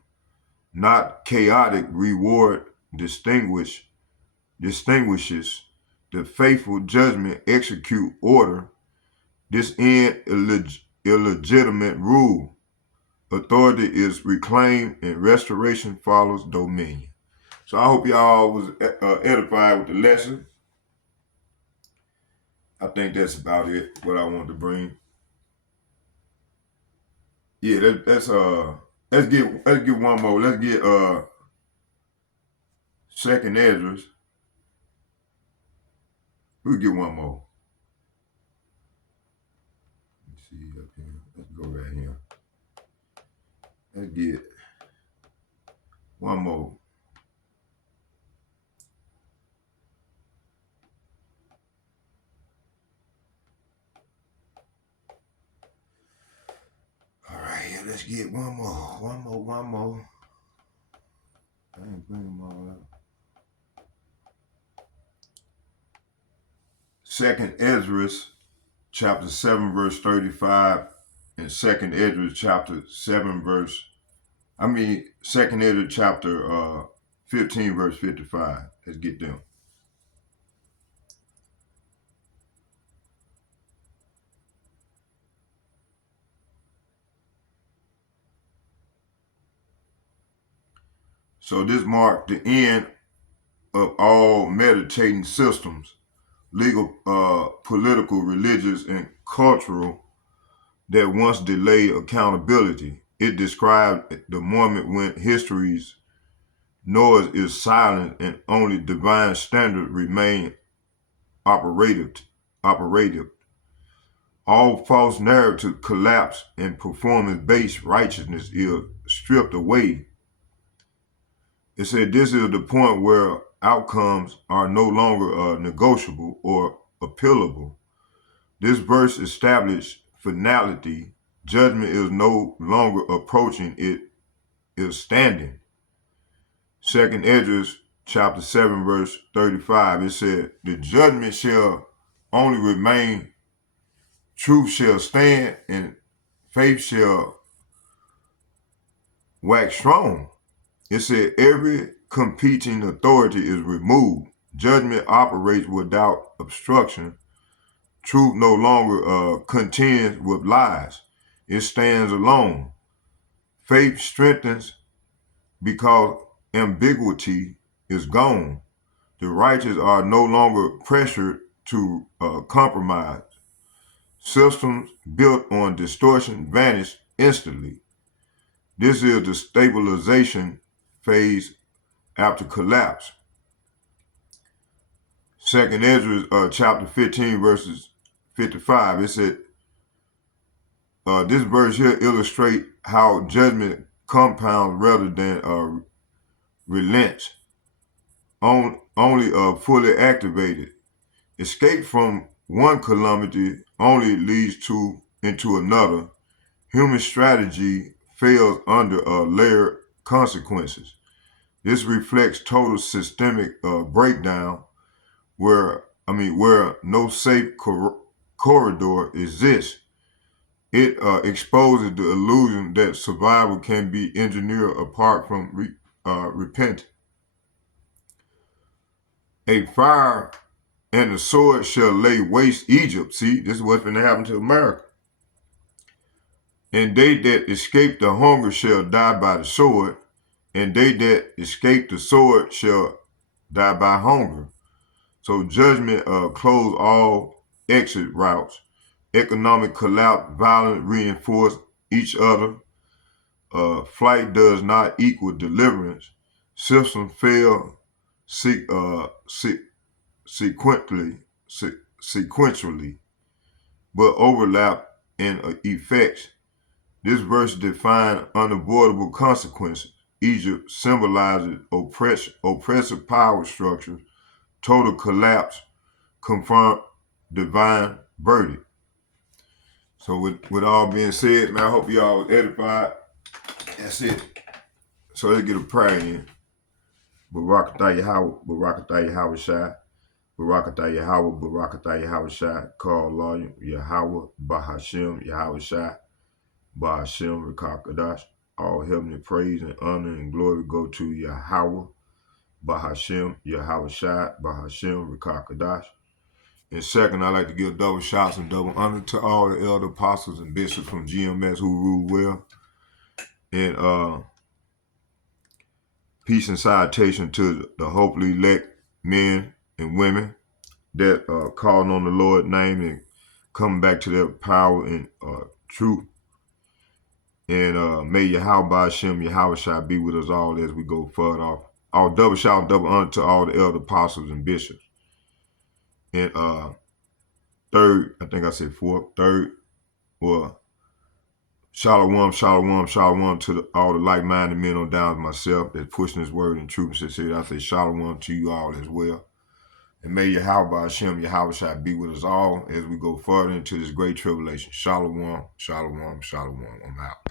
not chaotic. Reward distinguishes the faithful. Judgment execute order. This end illegitimate rule. Authority is reclaimed, and restoration follows dominion. So I hope y'all was edified with the lesson. I think that's about it, what I wanted to bring. Yeah, let's get one more. Let's get Second Esdras. We'll get one more. Let's see up here. Let's go right here. Let's get one more. All right, yeah, let's get one more. I ain't bring them all up. Second Esdras, chapter 7, verse 35, and Second Esdras, chapter 7, Second Esdras, chapter 15, verse 55. Let's get them. So this marked the end of all meditating systems, legal, political, religious, and cultural, that once delayed accountability. It described the moment when history's noise is silent and only divine standards remain operative. All false narrative collapse and performance-based righteousness is stripped away. It said this is the point where outcomes are no longer negotiable or appealable. This verse established finality. Judgment is no longer approaching, it is standing. 2nd Esdras chapter 7 verse 35, it said, the judgment shall only remain, truth shall stand, and faith shall wax strong. It said every competing authority is removed. Judgment operates without obstruction. Truth no longer contends with lies. It stands alone. Faith strengthens because ambiguity is gone. The righteous are no longer pressured to compromise. Systems built on distortion vanish instantly. This is the stabilization phase after collapse. 2nd Esdras chapter 15 verses 55, it said, this verse here illustrates how judgment compounds rather than relents, only fully activated. Escape from one calamity only leads into another. Human strategy fails under layered consequences. This reflects total systemic breakdown where no safe corridor exists. It exposes the illusion that survival can be engineered apart from repentance. A fire and the sword shall lay waste Egypt. See, this is what's going to happen to America. And they that escape the hunger shall die by the sword, and they that escape the sword shall die by hunger. So judgment close all exit routes. Economic collapse, violence reinforce each other. Flight does not equal deliverance. Systems fail sequentially, but overlap in effects. This verse defines unavoidable consequences. Egypt symbolizes oppressive power structures. Total collapse confirmed divine verdict. So with all being said, man, I hope y'all edified. That's it. So let's get a prayer in. Barakatah Yahweh, Barakatah Yahweh Shai, Barakatah Yahweh, Barakatah Yahweh Shai, Call Lawyer, Yahweh, Bahashem, Yahweh Shai, Bahashem, Rekakadash. All heavenly praise and honor and glory go to Yahweh, Bahashem, Yahweh Shai, Bahashem, Rekakadash. And second, I'd like to give double shouts and double honor to all the elder apostles and bishops from GMS who rule well. And peace and salutation to the hopefully elect men and women that are calling on the Lord's name and coming back to their power and truth. And may Yahweh Hashem, Yahweh Shai be with us all as we go further off. All double shout and double honor to all the elder apostles and bishops. And third, I think I said fourth, third, well, shalom, shalom, shalom to all the like-minded men on down with myself that's pushing this word in truth and sincerity. I say shalom to you all as well. And may Yahweh Hashem, Yahweh Shai be with us all as we go further into this great tribulation. Shalom, shalom, shalom. I'm out.